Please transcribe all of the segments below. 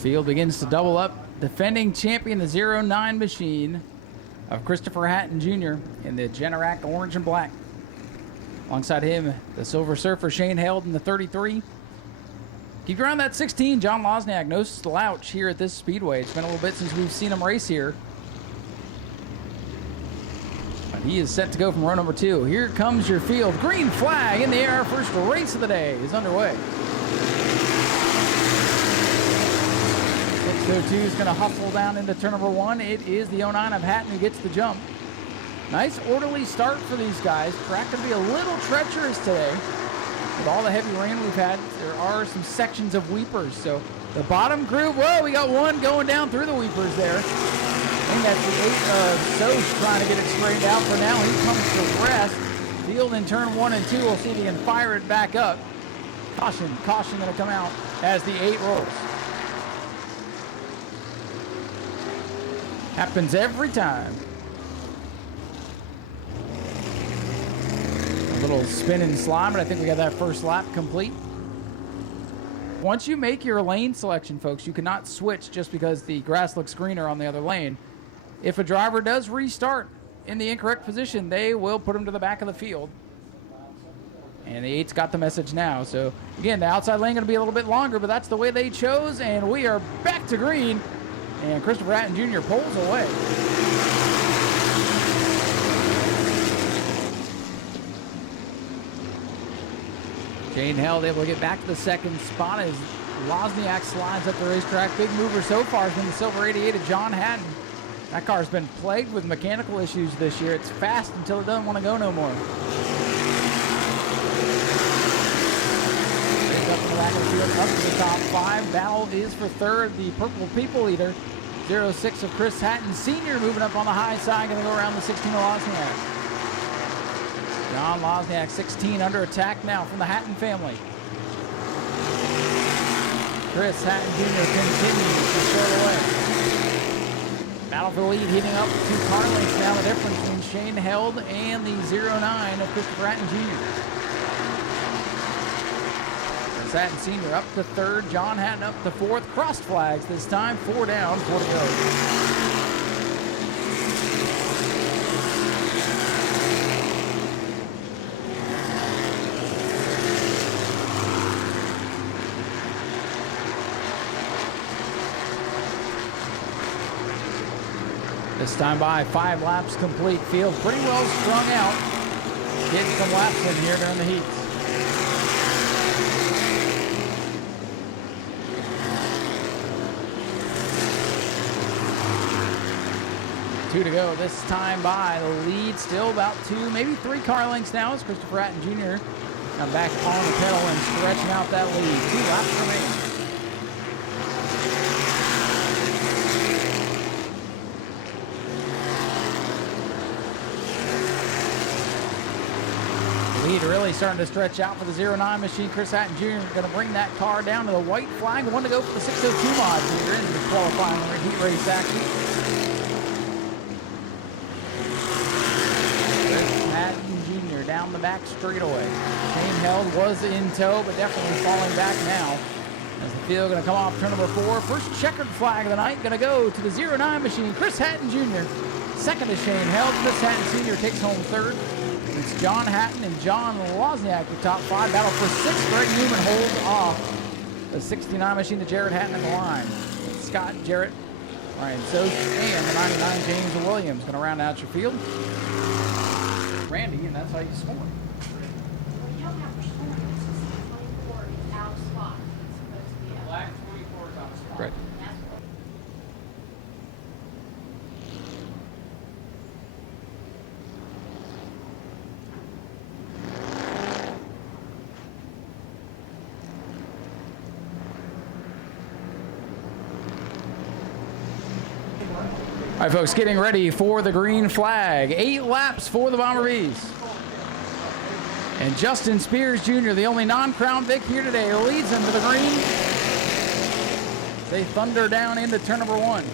Field begins to double up. Defending champion, the 09 machine of Christopher Hatton Jr. in the Generac orange and black. Alongside him, the Silver Surfer Shane Held in the 33. Keep around that 16, John Lozniak. No slouch here at this Speedway. It's been a little bit since we've seen him race here. But he is set to go from row number 2. Here comes your field. Green flag in the air. First race of the day is underway. 602 is going to hustle down into turn number 1. It is the 09 of Hatton who gets the jump. Nice orderly start for these guys. Track going to be a little treacherous today. With all the heavy rain we've had, there are some sections of weepers. So the bottom group, whoa, we got one going down through the weepers there. I think that's the 8 of Soch trying to get it straightened out for now. He comes to rest. Field in turn 1 and 2. We'll see if he can fire it back up. Caution going to come out as the 8 rolls. Happens every time. A little spin and slide, but I think we got that first lap complete. Once you make your lane selection, folks, you cannot switch just because the grass looks greener on the other lane. If a driver does restart in the incorrect position, they will put him to the back of the field. And the 8's got the message now. So, again, the outside lane going to be a little bit longer, but that's the way they chose, and we are back to green. And Christopher Hatton Jr. pulls away. Shane Held able to get back to the second spot as Wozniak slides up the racetrack. Big mover so far has been the Silver 88 of John Hatton. That car's been plagued with mechanical issues this year. It's fast until it doesn't want to go no more. Up in the back of the field, up to the top 5. Battle is for third. The Purple People Leader, 06 of Chris Hatton Sr. moving up on the high side. Going to go around the 16 of Wozniak. John Wozniak, 16 under attack now from the Hatton family. Chris Hatton Jr. continues to throw away. Battle for the lead, heating up 2 car lengths now. The difference between Shane Held and the 09 of Christopher Hatton Jr. Chris Hatton Sr. up to 3rd. John Hatton up to 4th. Crossed flags this time. 4 down, 4 to go. This time by 5 laps complete. Field pretty well strung out. Getting some laps in here during the heats. Two to go this time by. The lead still about 2, maybe 3 car lengths now as Christopher Hatton Jr. come back on the pedal and stretching out that lead. 2 laps remaining. Lead really starting to stretch out for the 09 machine. Chris Hatton Jr. going to bring that car down to the white flag. One to go for the 602 mod leader into the qualifying heat race action. Chris Hatton Jr. down the back straightaway. Shane Held was in tow, but definitely falling back now. As the field going to come off turn number 4. First checkered flag of the night going to go to the 09 machine. Chris Hatton Jr. Second is Shane Held. Chris Hatton Sr. takes home 3rd. It's John Hatton and John Wozniak, the top 5. Battle for 6th. Greg Newman holds off the 69 machine to Jarrett Hatton at the line. Scott, Jarrett, Ryan Soch, and the 99 James Williams going to round out your field. Randy, and that's how you score. Well, you don't have to score. It's just 24 is out of spot. It's supposed to be out. Black 24 is out of spot. Right. That's what. All right, folks, getting ready for the green flag. 8 laps for the Bomber Bees. And Justin Spears Jr., the only non-crown Vic here today, leads them to the green. They thunder down into turn number 1.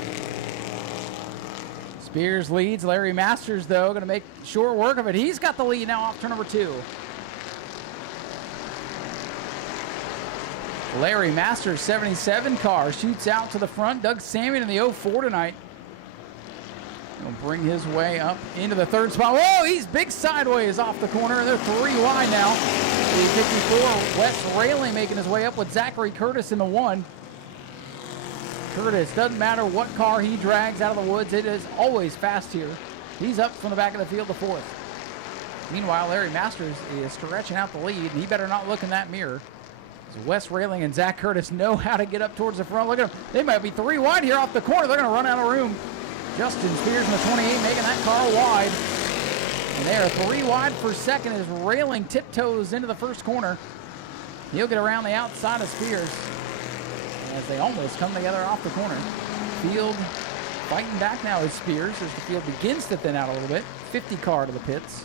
Spears leads. Larry Masters, though, going to make short work of it. He's got the lead now off turn number 2. Larry Masters 77 car shoots out to the front. Doug Samian in the 04 tonight. He'll bring his way up into the third spot. Whoa, he's big sideways off the corner. They're 3 wide now. The 54, Wes Railing making his way up with Zachary Curtis in the 1. Curtis, doesn't matter what car he drags out of the woods, it is always fast here. He's up from the back of the field to 4th. Meanwhile, Larry Masters is stretching out the lead, and he better not look in that mirror. So Wes Railing and Zach Curtis know how to get up towards the front. Look at them. They might be 3 wide here off the corner. They're going to run out of room. Justin Spears in the 28 making that car wide. And they are 3 wide for second as Railing tiptoes into the first corner. He'll get around the outside of Spears as they almost come together off the corner. Field fighting back now as Spears as the field begins to thin out a little bit. 50 car to the pits.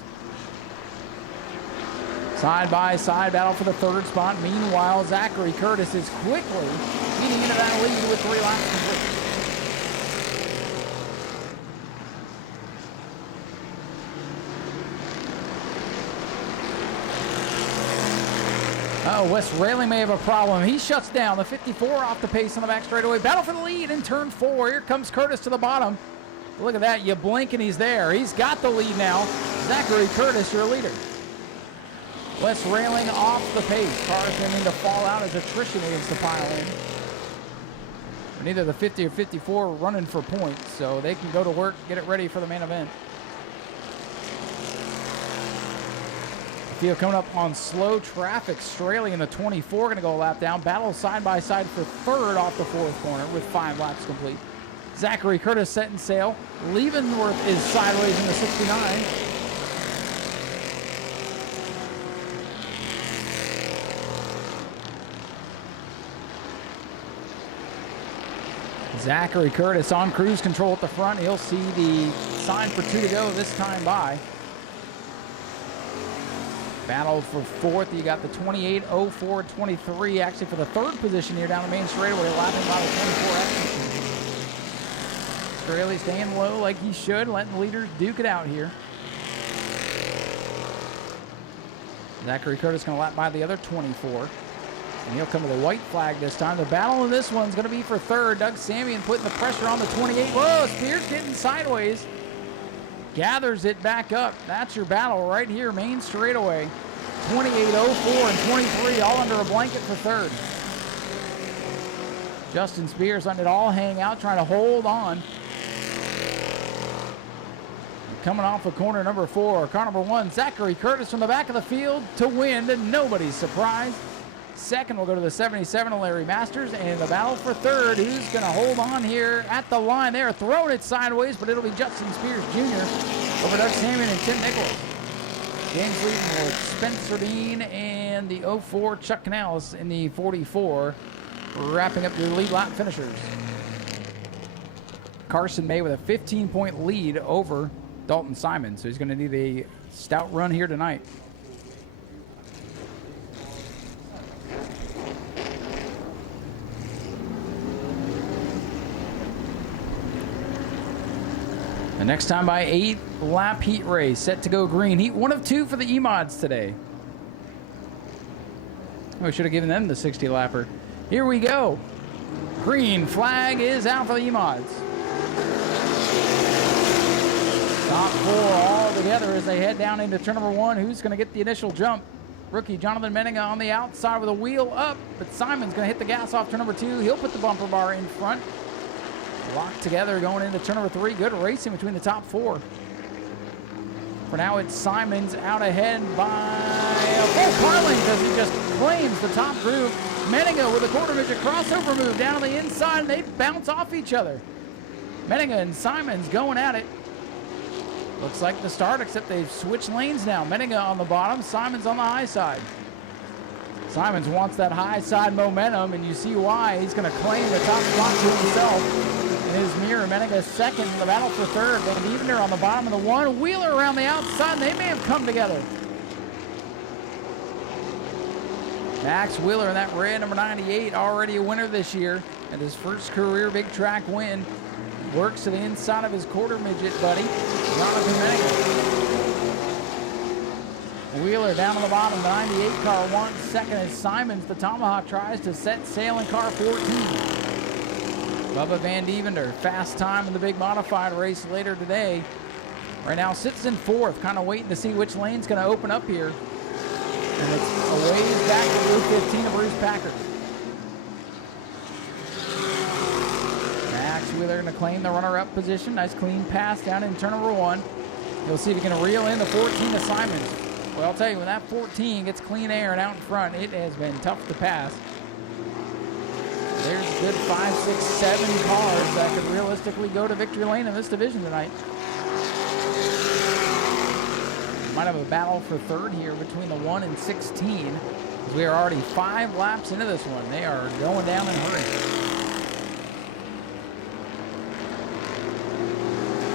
Side-by-side battle for the third spot. Meanwhile, Zachary Curtis is quickly getting into that lead with 3 laps complete. Oh, Wes Railing may have a problem. He shuts down the 54 off the pace on the back straightaway. Battle for the lead in turn 4. Here comes Curtis to the bottom. Look at that. You blink and he's there. He's got the lead now. Zachary Curtis, your leader. Wes Railing off the pace. Cars going to need to fall out as attrition begins to pile in. But neither the 50 or 54 are running for points, so they can go to work, get it ready for the main event. Field coming up on slow traffic. Straley in the 24 going to go a lap down. Battle side by side for third off the 4th corner with 5 laps complete. Zachary Curtis setting sail. Leavenworth is sideways in the 69. Zachary Curtis on cruise control at the front. He'll see the sign for 2 to go this time by. Battle for 4th. You got the 28, 04, 23 actually for the 3rd position here down the main straightaway, lapping by the 24X. Straley staying low like he should, letting the leaders duke it out here. Zachary Curtis going to lap by the other 24. And he'll come to the white flag this time. The battle in this one's going to be for 3rd. Doug Samian putting the pressure on the 28. Whoa, Spears getting sideways. Gathers it back up. That's your battle right here, main straightaway. 28, 04, and 23 all under a blanket for 3rd. Justin Spears letting it all hang out, trying to hold on. Coming off of corner number 4, car number 1, Zachary Curtis from the back of the field to win, and nobody's surprised. Second will go to the 77 of Larry Masters, and the battle for 3rd. Who's going to hold on here at the line? They're throwing it sideways, but it'll be Justin Spears Jr. over Doug Samian and Tim Nichols. James Leavenworth, Spencer Dean, and the 04 Chuck Canales in the 44, wrapping up your lead lap finishers. Carson May with a 15-point lead over Dalton Simon, so he's going to need a stout run here tonight. The next time by 8-lap heat race, set to go green. Heat 1 of 2 for the E-Mods today. We should have given them the 60-lapper. Here we go. Green flag is out for the E-Mods. Top 4 all together as they head down into turn number 1. Who's going to get the initial jump? Rookie Jonathan Menninga on the outside with a wheel up, but Simon's going to hit the gas off turn number 2. He'll put the bumper bar in front. Locked together going into turn number 3. Good racing between the top 4. For now, it's Simons out ahead by a full car length as he just claims the top groove. Menninga with a quarter midget crossover move down on the inside, and they bounce off each other. Menninga and Simons going at it. Looks like the start, except they've switched lanes now. Menninga on the bottom, Simons on the high side. Simons wants that high side momentum, and you see why. He's going to claim the top spot to himself. In his mirror, Menninga second, the battle for 3rd. Van Evener on the bottom of the 1. Wheeler around the outside, and they may have come together. Max Wheeler in that red number 98, already a winner this year at his first career big track win. Works to the inside of his quarter midget buddy, Jonathan Menninga. Wheeler down on the bottom. The 98 car wants second as Simons, the Tomahawk, tries to set sail in car 14. Bubba Van Devender, fast time in the big modified race later today. Right now sits in fourth, kind of waiting to see which lane's going to open up here. And it's a ways back to Route 15 of Bruce Packard. Max Wheeler going to claim the runner-up position. Nice clean pass down in turn number 1. You'll see if he can reel in the 14 to Simons. Well, I'll tell you, when that 14 gets clean air and out in front, it has been tough to pass. There's a good 5, 6, 7 cars that could realistically go to victory lane in this division tonight. Might have a battle for third here between the 1 and 16. As we are already 5 laps into this one. They are going down in a hurry.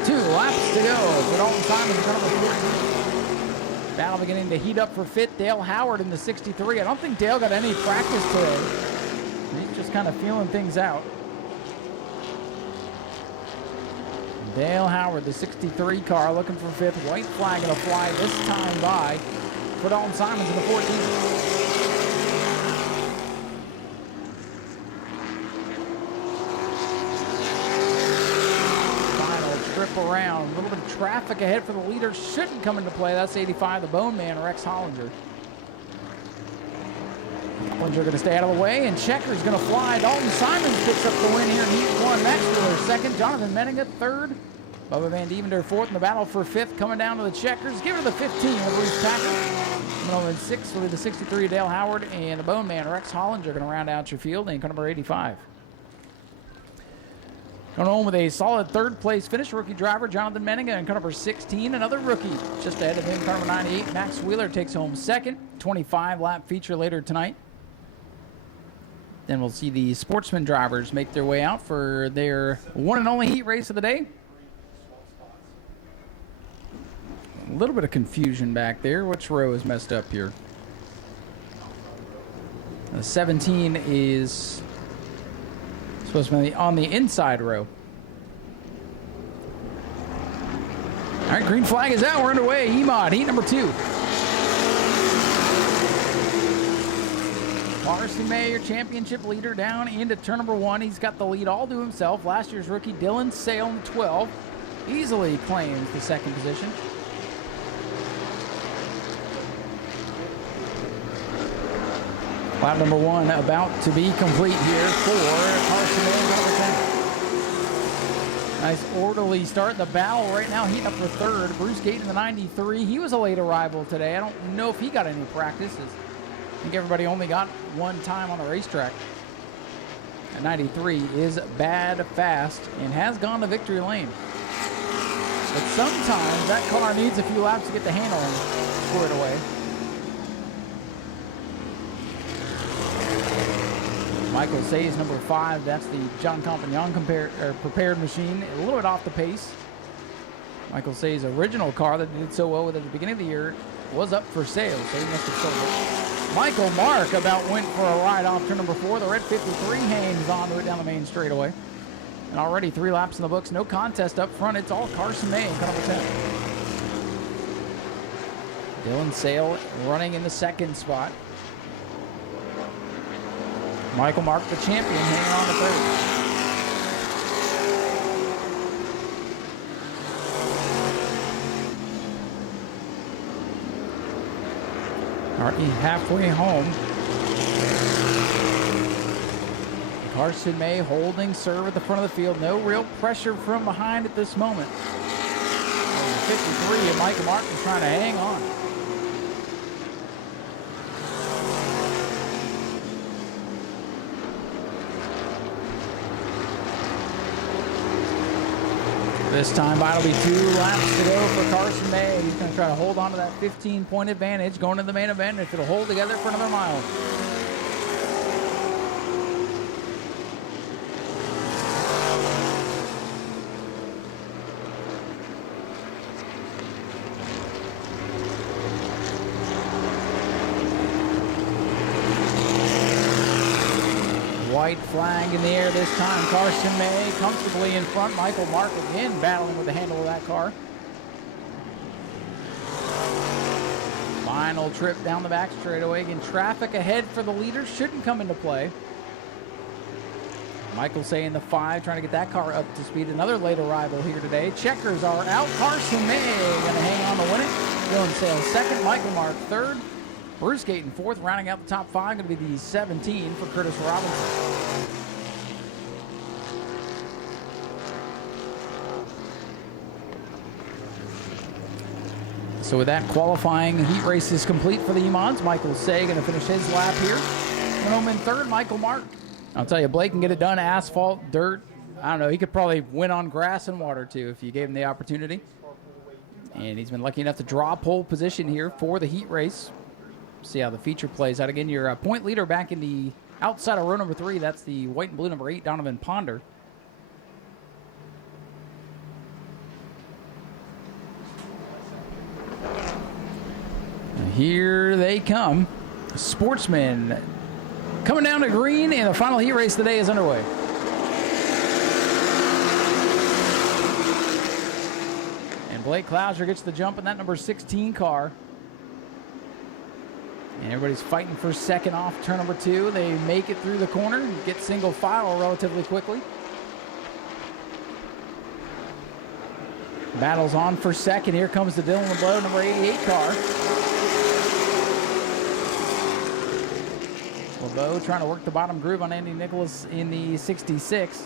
2 laps to go for Dalton Simons, turn number 14. Battle beginning to heat up for fifth. Dale Howard in the 63. I don't think Dale got any practice today. He's just kind of feeling things out. Dale Howard, the 63 car, looking for fifth. White flag going to fly this time by for Dalton Simons in the 14. Final trip around. A little bit of traffic ahead for the leader. Shouldn't come into play. That's 85, the Bone Man, Rex Hollinger. Hollinger going to stay out of the way, and Checker's going to fly. Dalton Simons picks up the win here in Heat 1. Max Wheeler second. Jonathan Menninga third. Bubba Van Devender fourth in the battle for fifth. Coming down to the Checkers. Give her the 15 of Bruce Packard. Coming over in sixth will be the 63 Dale Howard, and the Bone Man Rex Hollinger going to round out your field in car number 85. Going home with a solid third place finish. Rookie driver Jonathan Menninga in car number 16. Another rookie just ahead of him, car number 98. Max Wheeler takes home second. 25 lap feature later tonight. Then we'll see the Sportsman drivers make their way out for their one and only heat race of the day. A little bit of confusion back there. Which row is messed up here? 17 is supposed to be on the inside row. All right, green flag is out. We're underway. EMOD, heat number 2. Marcy May, your championship leader, down into turn number 1. He's got the lead all to himself. Last year's rookie Dylan Sale in the 12 easily claims the second position. Lap number 1 about to be complete here for Carson May, number 10. Nice orderly start in the battle right now. Heating up for third. Bruce Gate in the 93. He was a late arrival today. I don't know if he got any practices. I think everybody only got one time on the racetrack. And 93 is bad fast and has gone to victory lane. But sometimes that car needs a few laps to get the handling squared away. Michael Say's number 5. That's the John Compagnon prepared machine. A little bit off the pace. Michael Say's original car that did so well with at the beginning of the year was up for sale, so he must have sold it. Michael Mark about went for a ride off turn number 4. The red 53 hangs on to it down the main straightaway. And already 3 laps in the books. No contest up front. It's all Carson May in car number 10. Dylan Sale running in the second spot. Michael Mark, the champion, hanging on to third. Already halfway home. Carson May holding serve at the front of the field. No real pressure from behind at this moment. 53 and Michael Mark is trying to hang on. This time by, it'll be 2 laps to go for Carson May. He's going to try to hold on to that 15-point advantage going to the main event if it'll hold together for another mile. White flag in the air this time. Carson May comfortably in front. Michael Mark again battling with the handle of that car. Final trip down the back straightaway. Again, traffic ahead for the leader shouldn't come into play. Michael Say in the 5, trying to get that car up to speed. Another late arrival here today. Checkers are out. Carson May going to hang on to win it. Dylan Sales second. Michael Mark third. Bruce Gayton fourth. Rounding out the top 5 going to be the 17 for Curtis Robinson. So with that, qualifying heat race is complete for the E-Mods. Michael Say going to finish his lap here. Went home in third. Michael Mark. I'll tell you, Blake can get it done. Asphalt, dirt. I don't know. He could probably win on grass and water, too, if you gave him the opportunity. And he's been lucky enough to draw pole position here for the heat race. See how the feature plays out. Again, your point leader back in the outside of row number 3. That's the white and blue number 8, Donovan Ponder. And here they come. Sportsman coming down to green, and the final heat race today is underway. And Blake Clouser gets the jump in that number 16 car. And everybody's fighting for second off turn number 2. They make it through the corner and get single file relatively quickly. Battles on for second. Here comes the Dylan LeBeau, number 88 car. LeBeau trying to work the bottom groove on Andy Nicholas in the 66.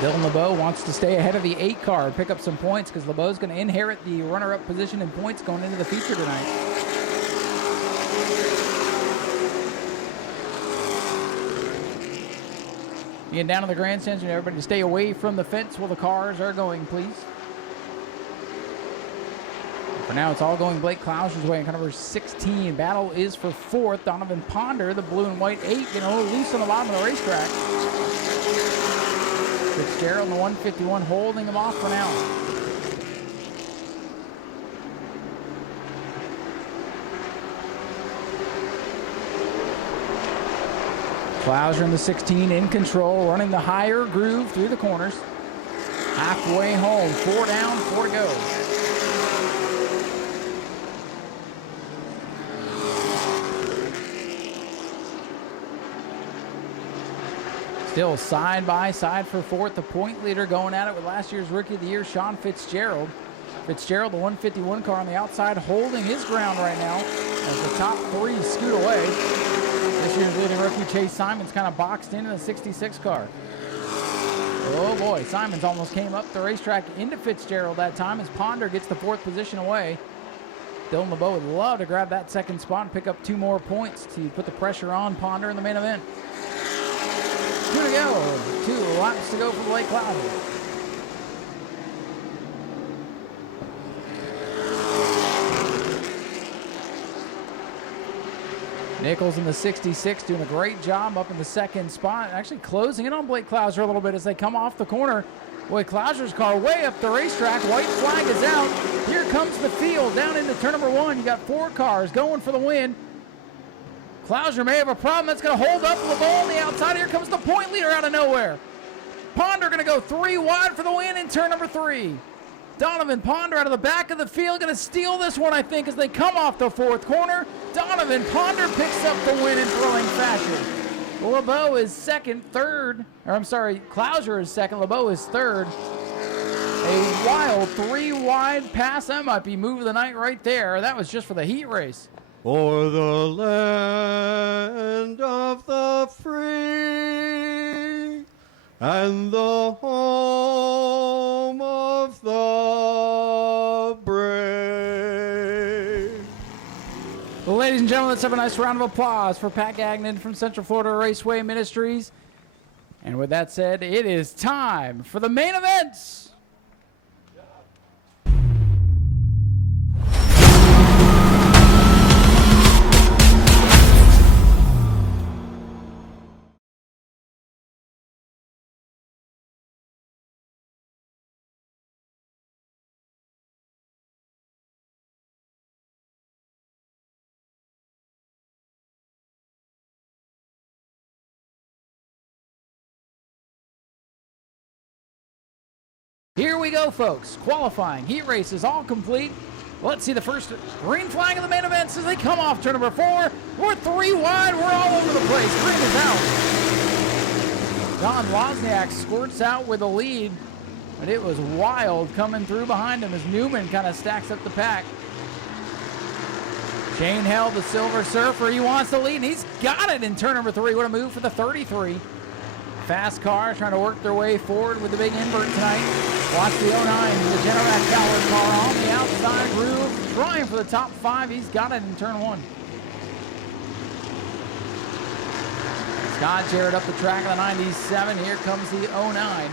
Dylan LeBeau wants to stay ahead of the 8 car and pick up some points because LeBeau's going to inherit the runner-up position in points going into the feature tonight. Getting down to the grandstands, and everybody to stay away from the fence while the cars are going, please. For now, it's all going Blake Clouser's way in car number 16. Battle is for 4th. Donovan Ponder, the blue and white 8, getting a little loose on the bottom of the racetrack. Fitzgerald in the 151 holding him off for now. Clouser in the 16 in control, running the higher groove through the corners. Halfway home, 4 down, 4 to go. Still side by side for 4th, the point leader going at it with last year's Rookie of the Year, Sean Fitzgerald. Fitzgerald, the 151 car on the outside, holding his ground right now as the top 3 scoot away. This year's leading rookie, Chase Simons, kind of boxed into the 66 car. Oh boy, Simons almost came up the racetrack into Fitzgerald that time as Ponder gets the 4th position away. Dylan LeBeau would love to grab that 2nd spot and pick up 2 more points to put the pressure on Ponder in the main event. 2 to go. 2 laps to go for Blake Clouser. Nichols in the 66 doing a great job up in the 2nd spot. Actually closing in on Blake Clouser a little bit as they come off the corner. Boy, Clouser's car way up the racetrack. White flag is out. Here comes the field down into turn number 1. You got 4 cars going for the win. Clouser may have a problem. That's going to hold up LeBeau on the outside. Here comes the point leader out of nowhere. Ponder going to go 3 wide for the win in turn number 3. Donovan Ponder out of the back of the field going to steal this one, I think, as they come off the 4th corner. Donovan Ponder picks up the win in thrilling fashion. LeBeau is 2nd, 3rd. Or I'm sorry, Clouser is 2nd. LeBeau is 3rd. A wild 3 wide pass. That might be move of the night right there. That was just for the heat race. For the land of the free and the home of the brave. Well, ladies and gentlemen, let's have a nice round of applause for Pat Gagnon from Central Florida Raceway Ministries. And with that said, it is time for the main events. Here we go, folks. Qualifying. Heat race is all complete. Let's see the first green flag of the main events as they come off turn number 4. We're 3 wide. We're all over the place. Green is out. Don Wozniak squirts out with the lead, but it was wild coming through behind him as Newman kind of stacks up the pack. Shane Held, the Silver Surfer, he wants the lead, and he's got it in turn number 3. What a move for the 33. Fast car trying to work their way forward with the big invert tonight. Watch the 09, the Generac Tower car on the outside groove, trying for the top 5. He's got it in turn 1. Scott Jarrett up the track of the 97. Here comes the 09.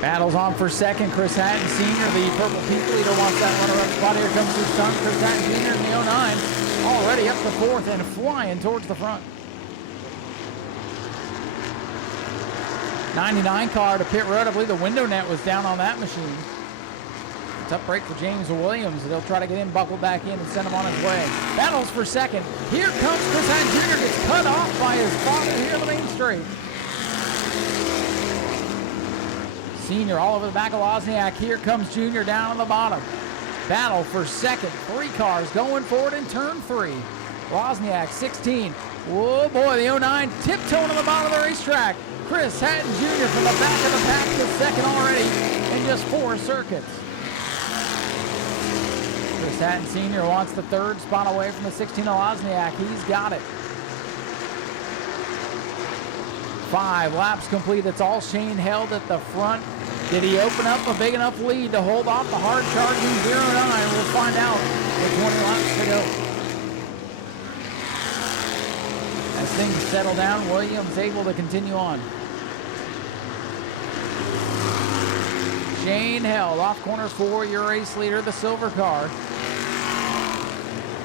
Battles on for second. Chris Hatton Sr., the Purple Peak leader, wants that runner-up spot. Here comes his son, Chris Hatton Jr. in the 09. Already up to 4th and flying towards the front. 99 car to pit road. I believe the window net was down on that machine. Tough break for James Williams. They'll try to get him buckled back in and send him on his way. Battles for second. Here comes Chris Hatton Jr. Gets cut off by his father here on the main straight. Senior all over the back of Wozniak. Here comes Junior down on the bottom. Battle for second. 3 cars going forward in turn 3. Wozniak 16. Whoa boy, the 09 tiptoeing on the bottom of the racetrack. Chris Hatton Jr. from the back of the pack to second already in just 4 circuits. Chris Hatton Sr. wants the 3rd spot away from the 16 of Wozniak. He's got it. 5 laps complete. It's all Shane Held at the front. Did he open up a big enough lead to hold off the hard-charging 09? We'll find out with 20 laps to go. As things settle down, Williams able to continue on. Shane Held off corner 4, your race leader, the silver car.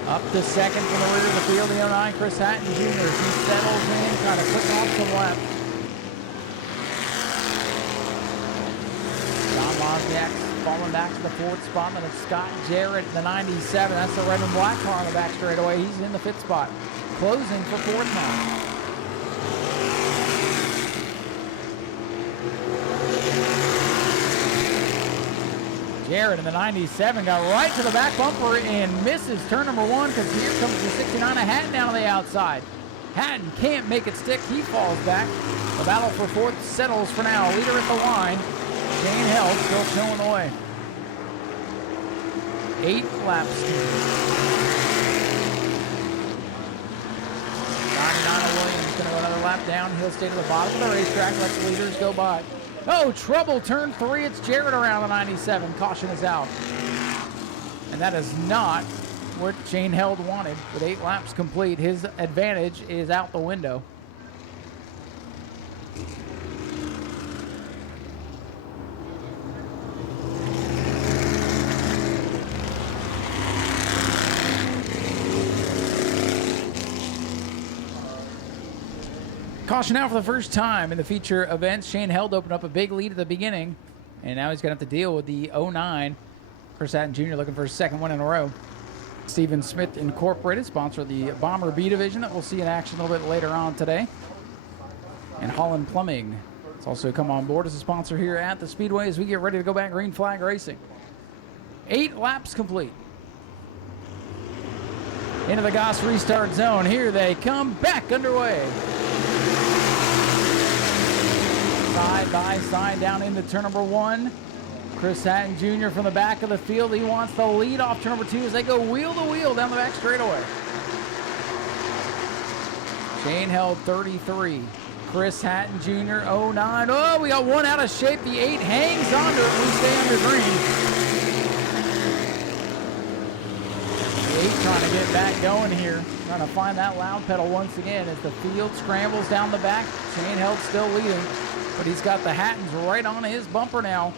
Up to second from the rear of the field, the 09, Chris Hatton Jr. He settles in, trying to click off some laps. Don Wozniak falling back to the 4th spot, and it's Scott Jarrett in the 97. That's the red and black car on the back straightaway. He's in the 5th spot. Closing for 4th now. Jarrett in the 97 got right to the back bumper and misses turn number 1 because here comes the 69 of Hatton down on the outside. Hatton can't make it stick. He falls back. The battle for 4th settles for now. Leader at the line. Shane Held still showing the way. 8 laps. 99 of Williams going to go another lap down. He'll stay to the bottom of the racetrack. Let the leaders go by. Oh, trouble, turn 3. It's Jarrett around the 97. Caution is out. And that is not what Shane Held wanted. With 8 laps complete, his advantage is out the window. Caution out for the first time in the feature events. Shane Held opened up a big lead at the beginning, and now he's going to have to deal with the 09. Chris Hatton Jr. looking for his 2nd win in a row. Stephen Smith Incorporated, sponsor of the Bomber B division that we'll see in action a little bit later on today. And Holland Plumbing. It's also come on board as a sponsor here at the Speedway as we get ready to go back green flag racing. 8 laps complete. Into the Goss restart zone. Here they come back underway. Side by side down into turn number 1. Chris Hatton Jr. from the back of the field. He wants the lead off turn number 2 as they go wheel to wheel down the back straightaway. Shane Held 33. Chris Hatton Jr. 09. Oh, we got one out of shape. The 8 hangs onto it. We stay under green. The 8 trying to get back going here. Trying to find that loud pedal once again as the field scrambles down the back. Shane Held still leading, but he's got the Hattons right on his bumper now.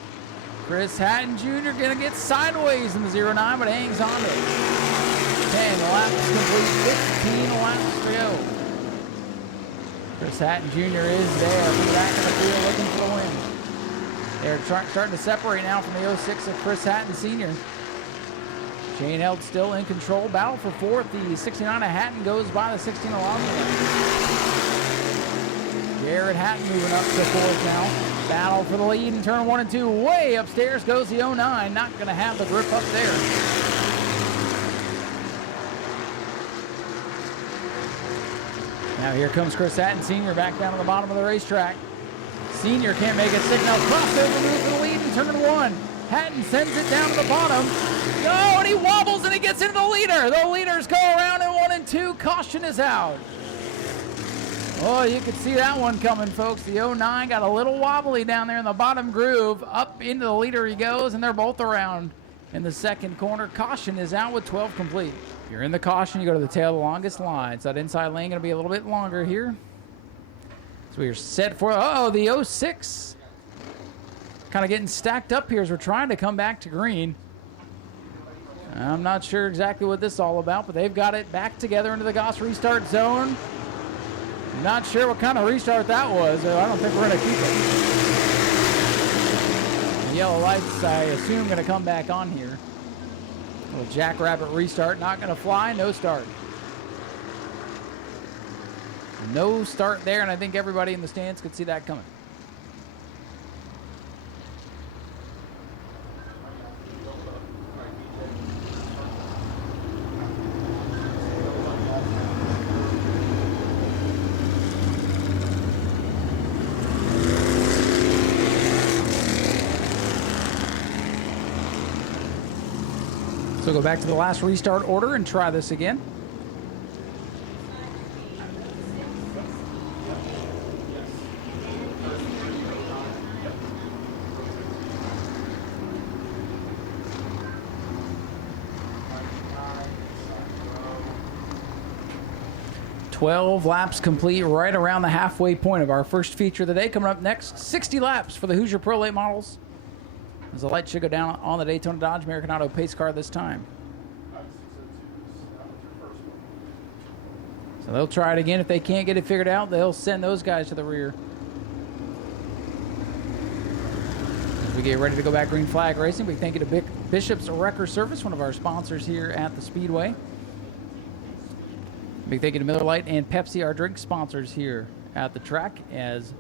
Chris Hatton Jr. going to get sideways in the 09, but hangs on to it. 10 laps complete, 15 laps to go. Chris Hatton Jr. is there from the back of the field looking for the win. They're starting to separate now from the 06 of Chris Hatton Sr. Shane Held still in control. Battle for 4th. The 69 of Hatton goes by the 16 of Wozniak. Jared Hatton moving up to fourth now. Battle for the lead in turn 1 and 2. Way upstairs goes the 09. Not going to have the grip up there. Now here comes Chris Hatton, Sr. back down to the bottom of the racetrack. Sr. can't make it. Signal crossover move for the lead in turn 1. Hatton sends it down to the bottom. No, and he wobbles and he gets into the leader. The leaders go around in 1 and 2. Caution is out. Oh, you could see that one coming, folks. The 09 got a little wobbly down there in the bottom groove. Up into the leader he goes, and they're both around in the second corner. Caution is out with 12 complete. If you're in the caution, you go to the tail of the longest line. So that inside lane going to be a little bit longer here. So we're set for, the 06. Kind of getting stacked up here as we're trying to come back to green. I'm not sure exactly what this is all about, but they've got it back together into the Goss restart zone. Not sure what kind of restart that was. I don't think we're going to keep it. The yellow lights, I assume, going to come back on here. Little jackrabbit restart, not going to fly, no start. No start there, and I think everybody in the stands could see that coming. So go back to the last restart order and try this again. "12 laps complete, right around the halfway point of our first feature of the day. Coming up next, 60 laps for the Hoosier Pro Late Models. As the light should go down on the Daytona Dodge American Auto pace car this time. So they'll try it again. If they can't get it figured out, they'll send those guys to the rear. As we get ready to go back green flag racing, we thank you to Bishop's Wrecker Service, one of our sponsors here at the Speedway. Big thank you to Miller Lite and Pepsi, our drink sponsors here at the track. As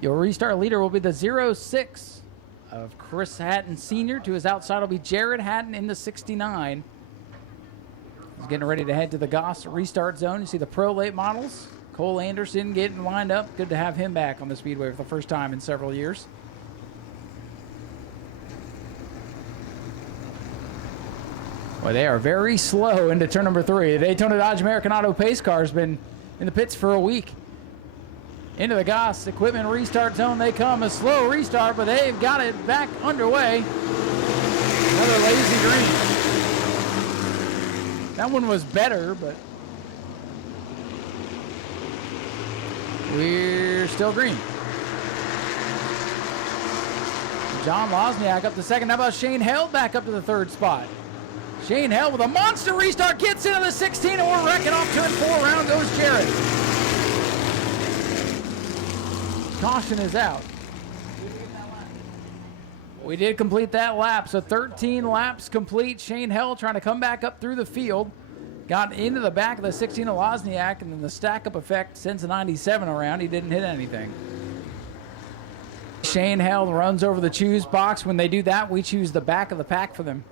your restart leader will be the 06 of Chris Hatton Sr. To his outside will be Jared Hatton in the 69. He's getting ready to head to the Goss restart zone. You see the pro late models. Cole Anderson getting lined up. Good to have him back on the Speedway for the first time in several years. Well, they are very slow into turn number 3. The Daytona Dodge American Auto pace car has been in the pits for a week. Into the Goss equipment restart zone they come. A slow restart, but they've got it back underway. Another lazy green. That one was better, but we're still green. John Wozniak up to second. How about Shane Held back up to the 3rd spot? Shane Held with a monster restart gets into the 16, and we're wrecking off turn 4. Round goes Jared. Caution is out. We did complete that lap, so 13 laps complete. Shane Held trying to come back up through the field. Got into the back of the 16 of Wozniak, and then the stack-up effect sends the 97 around. He didn't hit anything. Shane Held runs over the choose box. When they do that, we choose the back of the pack for them.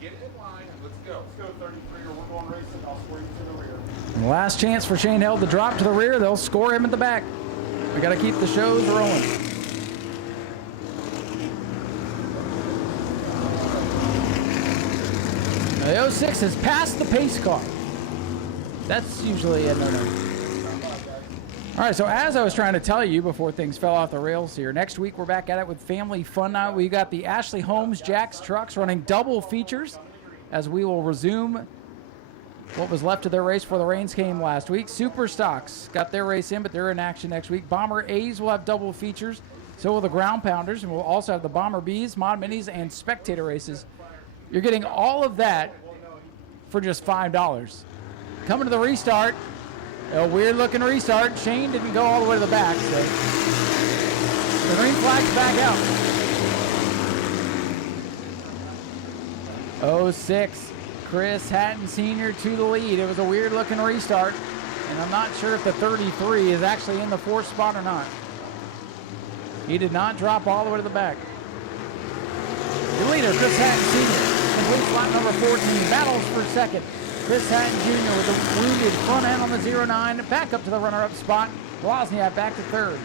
Get in line. Let's go. Let's go 33, or we're going racing. I'll score you to the rear. And last chance for Shane Held to drop to the rear. They'll score him at the back. We got to keep the shows rolling. The 06 has passed the pace car. That's usually a no-no. All right, so as I was trying to tell you before things fell off the rails here, next week we're back at it with Family Fun Night. We got the Ashley Holmes Jack's trucks running double features as we will resume what was left of their race before the rains came last week. Super Stocks got their race in, but they're in action next week. Bomber A's will have double features. So will the Ground Pounders, and we'll also have the Bomber B's, Mod Minis, and Spectator races. You're getting all of that for just $5. Coming to the restart. A weird-looking restart. Shane didn't go all the way to the back, so the green flag's back out. 06, Chris Hatton Sr. to the lead. It was a weird-looking restart. And I'm not sure if the 33 is actually in the 4th spot or not. He did not drop all the way to the back. The leader, Chris Hatton Sr., completes lap number 14. Battles for second. Chris Hatton Jr. with a wounded front end on the 09. Back up to the runner-up spot. Wozniak back to 3rd.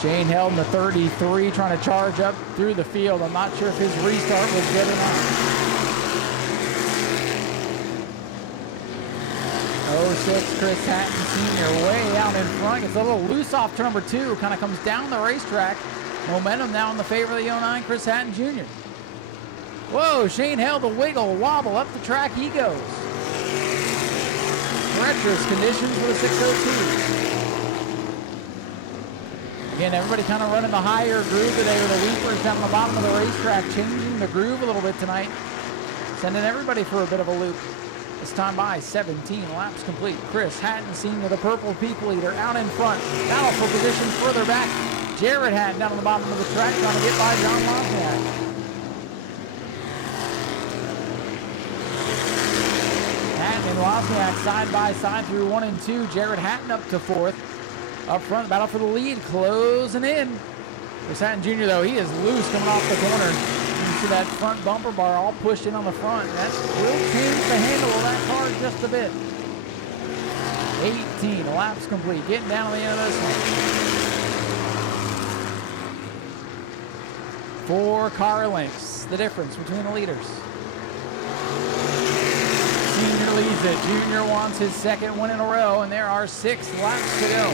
Shane Held in the 33 trying to charge up through the field. I'm not sure if his restart was good or not. 06, Chris Hatton Sr. way out in front. Gets a little loose off turn number 2. Kind of comes down the racetrack. Momentum now in the favor of the 09, Chris Hatton Jr. Whoa, Shane Held the wiggle, wobble, up the track he goes. Treacherous conditions for the 602. Again, everybody kind of running the higher groove today with the weepers down the bottom of the racetrack, changing the groove a little bit tonight. Sending everybody for a bit of a loop. This time by 17 laps complete. Chris Hatton Sr., the purple peak leader, out in front. Battle for position further back. Jared Hatton down on the bottom of the track trying to get by John Wozniak. Hatton and Wozniak side by side through 1 and 2. Jared Hatton up to 4th. Up front, battle for the lead, closing in. Chris Hatton Jr., though, he is loose coming off the corner. You can see that front bumper bar all pushed in on the front. That will change the handle of that car just a bit. 18 laps complete, getting down to the end of this one. 4 car lengths, the difference between the leaders. Senior leads it. Junior wants his 2nd win in a row, and there are 6 laps to go.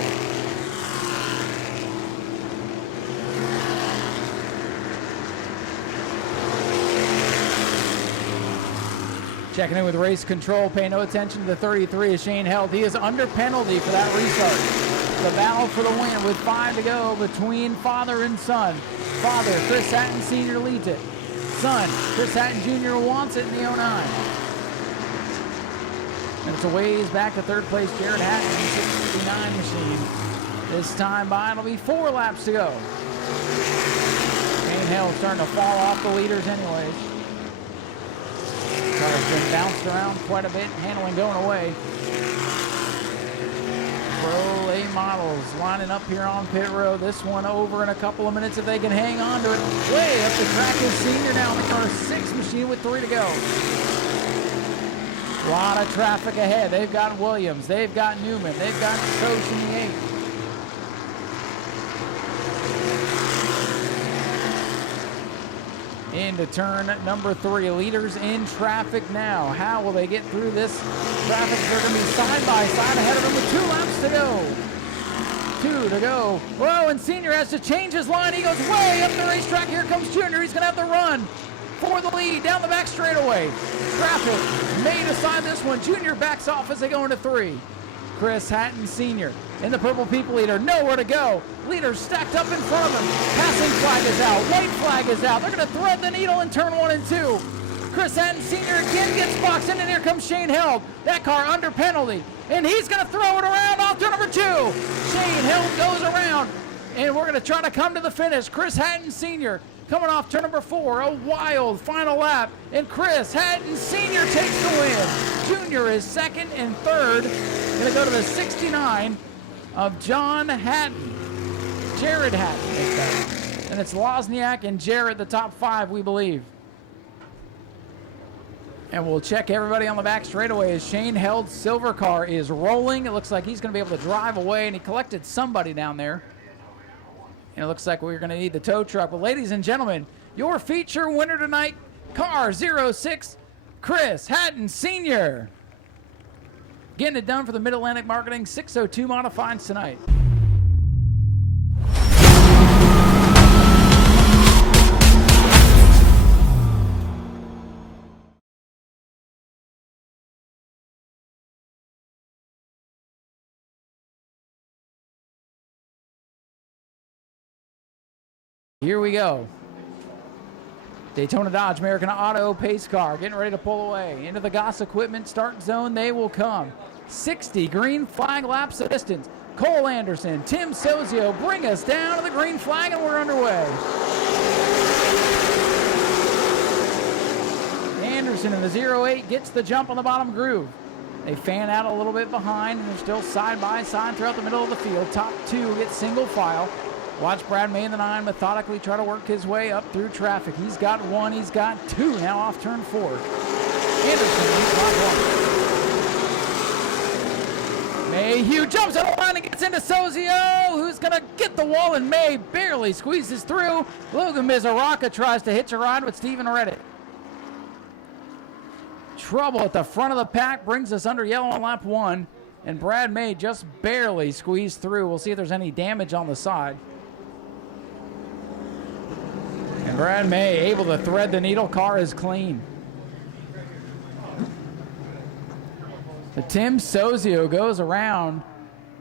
Checking in with race control, pay no attention to the 33 as Shane Held. He is under penalty for that restart. The battle for the win with 5 to go between father and son. Father, Chris Hatton Sr. leads it. Son, Chris Hatton Jr. wants it in the 09. And it's a ways back to 3rd place, Jared Hatton in the 69 machine. This time by, it'll be 4 laps to go. Shane Held starting to fall off the leaders anyways. Car's been bounced around quite a bit, handling going away. Pro A models lining up here on pit road. This one over in a couple of minutes if they can hang on to it. Way up the track is Senior now in the car 6 machine with 3 to go. A lot of traffic ahead. They've got Williams, they've got Newman, they've got Soch in the 8. Into turn number 3. Leaders in traffic now. How will they get through this traffic? They're going to be side by side ahead of them with 2 laps to go. 2 to go. Whoa, and Senior has to change his line. He goes way up the racetrack. Here comes Junior. He's going to have to run for the lead down the back straightaway. Traffic may decide this one. Junior backs off as they go into 3. Chris Hatton Sr. in the purple people leader, nowhere to go. Leaders stacked up in front of him. Passing flag is out, white flag is out. They're going to thread the needle in turn 1 and 2. Chris Hatton Sr. again gets boxed in, and here comes Shane Held. That car under penalty, and he's going to throw it around off turn number 2. Shane Held goes around, and we're going to try to come to the finish. Chris Hatton Sr. coming off turn number 4, a wild final lap, and Chris Hatton Sr. takes the win. Junior is 2nd and 3rd. Going to go to the 69 of John Hatton. Jared Hatton makes that. And it's Wozniak and Jared, the top 5, we believe. And we'll check everybody on the back straightaway as Shane Held's silver car is rolling. It looks like he's going to be able to drive away, and he collected somebody down there. And it looks like we're going to need the tow truck. But ladies and gentlemen, your feature winner tonight, car 06, Chris Hatton Sr. Getting it done for the Mid-Atlantic Marketing 602 Modifieds tonight. Here we go. Daytona Dodge American Auto pace car getting ready to pull away. Into the Goss Equipment start zone they will come. 60 green flag laps of distance. Cole Anderson, Tim Sozio bring us down to the green flag, and we're underway. Anderson Anderson in the 08 gets the jump on the bottom groove. They fan out a little bit behind, and they're still side by side throughout the middle of the field. Top two get single file. Watch Brad May in the 9 methodically try to work his way up through traffic. He's got one, he's got two now off turn 4. Anderson, he's got one. Mayhew jumps on the line and gets into Sozio, who's going to get the wall, and May barely squeezes through. Logan Mizaraka tries to hitch a ride with Steven Redditt. Trouble at the front of the pack brings us under yellow on lap 1, and Brad May just barely squeezed through. We'll see if there's any damage on the side. And Brad May able to thread the needle. Car is clean. The Tim Sozio goes around.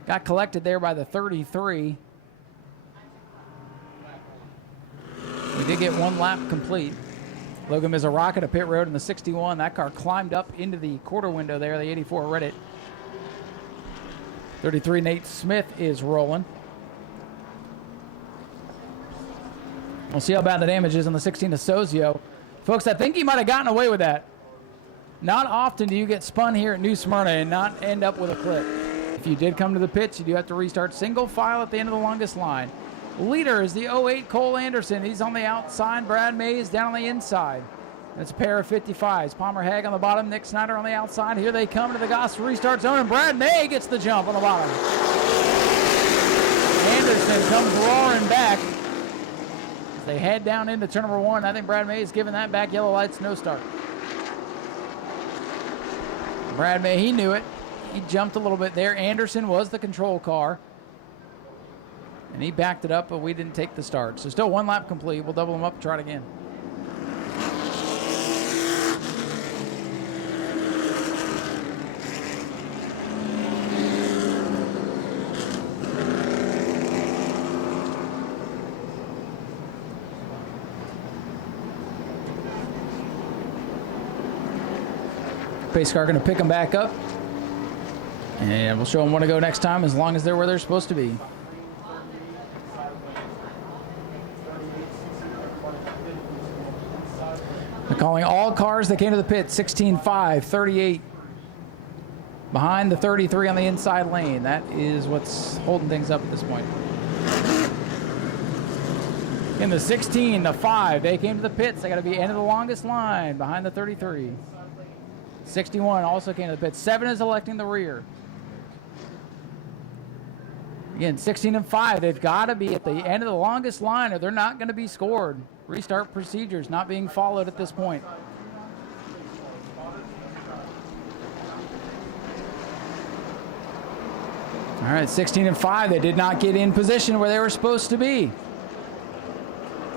Got collected there by the 33. We did get one lap complete. Logan Mizaraka to pit road in the 61. That car climbed up into the quarter window there, the 84 Reddit. 33 Nate Smith is rolling. We'll see how bad the damage is on the 16 to Sozio. Folks, I think he might have gotten away with that. Not often do you get spun here at New Smyrna and not end up with a clip. If you did come to the pits, you do have to restart single file at the end of the longest line. Leader is the 08 Cole Anderson. He's on the outside. Brad May is down on the inside. And it's a pair of 55s. Palmer Haig on the bottom. Nick Snyder on the outside. Here they come to the Goss restart zone, and Brad May gets the jump on the bottom. Anderson comes roaring back as they head down into turn number 1. I think Brad May is giving that back. Yellow lights, no start. Brad May, he knew it. He jumped a little bit there. Anderson was the control car. And he backed it up, but we didn't take the start. So still one lap complete. We'll double them up and try it again. Pace car going to pick them back up. And we'll show them where to go next time as long as they're where they're supposed to be. They're calling all cars that came to the pit 16-5, 38. Behind the 33 on the inside lane. That is what's holding things up at this point. In the 16, the 5, they came to the pits. They got to be end of the longest line behind the 33. 61 also came to the pits. 7 is electing the rear. Again, 16 and 5, they've got to be at the end of the longest line or they're not going to be scored. Restart procedures not being followed at this point. All right, 16 and 5, they did not get in position where they were supposed to be.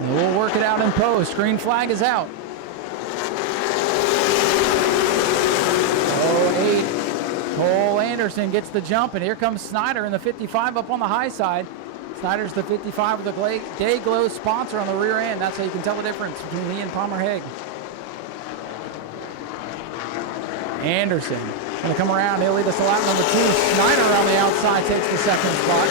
And we'll work it out in post. Green flag is out. 08, Cole Anderson gets the jump, and here comes Snyder in the 55 up on the high side. Snyder's the 55 with the Day Glow sponsor on the rear end. That's how you can tell the difference between me and Palmer Haig. Anderson going to come around. He'll lead us to lap number 2. Snyder on the outside takes the second spot.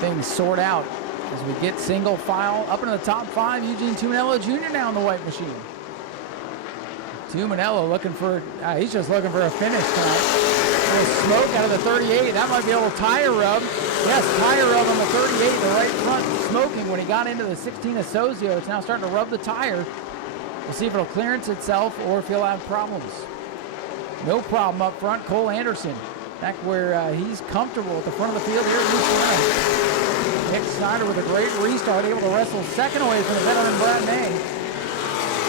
Things sort out as we get single file up into the top 5. Eugene Tumanello Jr. now in the white machine. Tumanello looking for, he's just looking for a finish tonight. A little smoke out of the 38. That might be a little tire rub. Yes, tire rub on the 38, the right front smoking when he got into the 16 of Sozio. It's now starting to rub the tire. We'll see if it'll clearance itself or if he'll have problems. No problem up front. Cole Anderson back where he's comfortable at the front of the field here at New Smyrna. Nick Snyder with a great restart, able to wrestle second away from the veteran Brad May.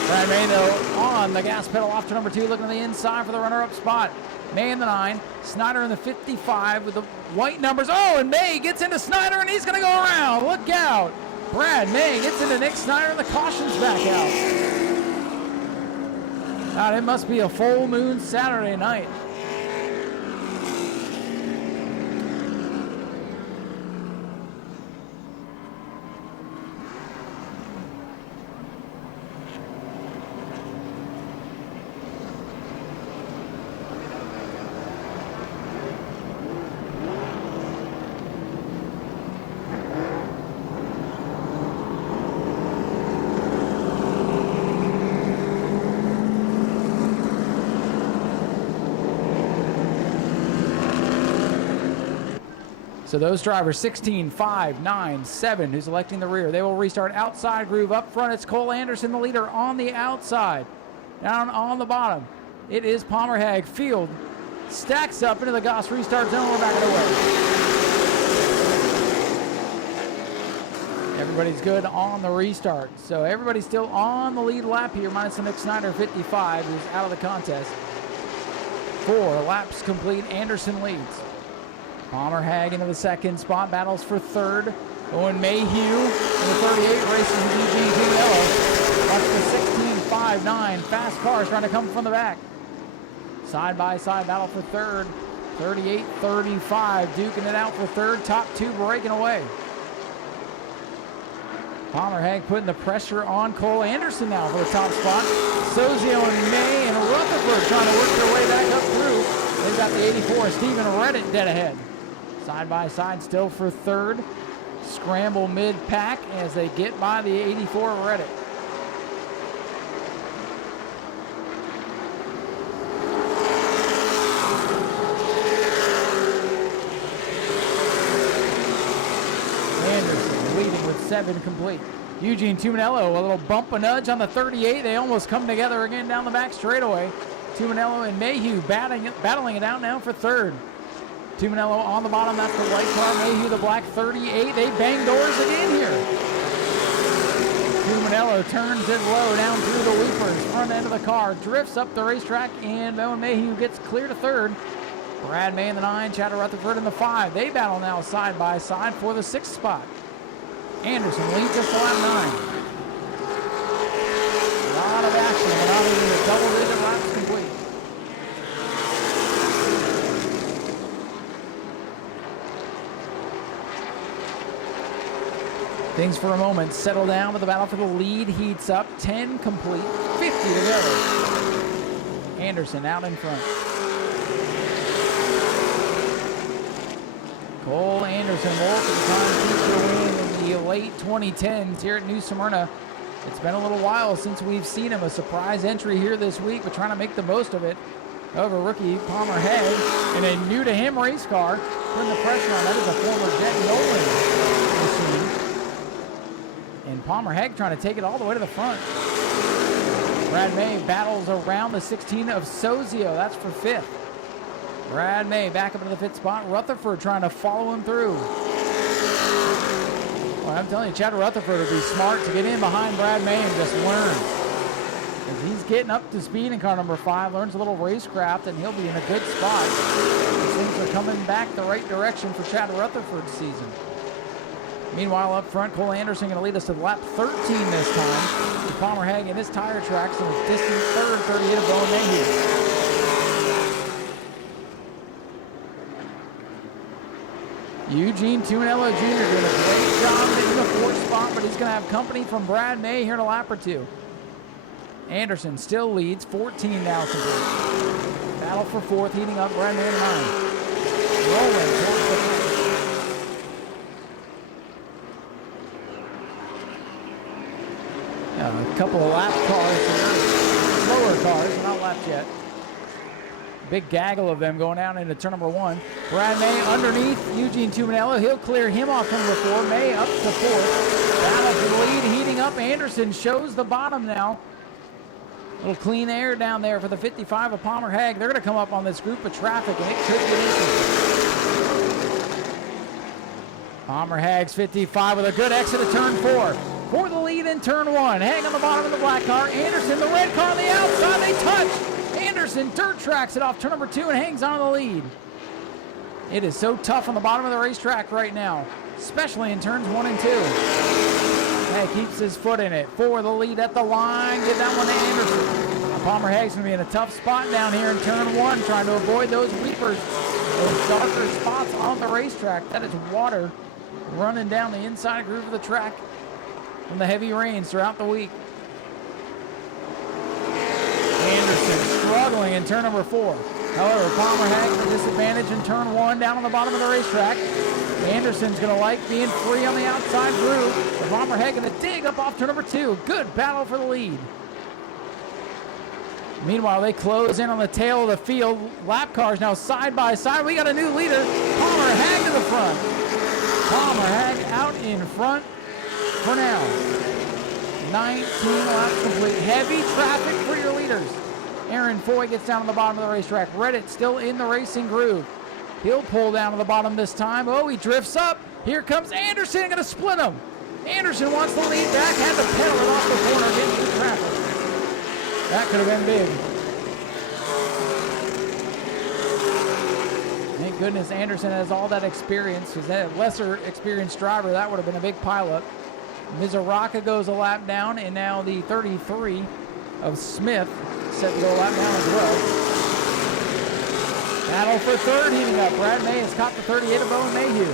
Brad May, though, on the gas pedal off to number 2, looking to the inside for the runner-up spot. May in the 9, Snyder in the 55 with the white numbers. Oh, and May gets into Snyder, and he's going to go around. Look out. Brad May gets into Nick Snyder, and the caution's back out. God, it must be a full moon Saturday night. So those drivers, 16, 5, 9, 7, who's electing the rear, they will restart outside groove. Up front, it's Cole Anderson, the leader, on the outside. Down on the bottom, it is Palmer Hag. Field stacks up into the Goss restart zone. We're back away. Everybody's good on the restart. So everybody's still on the lead lap here, minus the Nick Snyder 55, who's out of the contest. 4 laps complete. Anderson leads. Palmer Hag into the second spot, battles for third. Owen Mayhew in the 38, racing Eugene Gianello. Watch the 16-5-9 fast cars trying to come from the back. Side by side battle for third. 38-35 duking it out for third. Top two breaking away. Palmer Hag putting the pressure on Cole Anderson now for the top spot. Sozio and May and Rutherford trying to work their way back up through. They've got the 84, Stephen Reddit dead ahead. Side by side still for third. Scramble mid-pack as they get by the 84 Reddit. Anderson leading with 7 complete. Eugene Tuminello, a little bump and nudge on the 38. They almost come together again down the back straightaway. Tuminello and Mayhew battling it out now for third. Tuminello on the bottom, that's the white car. Mayhew, the black 38. They bang doors again here. Tuminello turns it low down through the weepers. Front end of the car drifts up the racetrack, and Owen Mayhew gets clear to third. Brad May in the 9, Chad Rutherford in the 5. They battle now side by side for the 6th spot. Anderson leads us to lap 9. A lot of action. We're not even a double-digit laps complete. Things for a moment settle down, but the battle for the lead heats up. 10 complete, 50 to go. Anderson out in front. Cole Anderson multiple time future win in the late 2010s here at New Smyrna. It's been a little while since we've seen him. A surprise entry here this week, but trying to make the most of it. Over rookie Palmer Hag in a new to him race car, putting the pressure on. That is a former Jet Nolan machine. And Palmer Hag trying to take it all the way to the front. Brad May battles around the 16 of Sozio. That's for 5th. Brad May back up into the 5th spot. Rutherford trying to follow him through. Well, I'm telling you, Chad Rutherford would be smart to get in behind Brad May and just learn. As he's getting up to speed in car number 5, learns a little racecraft, and he'll be in a good spot. Things are coming back the right direction for Chad Rutherford's season. Meanwhile, up front, Cole Anderson going to lead us to lap 13 this time. With Palmer Hag in his tire tracks and a distant third, 38 of Owen Mayhew. Eugene Tuminello Jr. doing a great job in the 4th spot, but he's going to have company from Brad May here in a lap or 2. Anderson still leads, 14 now complete. Battle for 4th, heating up, Brad May in 9. Rolling towards the front. A couple of lap cars here, slower cars, not lapped yet. Big gaggle of them going down into turn number 1. Brad May underneath Eugene Tuminello. He'll clear him off turn number 4. May up to 4th. Battle for the lead, heating up. Anderson shows the bottom now. A little clean air down there for the 55 of Palmer Hag. They're going to come up on this group of traffic, and it could get interesting. Palmer Hag's 55 with a good exit of turn 4. For the lead in turn 1. Hang on the bottom of the black car. Anderson, the red car on the outside. They touch. Anderson dirt tracks it off turn number 2 and hangs on to the lead. It is so tough on the bottom of the racetrack right now, especially in turns 1 and 2. Hag keeps his foot in it. For the lead at the line. Give that one to Anderson. Palmer Hag's going to be in a tough spot down here in turn 1, trying to avoid those weepers, those darker spots on the racetrack. That is water running down the inside groove of the track from the heavy rains throughout the week. Anderson struggling in turn number 4. However, Palmer Hag at a disadvantage in turn 1 down on the bottom of the racetrack. Anderson's going to like being free on the outside groove. The Palmer Hag going to dig up off turn number 2. Good battle for the lead. Meanwhile, they close in on the tail of the field. Lap cars now side by side. We got a new leader. Palmer Hag to the front. in front for now. 19 laps complete. Heavy traffic for your leaders. Aaron Foy gets down to the bottom of the racetrack. Reddit still in the racing groove. He'll pull down to the bottom this time. Oh, he drifts up. Here comes Anderson, going to split him. Anderson wants the lead back, had to pedal it off the corner, get through traffic. That could have been big. Thank goodness Anderson has all that experience. Because that lesser experienced driver, that would have been a big pileup. Mizuraka goes a lap down, and now the 33 of Smith set to go a lap down as well. Battle for third heating up. Brad May has caught the 38 of Owen Mayhew.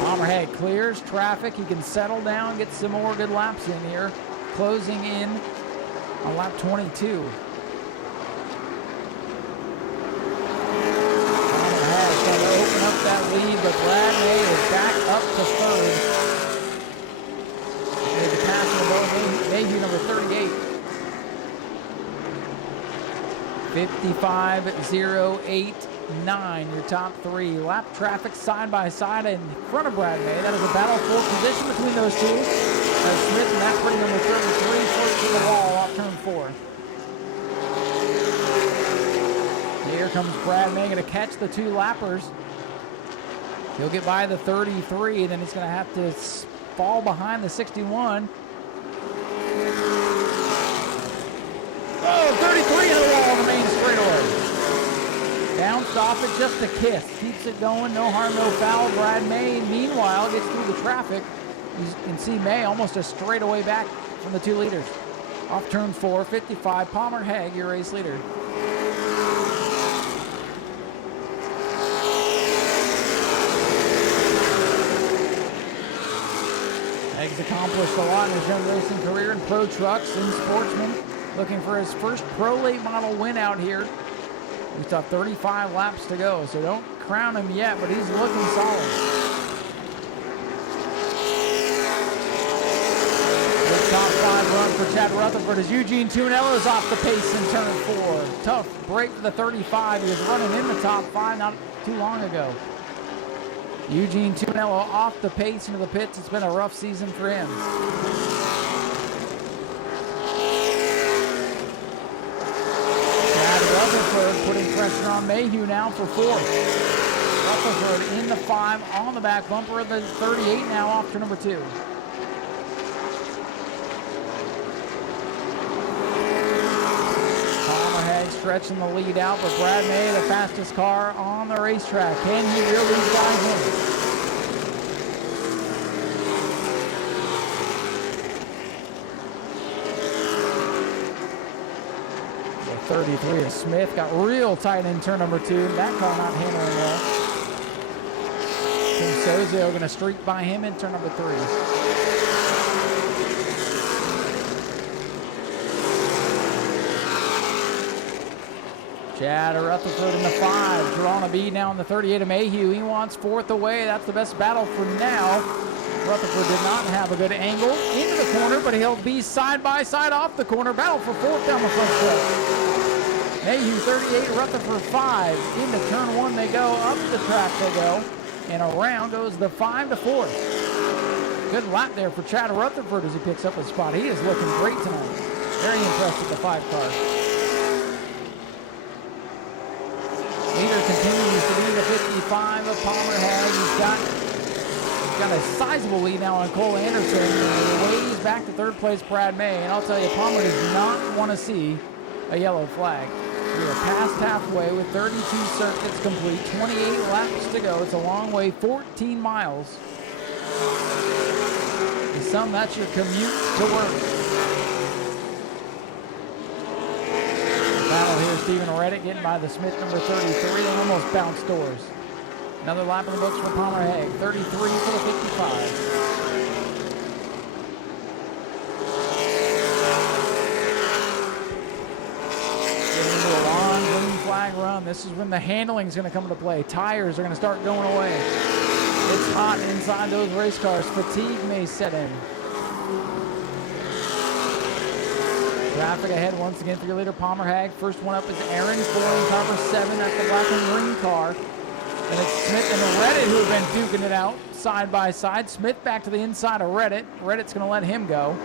Palmerhead clears traffic. He can settle down, get some more good laps in here. Closing in on lap 22. Palmerhead trying to open up that lead, but Brad May is back up to third. Made the pass of Owen Mayhew, number 38. 55.089, your top three. Lap traffic side by side in front of Brad May. That is a battle for position between those two. Smith and that pretty number 33, close to the wall off turn 4. Here comes Brad May, going to catch the two lappers. He'll get by the 33, and then he's going to have to fall behind the 61. Oh, 33 in the wall on the main straightaway. Bounced off it just a kiss. Keeps it going, no harm, no foul. Brad May, meanwhile, gets through the traffic. You can see May almost a straightaway back from the two leaders. Off turn 4, 55, Palmer Hague, your race leader. Hague's accomplished a lot in his young racing career in pro trucks and Sportsman. Looking for his first pro late model win out here. We still have 35 laps to go, so don't crown him yet, but he's looking solid. Good top 5 run for Chad Rutherford as Eugene Tunello's off the pace in turn 4. Tough break for the 35. He was running in the top 5 not too long ago. Eugene Tunello off the pace into the pits. It's been a rough season for him. Rutherford putting pressure on Mayhew now for 4th. Rutherford in the 5 on the back bumper of the 38 now off to number 2. Palmerhead stretching the lead out, but Brad May, the fastest car on the racetrack. Can he really drive him? 33 of Smith got real tight in turn number 2. That car not handling well. Tim Sozio going to streak by him in turn number 3. Chad Rutherford in the 5. Drawing a bead now in the 38 of Mayhew. He wants 4th away. That's the best battle for now. Rutherford did not have a good angle into the corner, but he'll be side by side off the corner. Battle for 4th down the front stretch. Mayhew 38, Rutherford 5. Into turn 1 they go, up the track they go, and around goes the 5 to 4th. Good lap there for Chad Rutherford as he picks up a spot. He is looking great tonight. Very impressed with the 5 car. Leader continues to be the 55 of Palmerhead. He's got a sizable lead now on Cole Anderson. And ways back to 3rd place Brad May. And I'll tell you, Palmer does not want to see a yellow flag. We are past halfway with 32 circuits complete, 28 laps to go. It's a long way, 14 miles. To some, that's your commute to work. Battle here, Stephen Reddick getting by the Smith number 33. They almost bounced doors. Another lap in the books for Palmer Hague, 33 for the 55. Run. This is when the handling is going to come into play. Tires are going to start going away. It's hot inside those race cars. Fatigue may set in. Traffic ahead once again for your leader, Palmer Hague. First one up is Aaron Foy in car number 7. That's the black and green car. And it's Smith and Reddit who have been duking it out side by side. Smith back to the inside of Reddit. Reddit's going to let him go.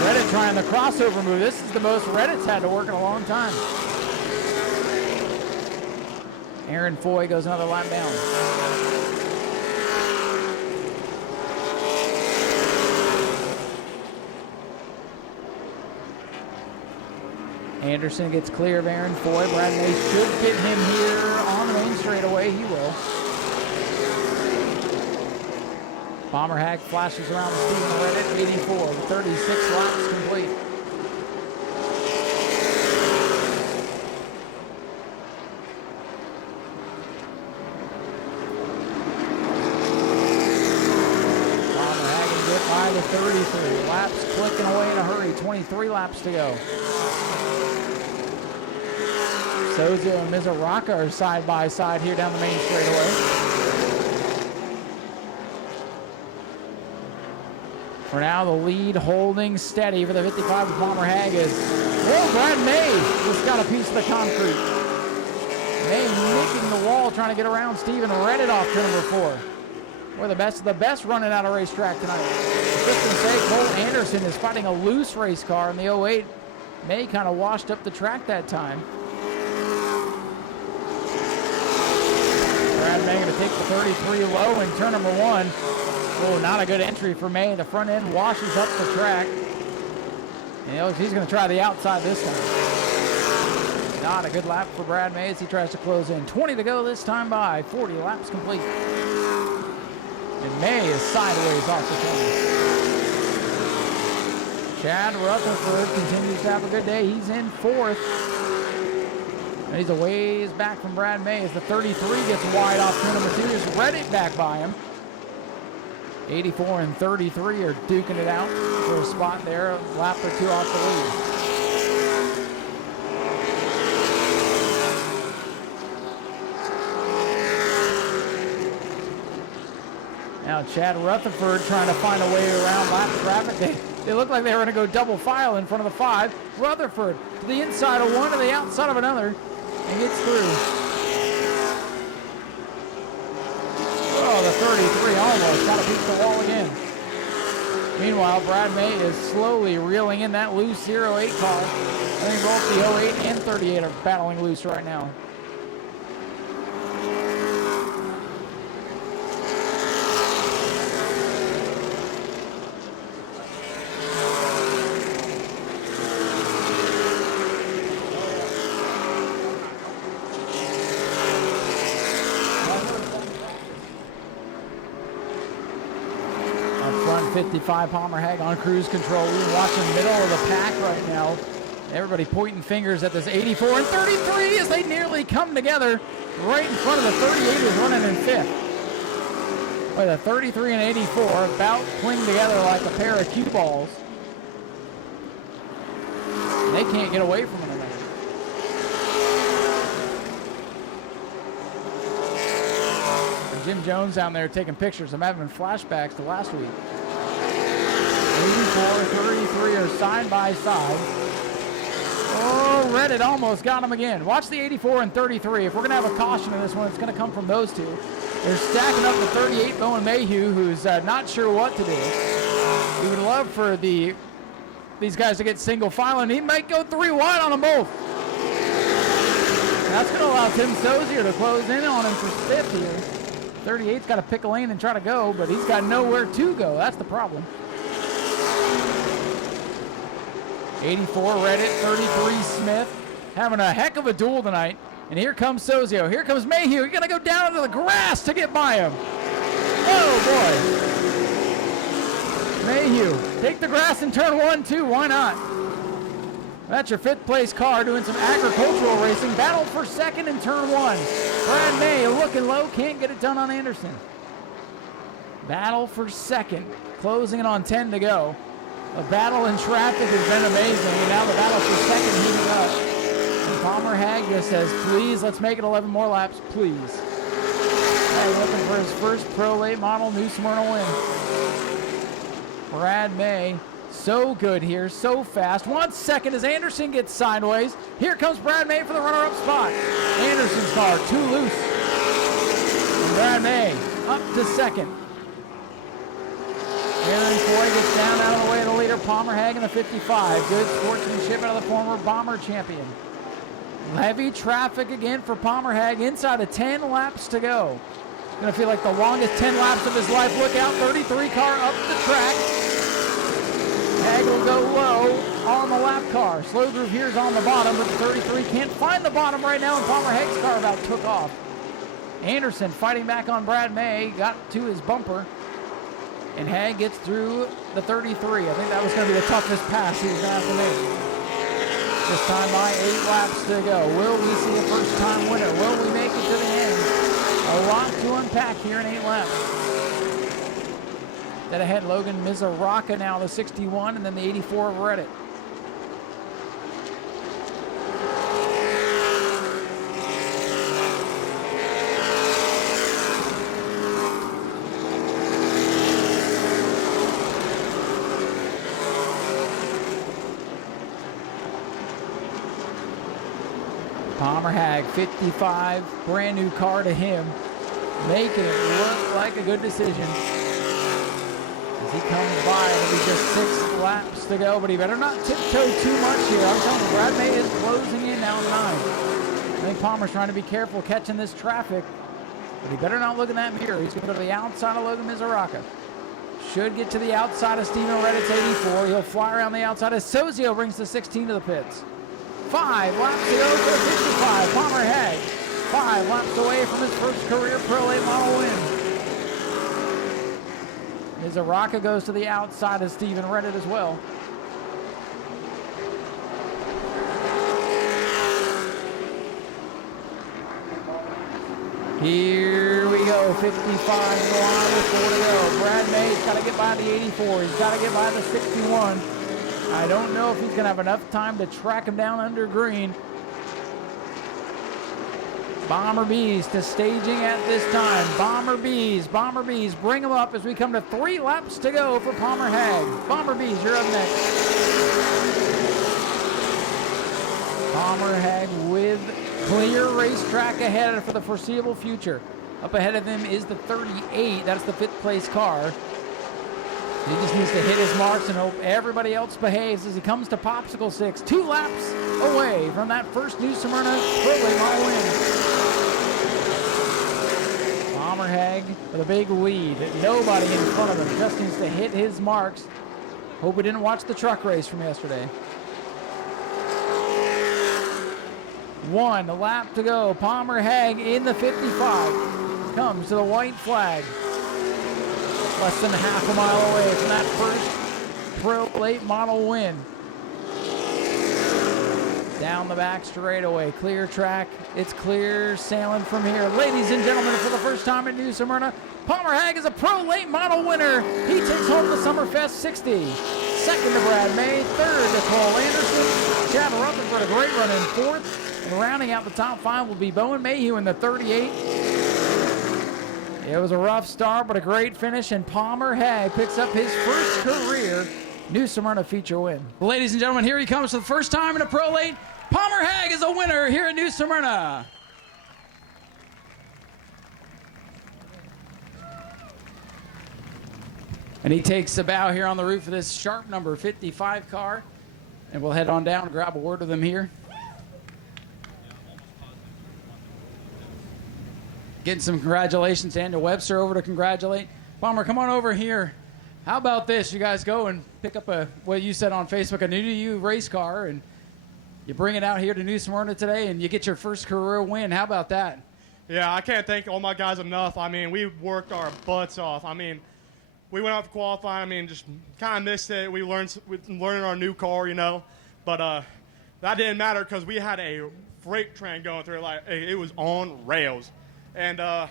Reddit trying the crossover move. This is the most Reddit's had to work in a long time. Aaron Foy goes another lap down. Anderson gets clear of Aaron Foy. Brad May should get him here on the main straightaway. He will. Bomber Hag flashes around Stephen Reddit. 84 with 36 laps complete. Bomber Hagen get by the 33. Laps clicking away in a hurry. 23 laps to go. Sozo and Mizuraka are side by side here down the main straightaway. For now, the lead holding steady for the 55 with Bomber Hag is, Brad May just got a piece of the concrete. May nicking the wall trying to get around Stephen Reddit off turn number 4. We're the best of the best running out of racetrack tonight. Just to say, Cole Anderson is fighting a loose race car in the 08. May kind of washed up the track that time. Brad May going to take the 33 low in turn number 1. Oh, not a good entry for May. The front end washes up the track. And he's going to try the outside this time. Not a good lap for Brad May as he tries to close in. 20 to go this time by 40 laps complete. And May is sideways off the corner. Chad Rutherford continues to have a good day. He's in 4th. And he's a ways back from Brad May as the 33 gets wide off turn number 2. There's Reddit back by him. 84 and 33 are duking it out for a spot there, a lap or 2 off the lead. Now Chad Rutherford trying to find a way around lap traffic. They look like they were going to go double file in front of the 5. Rutherford to the inside of one to the outside of another and gets through. Oh, the 33 almost got to beat the wall again. Meanwhile, Brad May is slowly reeling in that loose 08 car. I think both the 08 and 38 are battling loose right now. Front 55 Palmer Hag on cruise control. We're watching middle of the pack right now. Everybody pointing fingers at this 84 and 33 as they nearly come together right in front of the 38 who's running in 5th. Boy, the 33 and 84 about cling together like a pair of cue balls. And they can't get away from one another. And Jim Jones down there taking pictures. I'm having flashbacks to last week. 84, 33 are side by side. Oh, Reddit almost got him again. Watch the 84 and 33. If we're going to have a caution in this one, it's going to come from those two. They're stacking up the 38, Bowen Mayhew, who's not sure what to do. We would love for these guys to get single file, and he might go 3 wide on them both. That's going to allow Tim Sozier to close in on him for 5th here. 38's got to pick a lane and try to go, but he's got nowhere to go. That's the problem. 84 Reddit, 33 Smith, having a heck of a duel tonight. And here comes Sozio. Here comes Mayhew. You're going to go down into the grass to get by him. Oh, boy. Mayhew, take the grass in turn 1, too. Why not? That's your 5th place car doing some agricultural racing. Battle for 2nd in turn 1. Brad May looking low. Can't get it done on Anderson. Battle for 2nd. Closing it on 10 to go. The battle in traffic has been amazing, and now the battle for 2nd heating up. And Palmer Hag just says, please, let's make it 11 more laps, please. Hag looking for his first Pro Late Model New Smyrna win. Brad May, so good here, so fast. 1 second as Anderson gets sideways. Here comes Brad May for the runner-up spot. Anderson's car, too loose. Brad May up to second. Aaron Foy gets down out of the way of the leader, Palmer Hag in the 55. Good sportsmanship out of the former Bomber champion. Heavy traffic again for Palmer Hag, inside of 10 laps to go. Gonna feel like the longest 10 laps of his life. Look out, 33 car up the track. Hag will go low on the lap car. Slow Groove here is on the bottom, but the 33 can't find the bottom right now, and Palmer Hag's car about took off. Anderson fighting back on Brad May, got to his bumper, and Hag gets through the 33. I think that was going to be the toughest pass he was going to have to make. This time by 8 laps to go. Will we see a first-time winner? Will we make it to the end? A lot to unpack here in 8 laps. Dead ahead, Logan Mizuraka now, the 61, and then the 84 of Reddit. Palmer Hag, 55, brand new car to him, making it look like a good decision. As he comes by, it'll be just 6 laps to go, but he better not tiptoe too much here. I'm telling you, Brad May is closing in down the 9. I think Palmer's trying to be careful catching this traffic, but he better not look in that mirror. He's going to go to the outside of Logan Mizuraka. Should get to the outside of Steven Reddit's 84. He'll fly around the outside as Sozio brings the 16 to the pits. 5 laps to go for the 55. Palmer Hag, 5 laps away from his first career Pro Late Model win. Mizuraka goes to the outside of Steven Reddit as well. Here we go, 55 in the line with 4 to go. Brad May's got to get by the 84. He's got to get by the 61. I don't know if he's going to have enough time to track him down under green. Bomber Bees to staging at this time. Bomber Bees, bring them up as we come to 3 laps to go for Palmer Hag. Bomber Bees, you're up next. Palmer Hag with clear racetrack ahead for the foreseeable future. Up ahead of him is the 38. That's the 5th place car. He just needs to hit his marks and hope everybody else behaves as he comes to Popsicle 6. 2 laps away from that first New Smyrna Pro Late Model win. Palmer Hag with a big lead. Nobody in front of him. Just needs to hit his marks. Hope we didn't watch the truck race from yesterday. 1 lap to go. Palmer Hag in the 55. Comes to the white flag. Less than half a mile away from that first Pro Late Model win. Down the back straightaway, clear track. It's clear sailing from here. Ladies and gentlemen, for the first time in New Smyrna, Palmer Hag is a Pro Late Model winner. He takes home the Summerfest 60. Second to Brad May, third to Cole Anderson. Chad Rutherford, a great run in 4th. And rounding out the top 5 will be Bowen Mayhew in the 38. It was a rough start, but a great finish, and Palmer Hag picks up his first career New Smyrna feature win. Ladies and gentlemen, here he comes for the first time in a Pro Late. Palmer Hag is a winner here at New Smyrna. And he takes a bow here on the roof of this sharp number 55 car, and we'll head on down and grab a word with him here. Getting some congratulations. Daniel Webster over to congratulate. Palmer, come on over here. How about this? You guys go and pick up what you said on Facebook, a new to you race car, and you bring it out here to New Smyrna today, and you get your first career win. How about that? Yeah, I can't thank all my guys enough. I mean, we worked our butts off. I mean, we went out for qualifying. I mean, just kind of missed it. We learned our new car, you know. But that didn't matter because we had a freight train going through. Like, it was on rails. And I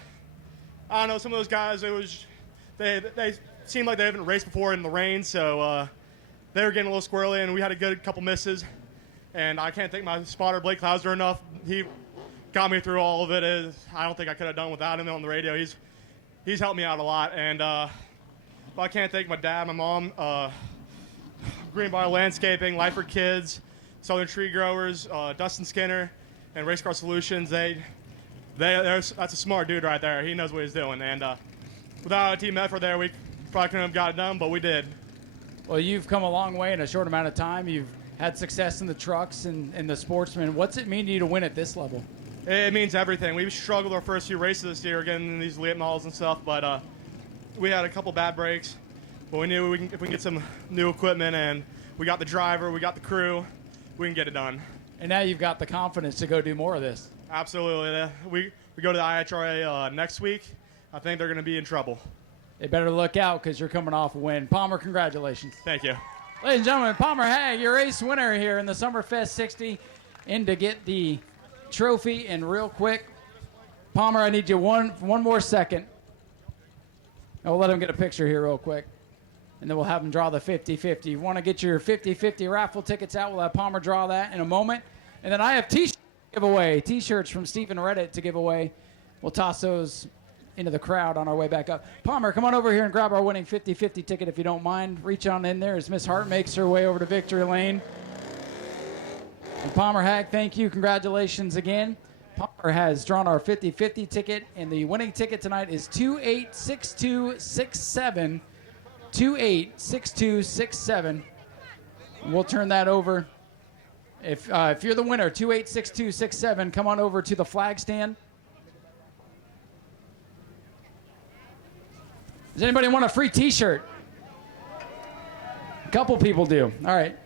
don't know, some of those guys, they seemed like they haven't raced before in the rain, so they were getting a little squirrely, and we had a good couple misses. And I can't thank my spotter, Blake Klausner, enough. He got me through all of it. I don't think I could have done without him on the radio. He's helped me out a lot. And but I can't thank my dad, my mom, Greenbrier Landscaping, Life for Kids, Southern Tree Growers, Dustin Skinner, and Race Car Solutions. that's a smart dude right there. He knows what he's doing. And without a team effort there, we probably couldn't have got it done, but we did. Well, you've come a long way in a short amount of time. You've had success in the trucks and the Sportsman. What's it mean to you to win at this level? It means everything. We struggled our first few races this year getting in these late models and stuff, but we had a couple bad breaks. But we knew if we can get some new equipment and we got the driver, we got the crew, we can get it done. And now you've got the confidence to go do more of this. Absolutely. We go to the IHRA next week. I think they're going to be in trouble. They better look out because you're coming off a win. Palmer, congratulations. Thank you. Ladies and gentlemen, Palmer Hag, your race winner here in the Summerfest 60, in to get the trophy. And real quick, Palmer, I need you one more second. And we'll let him get a picture here real quick. And then we'll have him draw the 50-50. You want to get your 50-50 raffle tickets out, we'll have Palmer draw that in a moment. And then I have T-shirts to give away, T-shirts from Stephen Reddit to give away. We'll toss those into the crowd on our way back up. Palmer, come on over here and grab our winning 50-50 ticket if you don't mind. Reach on in there as Miss Hart makes her way over to victory lane. And Palmer Hag, thank you. Congratulations again. Palmer has drawn our 50-50 ticket, and the winning ticket tonight is 286267. 286267. We'll turn that over. If you're the winner, 286267, come on over to the flag stand. Does anybody want a free T-shirt? A couple people do. All right.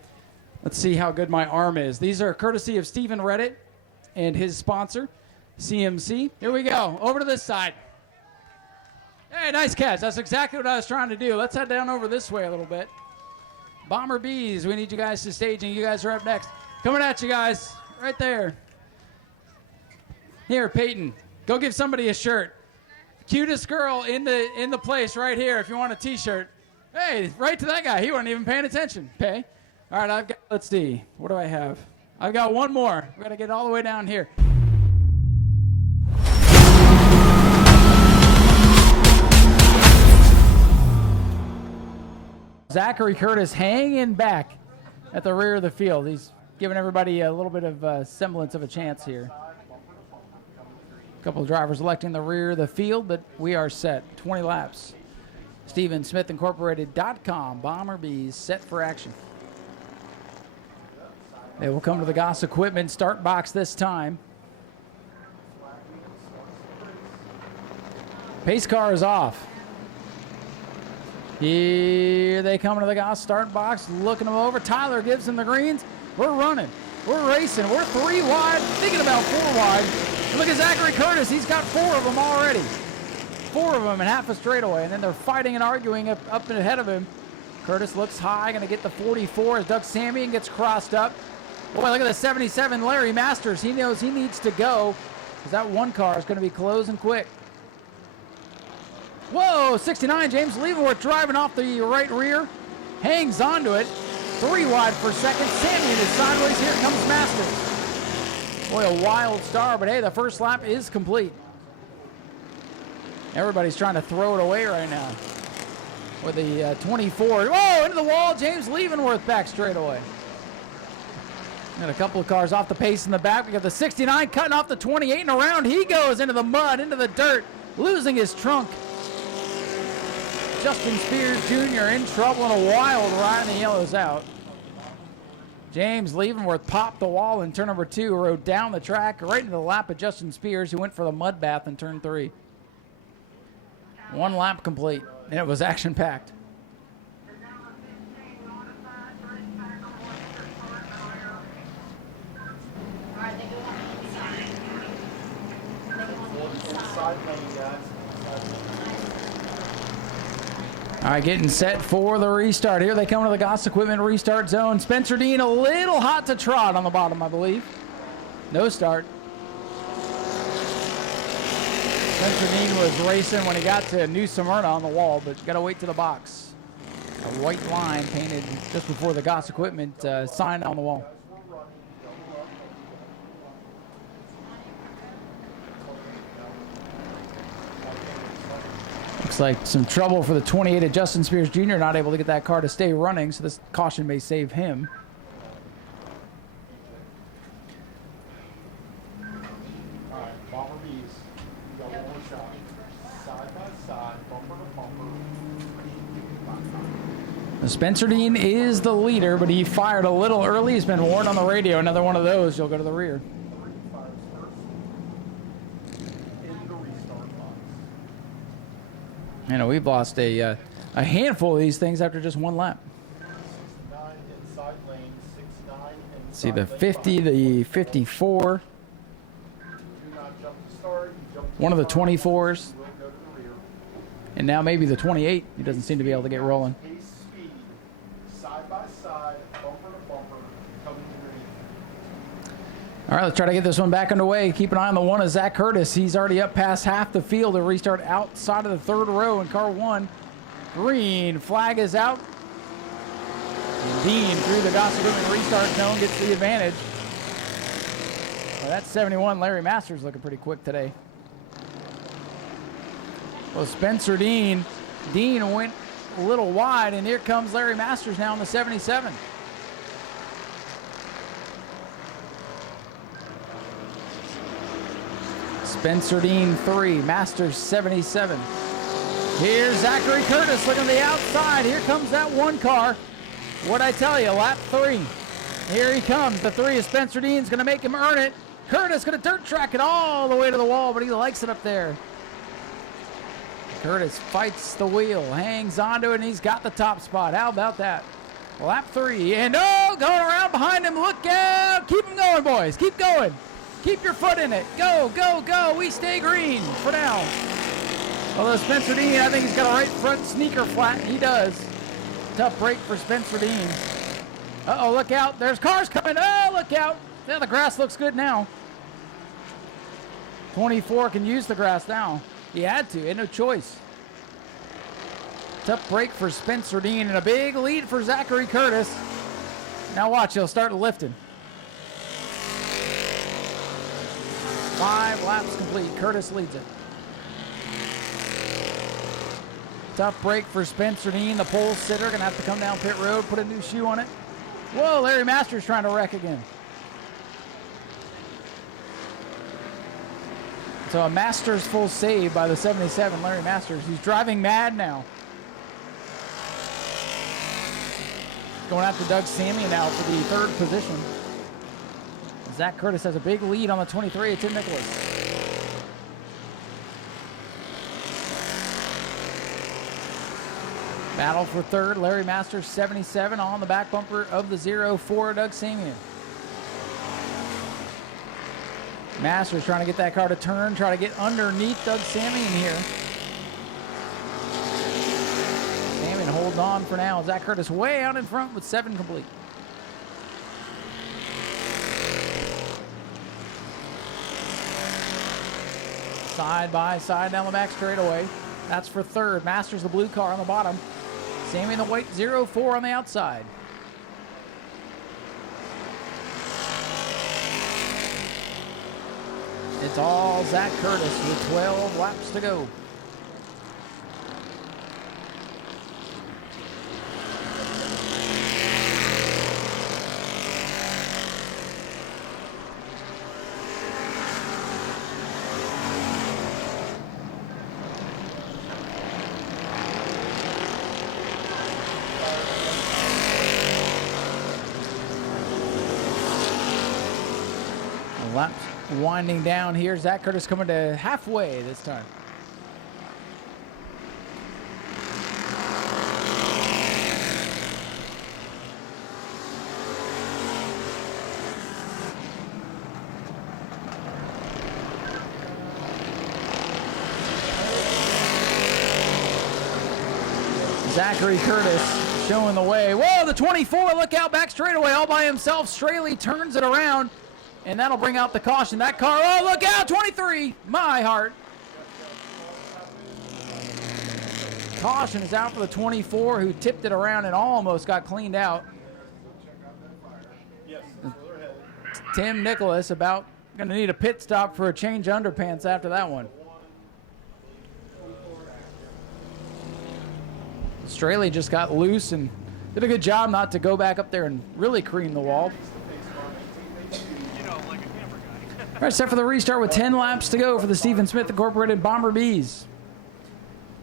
Let's see how good my arm is. These are courtesy of Stephen Reddit and his sponsor, CMC. Here we go. Over to this side. Hey, nice catch. That's exactly what I was trying to do. Let's head down over this way a little bit. Bomber Bees, we need you guys to stage, and you guys are up next. Coming at you guys, right there. Here, Peyton, go give somebody a shirt. Cutest girl in the place right here if you want a T-shirt. Hey, right to that guy. He wasn't even paying attention. Pay. All right, let's see. What do I have? I've got one more. We've got to get all the way down here. Zachary Curtis hanging back at the rear of the field. He's giving everybody a little bit of semblance of a chance here. A couple of drivers electing the rear of the field, but we are set. 20 laps. StevensSmithIncorporated.com. Bomber Bees set for action. They will come to the Goss Equipment start box this time. Pace car is off. Here they come to the Goss start box, looking them over. Tyler gives them the greens. We're running. We're racing. We're 3 wide, thinking about 4 wide. And look at Zachary Curtis. He's got 4 of them already. 4 of them in half a straightaway. And then they're fighting and arguing up and ahead of him. Curtis looks high, going to get the 44 as Doug Samian gets crossed up. Boy, look at the 77 Larry Masters. He knows he needs to go because that one car is going to be closing quick. Whoa, 69, James Leavenworth driving off the right rear. Hangs onto it. 3 wide for second. Samian is sideways. Here comes Masters. Boy, a wild star, but hey, the first lap is complete. Everybody's trying to throw it away right now. With the 24. Whoa, into the wall. James Leavenworth back straight away. Got a couple of cars off the pace in the back. We got the 69 cutting off the 28, and around he goes into the mud, into the dirt, losing his trunk. Justin Spears Jr. in trouble in a wild ride, and the yellow's out. James Leavenworth popped the wall in turn number 2, rode down the track right into the lap of Justin Spears, who went for the mud bath in turn 3. 1 lap complete, and it was action-packed. All right, getting set for the restart. Here they come to the Goss Equipment restart zone. Spencer Dean a little hot to trot on the bottom, I believe. No start. Spencer Dean was racing when he got to New Smyrna on the wall, but you got to wait to the box. A white line painted just before the Goss Equipment sign on the wall. Looks like some trouble for the 28 of Justin Spears Jr. Not able to get that car to stay running, so this caution may save him. All right, Bomber Bees. Spencer Dean is the leader, but he fired a little early. He's been warned on the radio. Another one of those, you'll go to the rear. You know, we've lost a handful of these things after just one lap. See the 50, the 54, one of the 24s, and now maybe the 28. He doesn't seem to be able to get rolling. All right, let's try to get this one back underway. Keep an eye on the one of Zach Curtis. He's already up past half the field to restart outside of the third row in car one. Green flag is out. And Dean through the Gossip restart zone gets the advantage. Well, that's 71. Larry Masters looking pretty quick today. Well, Spencer Dean went a little wide, and here comes Larry Masters now in the 77. Spencer Dean 3, Masters 77. Here's Zachary Curtis looking to the outside. Here comes that one car. What'd I tell you, lap 3. Here he comes. The 3 of Spencer Dean's going to make him earn it. Curtis going to dirt track it all the way to the wall, but he likes it up there. Curtis fights the wheel, hangs onto it, and he's got the top spot. How about that? Lap 3, and oh, going around behind him. Look out. Keep him going, boys. Keep going. Keep your foot in it. Go, go, go. We stay green for now. Although Spencer Dean, I think he's got a right front sneaker flat. He does. Tough break for Spencer Dean. Uh-oh, look out. There's cars coming. Oh, look out. Yeah, the grass looks good now. 24 can use the grass now. He had to. Had no choice. Tough break for Spencer Dean and a big lead for Zachary Curtis. Now watch, he'll start lifting. 5 laps complete. Curtis leads it. Tough break for Spencer Dean. The pole sitter going to have to come down pit road, put a new shoe on it. Whoa, Larry Masters trying to wreck again. So a Masters full save by the 77, Larry Masters. He's driving mad now. Going after Doug Sammy now for the 3rd position. Zach Curtis has a big lead on the 23 of Tim Nicholas. Battle for 3rd, Larry Masters 77 on the back bumper of the 04 Doug Samian. Masters trying to get that car to turn, try to get underneath Doug Samian here. Samian holds on for now. Zach Curtis way out in front with 7 complete. Side by side down the back straightaway. That's for 3rd. Masters the blue car on the bottom. Sammy in the white 04 on the outside. It's all Zach Curtis with 12 laps to go. Laps winding down here. Zach Curtis coming to halfway this time. Zachary Curtis showing the way. Whoa, the 24, look out, back straightaway all by himself. Straley turns it around. And that'll bring out the caution. That car, oh, look out, 23. My heart. Caution is out for the 24 who tipped it around and almost got cleaned out. Tim Nicholas about going to need a pit stop for a change of underpants after that one. Straley just got loose and did a good job not to go back up there and really cream the wall. All right, set for the restart with 10 laps to go for the Stephen Smith Incorporated Bomber Bees.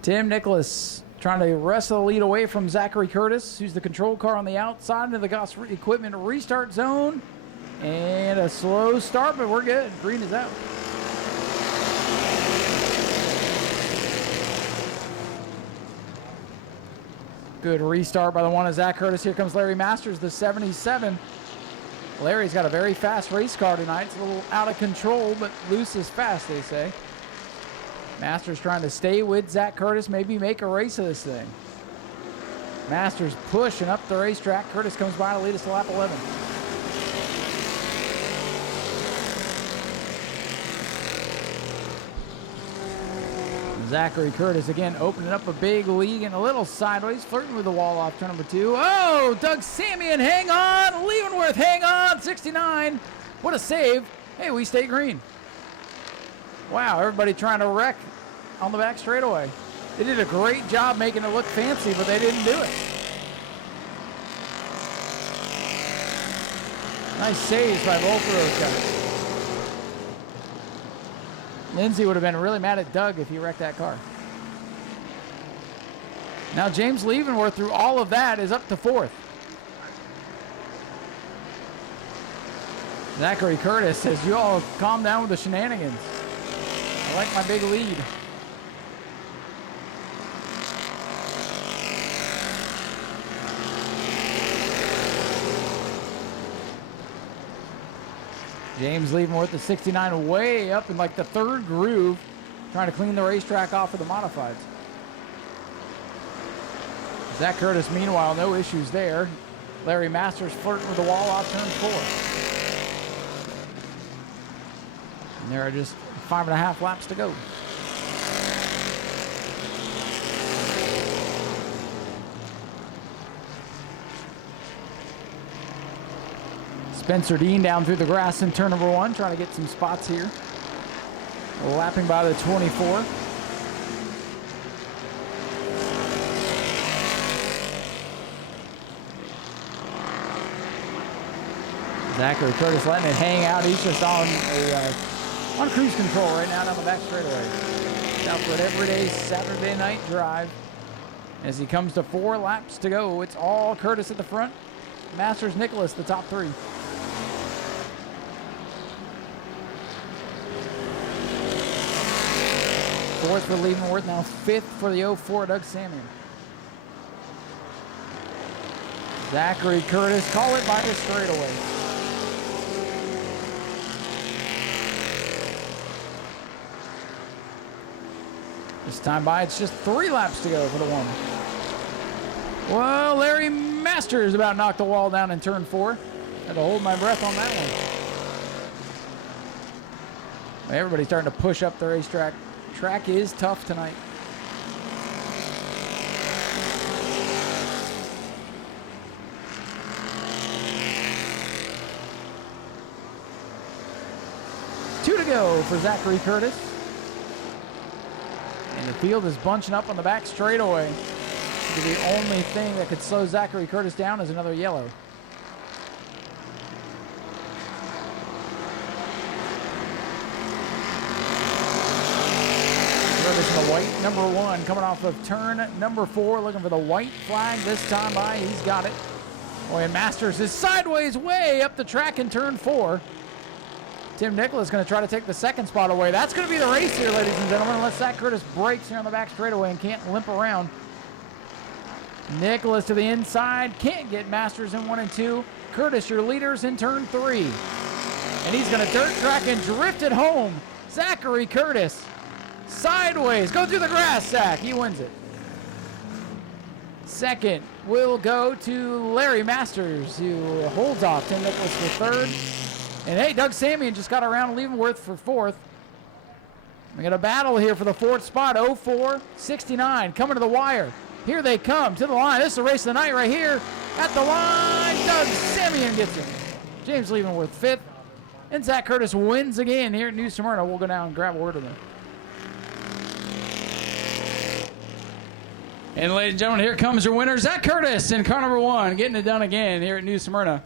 Tim Nicholas trying to wrestle the lead away from Zachary Curtis, who's the control car on the outside into the Goss equipment restart zone. And a slow start, but we're good. Green is out. Good restart by the one of Zach Curtis. Here comes Larry Masters, the 77. Larry's got a very fast race car tonight. It's a little out of control, but loose is fast, they say. Masters trying to stay with Zach Curtis, maybe make a race of this thing. Masters pushing up the racetrack. Curtis comes by to lead us to lap 11. Zachary Curtis again opening up a big lead and a little sideways, flirting with the wall off turn number 2. Oh, Doug Samian, hang on. Leavenworth, hang on. 69. What a save. Hey, we stay green. Wow, everybody trying to wreck on the back straightaway. They did a great job making it look fancy, but they didn't do it. Nice saves by both of those guys. Lindsay would have been really mad at Doug if he wrecked that car. Now James Leavenworth, through all of that, is up to 4th. Zachary Curtis says, you all calm down with the shenanigans. I like my big lead. James Leavenworth, the 69, way up in like the 3rd groove, trying to clean the racetrack off of the modifieds. Zach Curtis, meanwhile, no issues there. Larry Masters flirting with the wall off turn 4. And there are just 5.5 laps to go. Spencer Dean down through the grass in turn number 1, trying to get some spots here. Lapping by the 24. Zachary Curtis letting it hang out. He's just on cruise control right now down the back straightaway. Out for an everyday Saturday night drive. As he comes to 4 laps to go, it's all Curtis at the front. Masters Nicholas, the top 3. Fourth for Leavenworth, now 5th for the 04 Doug Samian. Zachary Curtis, call it by the straightaway. This time by, it's just 3 laps to go for the one. Well, Larry Masters about knocked the wall down in turn 4. Had to hold my breath on that one. Everybody's starting to push up the racetrack. Track is tough tonight. Two to go for Zachary Curtis. And the field is bunching up on the back straightaway. The only thing that could slow Zachary Curtis down is another yellow. Curtis in the white, number 1, coming off of turn number 4, looking for the white flag this time by. He's got it. Boy, and Masters is sideways way up the track in turn 4. Tim Nicholas going to try to take the 2nd spot away. That's going to be the race here, ladies and gentlemen, unless Zach Curtis breaks here on the back straightaway and can't limp around. Nicholas to the inside, can't get Masters in 1 and 2. Curtis, your leaders in turn 3. And he's going to dirt track and drift it home. Zachary Curtis, sideways, go through the grass, Zach, he wins it. 2nd will go to Larry Masters, who holds off Tim Nicholas for 3rd. And hey, Doug Samian just got around Leavenworth for 4th. We got a battle here for the 4th spot. 04, 69 coming to the wire. Here they come to the line. This is the race of the night right here. At the line, Doug Samian gets it. James Leavenworth 5th. And Zach Curtis wins again here at New Smyrna. We'll go down and grab a word of them. And ladies and gentlemen, here comes your winner, Zach Curtis in car number 1, getting it done again here at New Smyrna.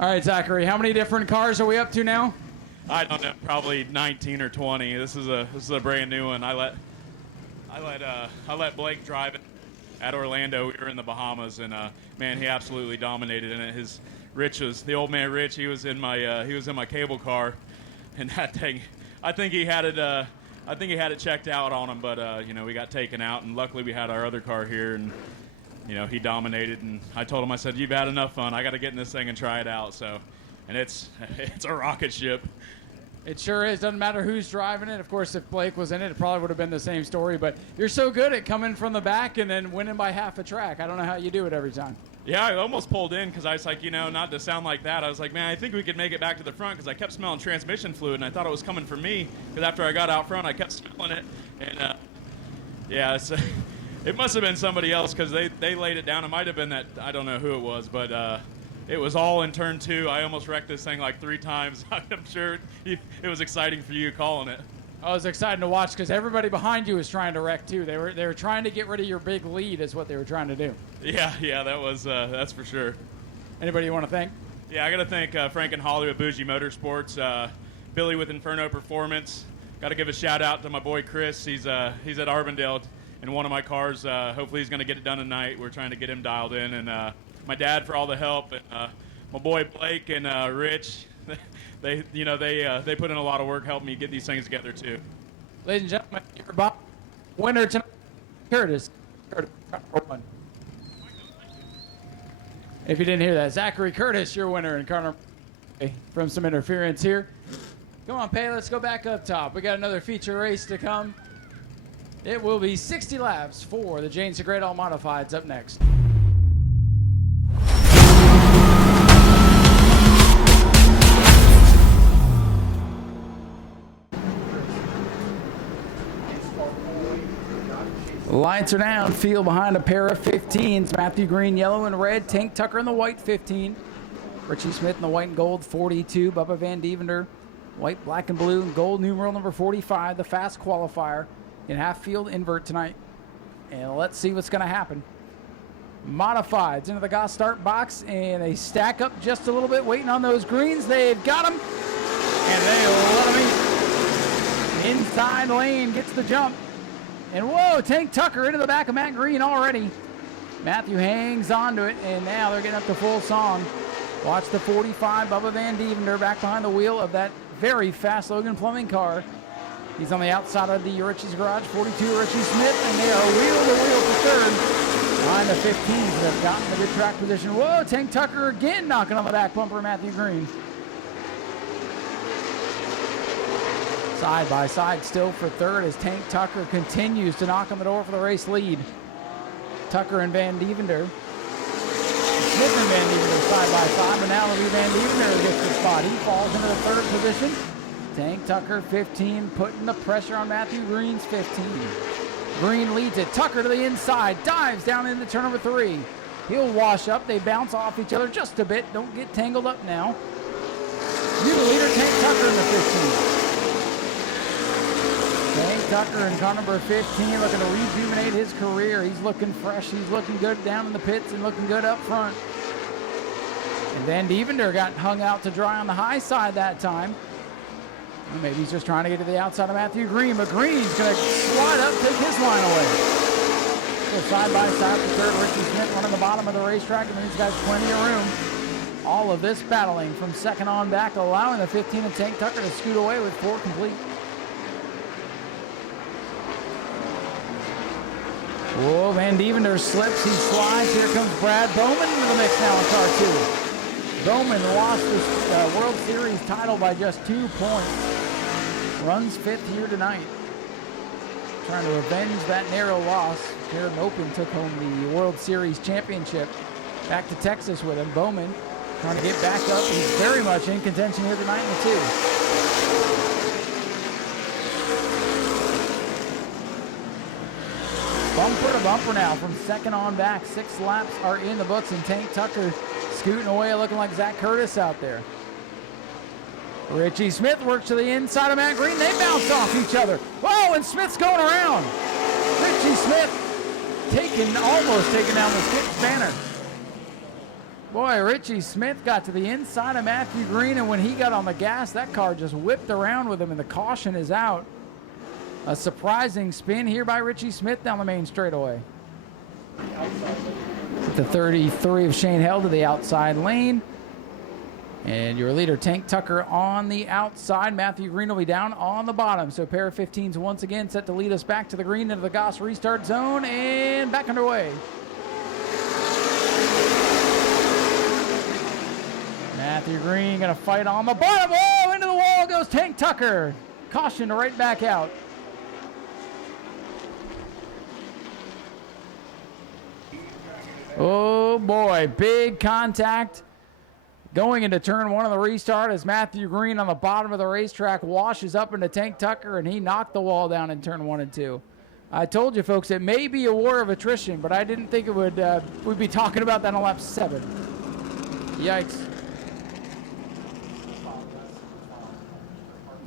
All right, Zachary, how many different cars are we up to now? I don't know, probably 19 or 20. This is a brand new one. I I let Blake drive it at Orlando. We were in the Bahamas, and man, he absolutely dominated in it. The old man Rich. He was in my cable car, and that thing, I think he had it checked out on him, but we got taken out, and luckily we had our other car here, and he dominated. And I told him, I said, "You've had enough fun. I got to get in this thing and try it out." So, and it's a rocket ship. It sure is. Doesn't matter who's driving it. Of course, if Blake was in it, it probably would have been the same story. But you're so good at coming from the back and then winning by half a track. I don't know how you do it every time. Yeah, I almost pulled in because I was like, not to sound like that. I was like, man, I think we could make it back to the front because I kept smelling transmission fluid, and I thought it was coming from me because after I got out front, I kept smelling it. And, it must have been somebody else because they laid it down. It might have been that, I don't know who it was, but it was all in turn 2. I almost wrecked this thing like 3 times. I'm sure it was exciting for you calling it. I was excited to watch because everybody behind you was trying to wreck too. They were trying to get rid of your big lead is what they were trying to do. Yeah, that was that's for sure. Anybody you want to thank? Yeah, I got to thank Frank and Holly with Bougie Motorsports, Billy with Inferno Performance. Got to give a shout out to my boy Chris. He's at Arbondale in one of my cars. Hopefully he's going to get it done tonight. We're trying to get him dialed in, and my dad for all the help, and my boy Blake and Rich. They put in a lot of work helping me get these things together too. Ladies and gentlemen, your winner tonight, Curtis. One. If you didn't hear that, Zachary Curtis, your winner in car number from some interference here. Come on, Pay, let's go back up top. We got another feature race to come. It will be 60 laps for the Jane Segredo Modifieds up next. Lights are down. Field behind a pair of 15s. Matthew Green, yellow and red. Tank Tucker in the white 15. Richie Smith in the white and gold 42. Bubba Van Devender, white, black, and blue, and gold numeral number 45. The fast qualifier in half field invert tonight. And let's see what's going to happen. Modifieds into the Goss start box, and they stack up just a little bit, waiting on those greens. They've got them, and they let them eat. Inside lane gets the jump. And whoa, Tank Tucker into the back of Matt Green already. Matthew hangs on to it, and now they're getting up to full song. Watch the 45, Bubba Van Devender back behind the wheel of that very fast Logan Plumbing car. He's on the outside of the Richie's Garage, 42 Richie Smith, and they are wheel to wheel for third. Behind the 15s that have gotten the good track position. Whoa, Tank Tucker again knocking on the back bumper of Matthew Green. Side by side still for third as Tank Tucker continues to knock on the door for the race lead. Tucker and Van Devender. Smith and Van Devender side by side, but now it'll be Van Devender who gets the spot. He falls into the third position. Tank Tucker 15, putting the pressure on Matthew Green's 15. Green leads it. Tucker to the inside, dives down into turn number 3. He'll wash up. They bounce off each other just a bit. Don't get tangled up now. New leader, Tank Tucker in the 15. Tank Tucker in car number 15 looking to rejuvenate his career. He's looking fresh. He's looking good down in the pits and looking good up front. And Van Devender got hung out to dry on the high side that time. Well, maybe he's just trying to get to the outside of Matthew Green, but Green's going to slide up, take his line away. So side by side for third, Richie Smith running the bottom of the racetrack, and he's got plenty of room. All of this battling from second on back, allowing the 15 of Tank Tucker to scoot away with 4 complete. Whoa, Van Devender slips, he slides. Here comes Brad Bowman into the mix now in car 2. Bowman lost his World Series title by just 2 points. Runs 5th here tonight. Trying to avenge that narrow loss. Jared Open took home the World Series championship. Back to Texas with him. Bowman trying to get back up. He's very much in contention here tonight in the 2. Bumper to bumper now from second on back. 6 laps are in the books, and Tank Tucker scooting away looking like Zach Curtis out there. Richie Smith works to the inside of Matt Green. They bounce off each other. Whoa, and Smith's going around. Richie Smith almost taking down the skip spanner. Boy, Richie Smith got to the inside of Matthew Green, and when he got on the gas, that car just whipped around with him, and the caution is out. A surprising spin here by Richie Smith down the main straightaway. The 33 of Shane Held to the outside lane. And your leader, Tank Tucker, on the outside. Matthew Green will be down on the bottom. So pair of 15s once again set to lead us back to the green into the Goss restart zone and back underway. Matthew Green going to fight on the bottom. Oh, into the wall goes Tank Tucker. Caution right back out. Oh boy, big contact going into turn one of the restart as Matthew Green on the bottom of the racetrack washes up into Tank Tucker, and he knocked the wall down in turn 1 and 2. I told you folks, it may be a war of attrition, but I didn't think it would. We'd be talking about that on lap 7. Yikes.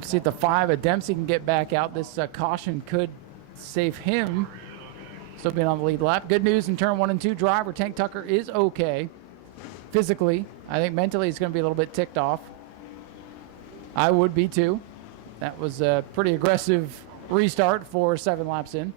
See if the 5 of Dempsey can get back out. This caution could save him. Still being on the lead lap. Good news in turn 1 and 2. Driver Tank Tucker is okay. Physically, I think mentally he's going to be a little bit ticked off. I would be too. That was a pretty aggressive restart for 7 laps in.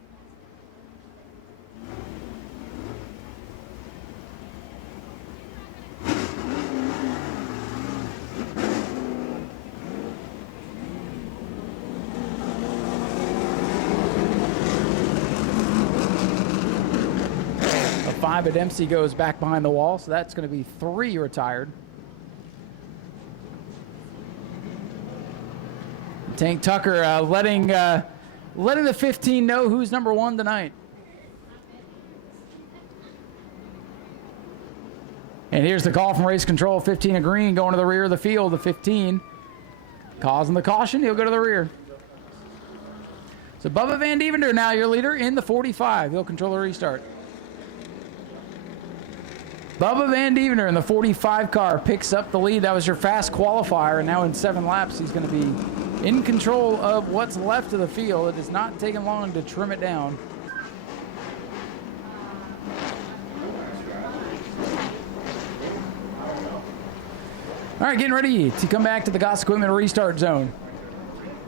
But Dempsey goes back behind the wall, so that's going to be 3 retired. Tank Tucker letting the 15 know who's number 1 tonight. And here's the call from race control. 15 of Green going to the rear of the field. The 15 causing the caution. He'll go to the rear. So Bubba Van Devender now your leader in the 45. He'll control the restart. Bubba Van Devender in the 45 car picks up the lead. That was your fast qualifier, and now in 7 laps, he's going to be in control of what's left of the field. It has not taken long to trim it down. All right, getting ready to come back to the Goss Equipment restart zone.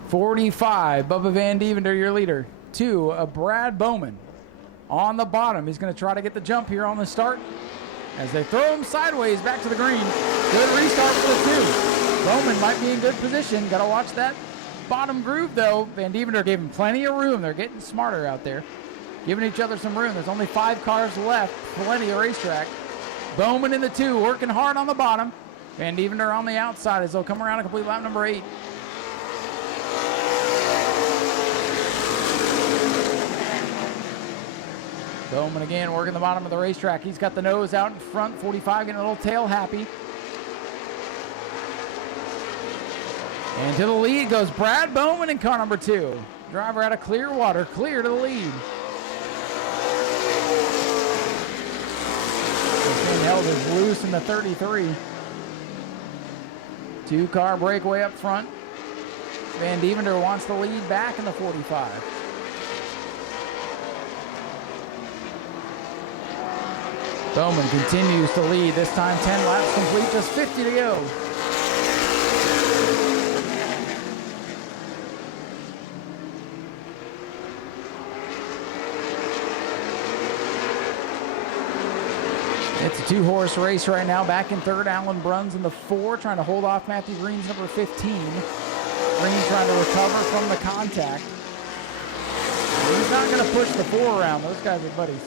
45, Bubba Van Devender, your leader. 2, Brad Bowman on the bottom. He's going to try to get the jump here on the start. As they throw him sideways back to the green. Good restart for the 2. Bowman might be in good position. Got to watch that bottom groove, though. Van Devender gave him plenty of room. They're getting smarter out there. Giving each other some room. There's only 5 cars left. Plenty of racetrack. Bowman in the 2, working hard on the bottom. Van Devender on the outside as they'll come around and complete lap number 8. Bowman again working the bottom of the racetrack. He's got the nose out in front. 45 getting a little tail happy. And to the lead goes Brad Bowman in car number 2. Driver out of Clearwater, clear to the lead. Shane Held is loose in the 33. 2-car breakaway up front. Van Devender wants the lead back in the 45. Bowman continues to lead. This time 10 laps complete, just 50 to go. It's a 2-horse race right now. Back in 3rd, Alan Bruns in the 4, trying to hold off Matthew Green's number 15. Green trying to recover from the contact. He's not going to push the 4 around. Those guys are buddies.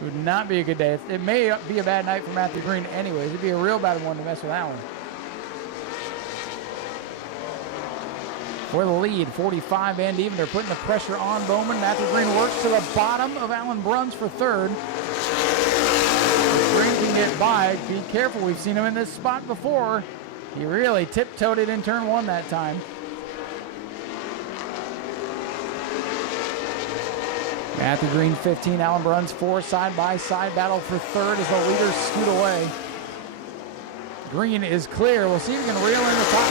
It would not be a good day. It may be a bad night for Matthew Green anyways. It'd be a real bad one to mess with Allen. For the lead, 45, Van Devender putting the pressure on Bowman. Matthew Green works to the bottom of Alan Bruns for 3rd. Green can get by. Be careful. We've seen him in this spot before. He really tiptoed it in turn 1 that time. Matthew Green 15, Alan Bruns 4, side-by-side battle for 3rd as the leaders scoot away. Green is clear. We'll see if he can reel in the top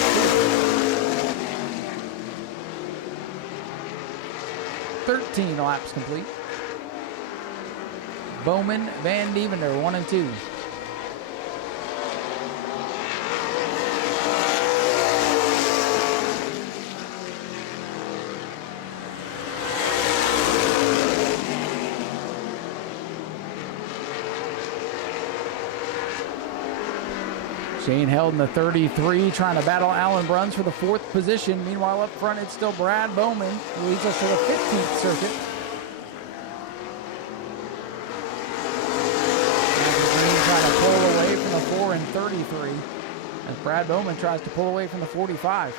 2. 13 laps complete. Bowman, Van Devender, 1 and 2. Shane held in the 33, trying to battle Alan Bruns for the 4th position. Meanwhile, up front, it's still Brad Bowman, who leads us to the 15th circuit. Trying to pull away from the 4 and 33, as Brad Bowman tries to pull away from the 45.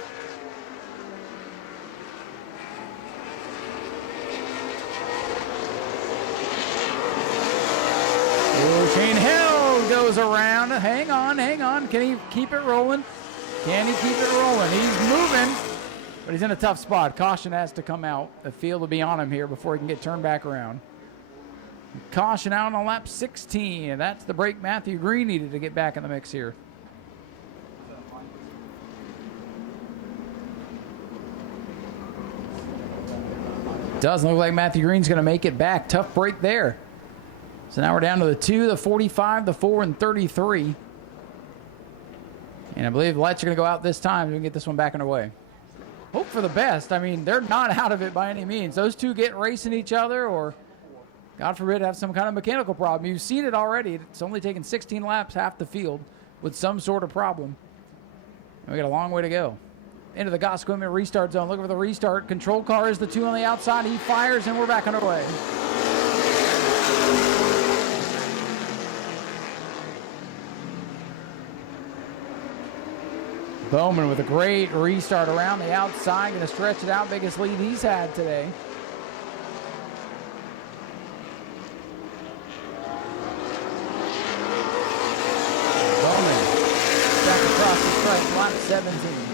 Shane Hill goes around. Hang on. Can he keep it rolling? Can he keep it rolling? He's moving, but he's in a tough spot. Caution has to come out. The field will be on him here before he can get turned back around. Caution out on lap 16. That's the break Matthew Green needed to get back in the mix here. Doesn't look like Matthew Green's going to make it back. Tough break there. So now we're down to the 2, the 45, the 4, and 33. And I believe the lights are going to go out this time so we can get this one back underway. Hope for the best. I mean, they're not out of it by any means. Those two get racing each other or, God forbid, have some kind of mechanical problem. You've seen it already. It's only taken 16 laps, half the field, with some sort of problem. And we got a long way to go. Into the Goss Equipment restart zone. Looking for the restart. Control car is the 2 on the outside. He fires, and we're back underway. Bowman with a great restart around the outside. Going to stretch it out. Biggest lead he's had today. Bowman back across the stripe, lap 17.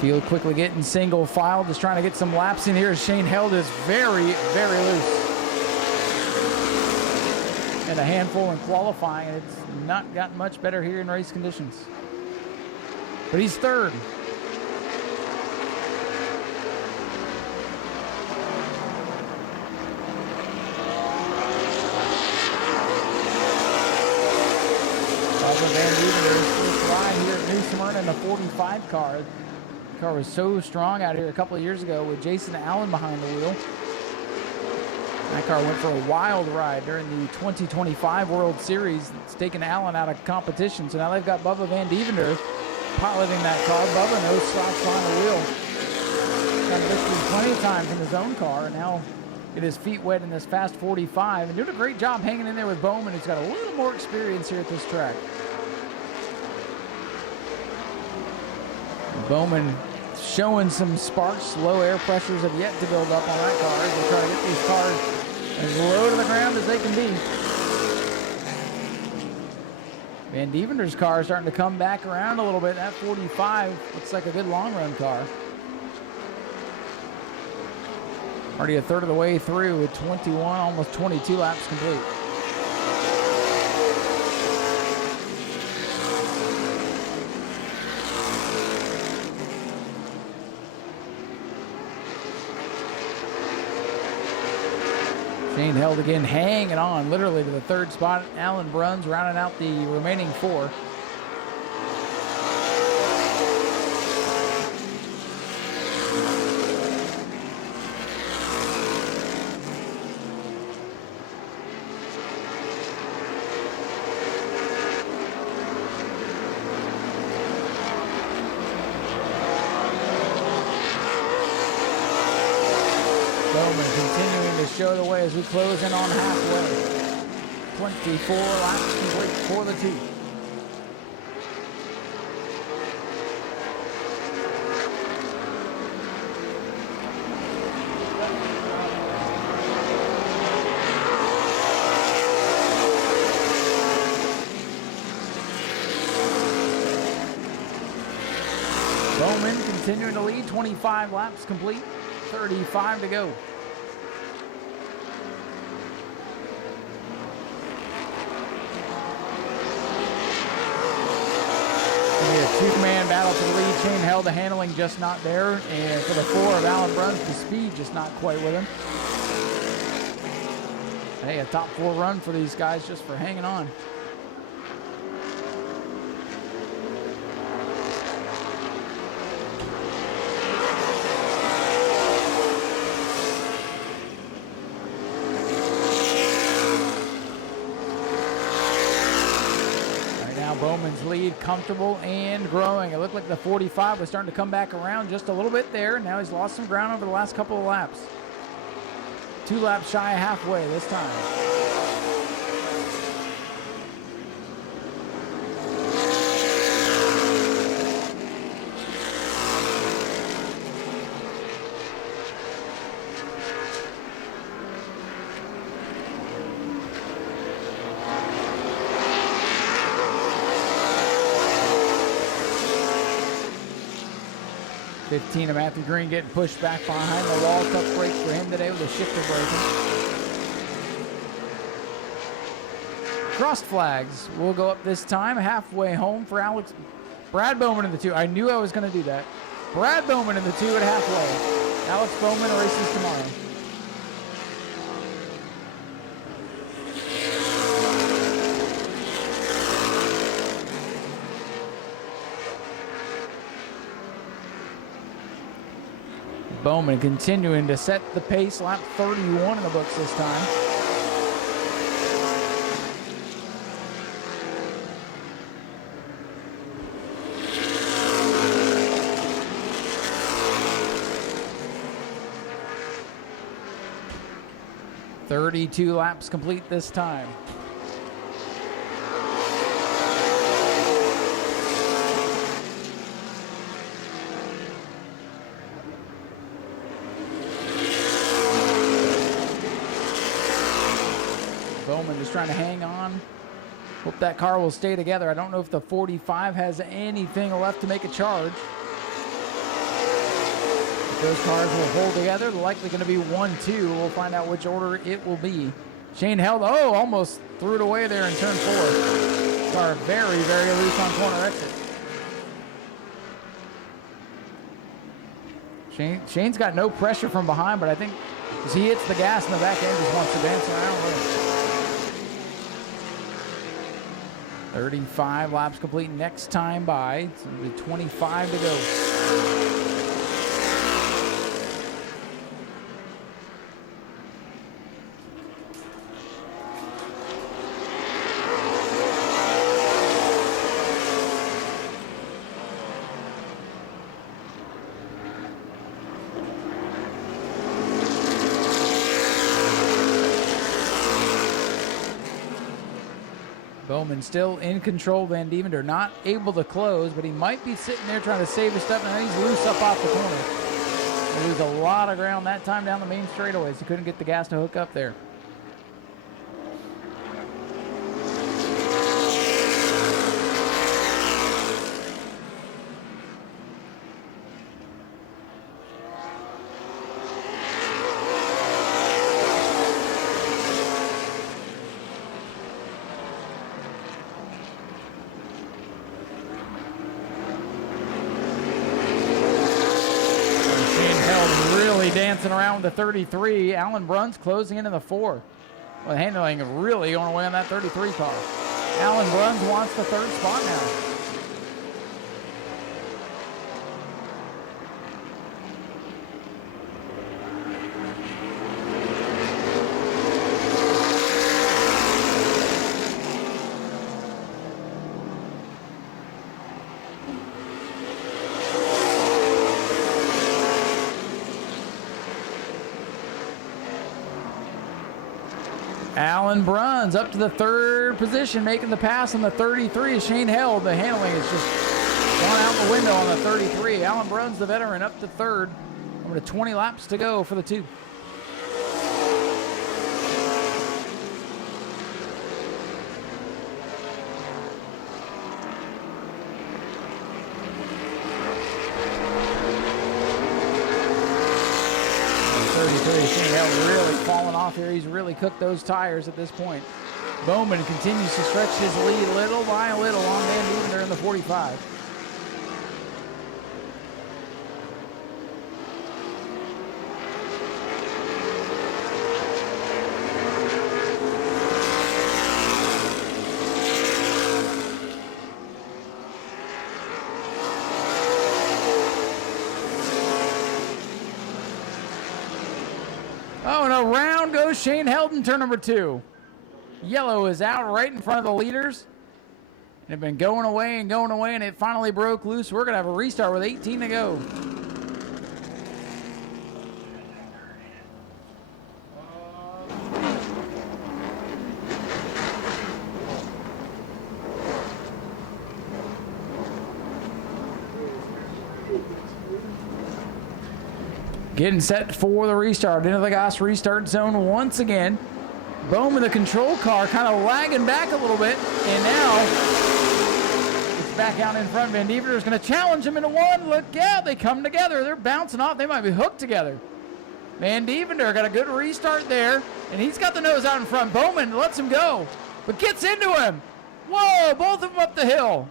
Field quickly getting single file, just trying to get some laps in here. Shane Held is very, very loose. And a handful in qualifying. It's not gotten much better here in race conditions. But he's 3rd. Van Dieven's first ride here at New Smyrna in the 45 car. The car was so strong out here a couple of years ago with Jason Allen behind the wheel. That car went for a wild ride during the 2025 World Series. It's taken Allen out of competition. So now they've got Bubba Van Dievender piloting that car. Bubba knows slots behind the wheel. Got victory plenty of times in his own car, and now get his feet wet in this fast 45. And doing a great job hanging in there with Bowman, who's got a little more experience here at this track. Bowman showing some sparks. Low air pressures have yet to build up on that car as they try to get these cars as low to the ground as they can be. Van Dievender's car is starting to come back around a little bit. That 45 looks like a good long run car. Already a third of the way through with 21, almost 22 laps complete. Shane Held again hanging on literally to the 3rd spot. Alan Bruns rounding out the remaining 4. Bowman continuing to show the way as we close in on halfway. 24 laps complete for the 2. Bowman continuing to lead, 25 laps complete, 35 to go. A 2-man battle for the lead. Shane Held, the handling just not there, and for the 4 of Alan Bruns, the speed just not quite with him. Hey, a top 4 run for these guys just for hanging on. Bowman's lead comfortable and growing. It looked like the 45 was starting to come back around just a little bit there. Now he's lost some ground over the last couple of laps. 2 laps shy of halfway this time. 15 of Matthew Green getting pushed back behind the wall. Tough break for him today with a shifter breaking. Crossed flags will go up this time. Halfway home for Brad Bowman in the 2. I knew I was going to do that. Brad Bowman in the 2 at halfway. Alex Bowman races tomorrow. Bowman continuing to set the pace. Lap 31 in the books this time. "32 laps complete this time." Bowman just trying to hang on. Hope that car will stay together. I don't know if the 45 has anything left to make a charge. If those cars will hold together, they're likely going to be 1-2. We'll find out which order it will be. Shane held, almost threw it away there in turn 4. Car very, very loose on corner exit. Shane's got no pressure from behind, but I think as he hits the gas in the back end, just wants to dance around with it. 35 laps complete next time by. It's going to be 25 to go. Bowman still in control. Van Diemender not able to close, but he might be sitting there trying to save his stuff. Now he's loose up off the corner. He lose a lot of ground that time down the main straightaways. He couldn't get the gas to hook up there. Dancing around with the 33. Alan Bruns closing in the 4. Well, handling really going away on that 33 car. Alan Bruns wants the 3rd spot now. Alan Bruns up to the 3rd position, making the pass on the 33. Shane held. The handling is just gone out the window on the 33. Alan Bruns, the veteran, up to 3rd. Over to 20 laps to go for the 2. Really falling off here. He's really cooked those tires at this point. Bowman continues to stretch his lead little by little on Van Diemender in the 45. Oh, and around goes Shane Held in turn number 2. Yellow is out right in front of the leaders. They've been going away, and it finally broke loose. We're going to have a restart with 18 to go. Getting set for the restart. Into the gas restart zone once again. Bowman, the control car, kind of lagging back a little bit. And now it's back out in front. Van Diever's going to challenge him into one. Look out. They come together. They're bouncing off. They might be hooked together. Van Diever got a good restart there. And he's got the nose out in front. Bowman lets him go, but gets into him. Whoa, both of them up the hill.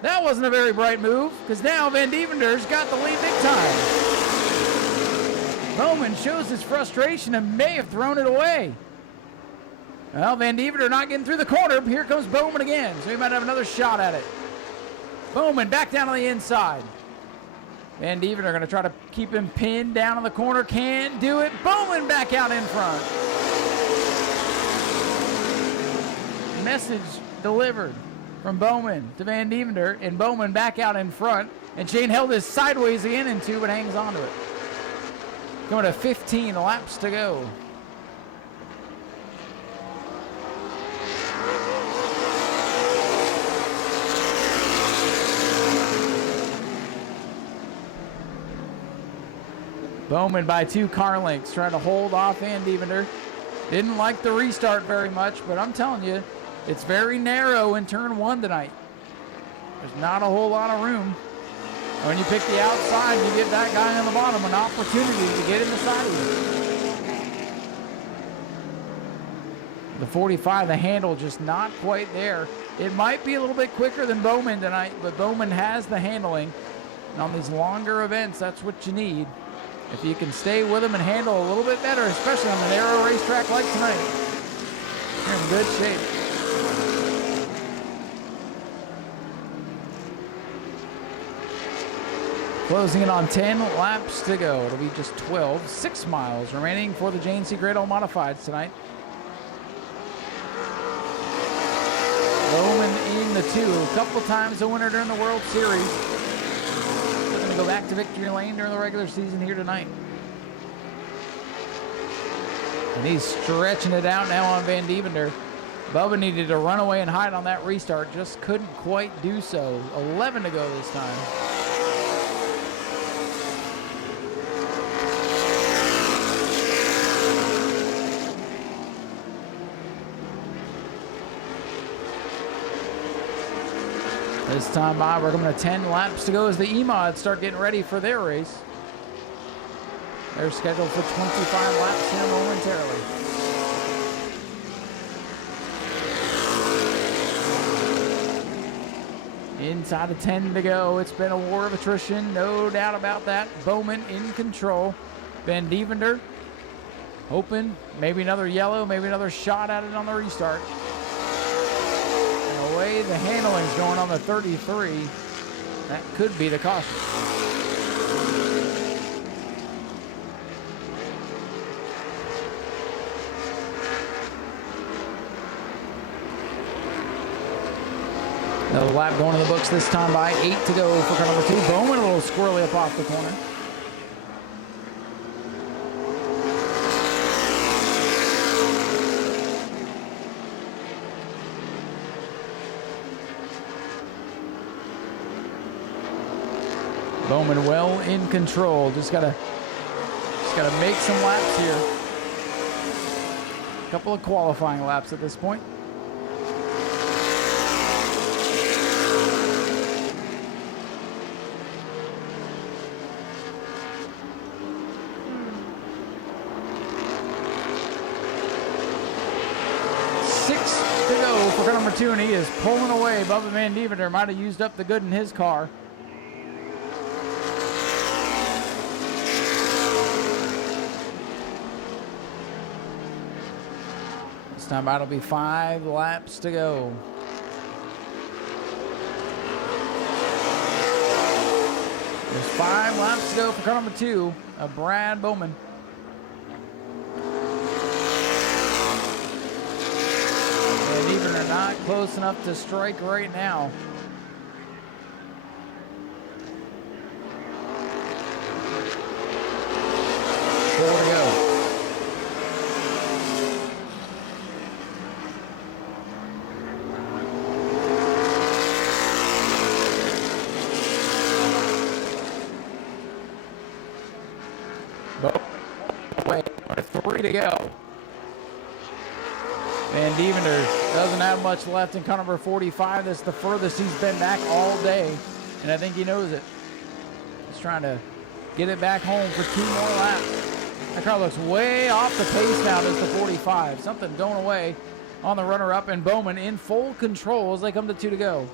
That wasn't a very bright move, because now Van Diever's got the lead big time. Bowman shows his frustration and may have thrown it away. Well, Van Diever not getting through the corner. Here comes Bowman again, so he might have another shot at it. Bowman back down on the inside. Van Diever going to try to keep him pinned down on the corner. Can't do it. Bowman back out in front. Message delivered from Bowman to Van Diever, and Bowman back out in front. And Shane held this sideways again into, but hangs onto it. Going to 15 laps to go. Bowman by 2 car lengths, trying to hold off Van Diever. Didn't like the restart very much, but I'm telling you, it's very narrow in turn 1 tonight. There's not a whole lot of room. When you pick the outside, you give that guy on the bottom an opportunity to get in the side of you. The 45, the handle just not quite there. It might be a little bit quicker than Bowman tonight, but Bowman has the handling. And on these longer events, that's what you need. If you can stay with him and handle a little bit better, especially on a narrow racetrack like tonight, you're in good shape. Closing in on 10 laps to go. It'll be just 12, 6 miles remaining for the JNC Great All Modifieds tonight. Bowman in the 2, a couple times a winner during the World Series. They're going to go back to victory lane during the regular season here tonight. And he's stretching it out now on Van Diever. Bubba needed to run away and hide on that restart, just couldn't quite do so. 11 to go this time. This time by, we're coming to 10 laps to go as the E-Mods start getting ready for their race. They're scheduled for 25 laps here momentarily. Inside of 10 to go. It's been a war of attrition, no doubt about that. Bowman in control. Van Diever hoping maybe another yellow, maybe another shot at it on the restart. And the way the handling's going on the 33, that could be the caution. Another lap going to the books this time by 8 to go for car number 2. Bowman a little squirrely up off the corner. Bowman well in control. Just gotta make some laps here. A couple of qualifying laps at this point. For car number 2, and he is pulling away. Bubba Van Diever might have used up the good in his car. This time out, it'll be 5 laps to go. There's 5 laps to go for car number 2 of Brad Bowman. Van Diever not close enough to strike right now. Four to go. Three to go. Van Devender doesn't have much left in car number 45. That's the furthest he's been back all day, and I think he knows it. He's trying to get it back home for 2 more laps. That car looks way off the pace now. There's the 45. Something going away on the runner-up, and Bowman in full control as they come to 2 to go.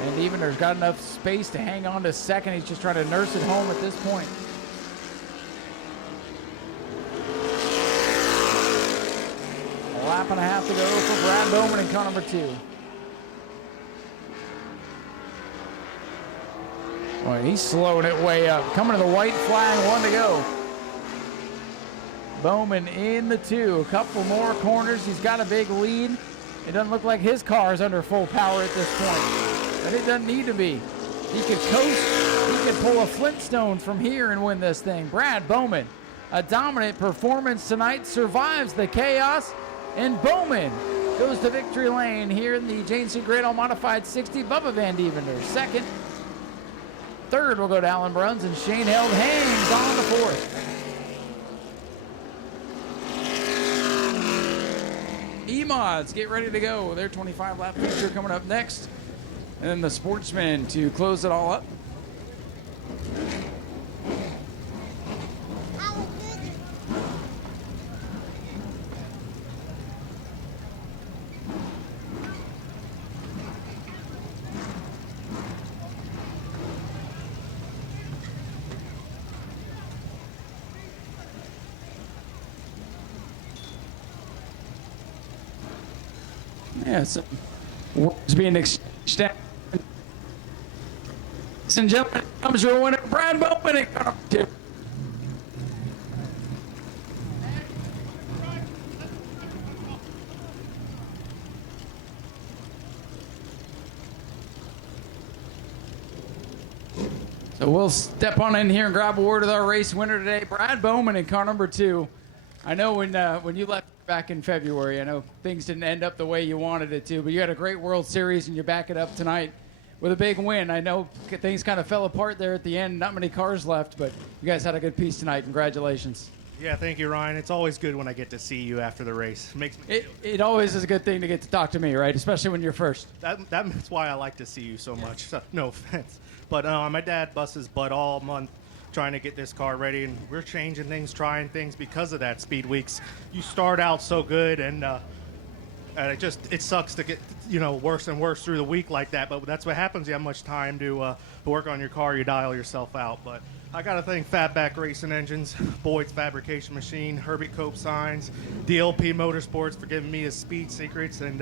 And Devender's got enough space to hang on to second. He's just trying to nurse it home at this point. A lap and a half to go for Brad Bowman in car number 2. Boy, he's slowing it way up. Coming to the white flag, 1 to go. Bowman in the 2. A couple more corners. He's got a big lead. It doesn't look like his car is under full power at this point, but it doesn't need to be. He could coast. He could pull a Flintstone from here and win this thing. Brad Bowman, a dominant performance tonight, survives the chaos, and Bowman goes to victory lane here in the J&C Great All Modified 60. Bubba Van Devender second. Third will go to Alan Bruns, and Shane Held hangs on the 4th. E-Mods get ready to go. Their 25-lap feature coming up next. And then the Sportsman to close it all up. Yes, words being exchanged. Ladies and gentlemen, comes your winner, Brad Bowman. So we'll step on in here and grab a word with our race winner today, Brad Bowman in car number 2. I know when you left back in February, I know things didn't end up the way you wanted it to, but you had a great World Series and you back it up tonight with a big win. I know things kind of fell apart there at the end, not many cars left, but you guys had a good piece tonight. Congratulations. Yeah, thank you, Ryan. It's always good when I get to see you after the race. It always is a good thing to get to talk to me, right? Especially when you're first. That's why I like to see you so much. So, no offense. But my dad busts his butt all month trying to get this car ready, and we're changing things, trying things because of that. Speed weeks, you start out so good, and it sucks to get worse and worse through the week like that. But that's what happens. You have much time to work on your car, you dial yourself out. But I got to thank Fatback Racing Engines, Boyd's Fabrication Machine, Herbie Cope Signs, DLP Motorsports for giving me his speed secrets, and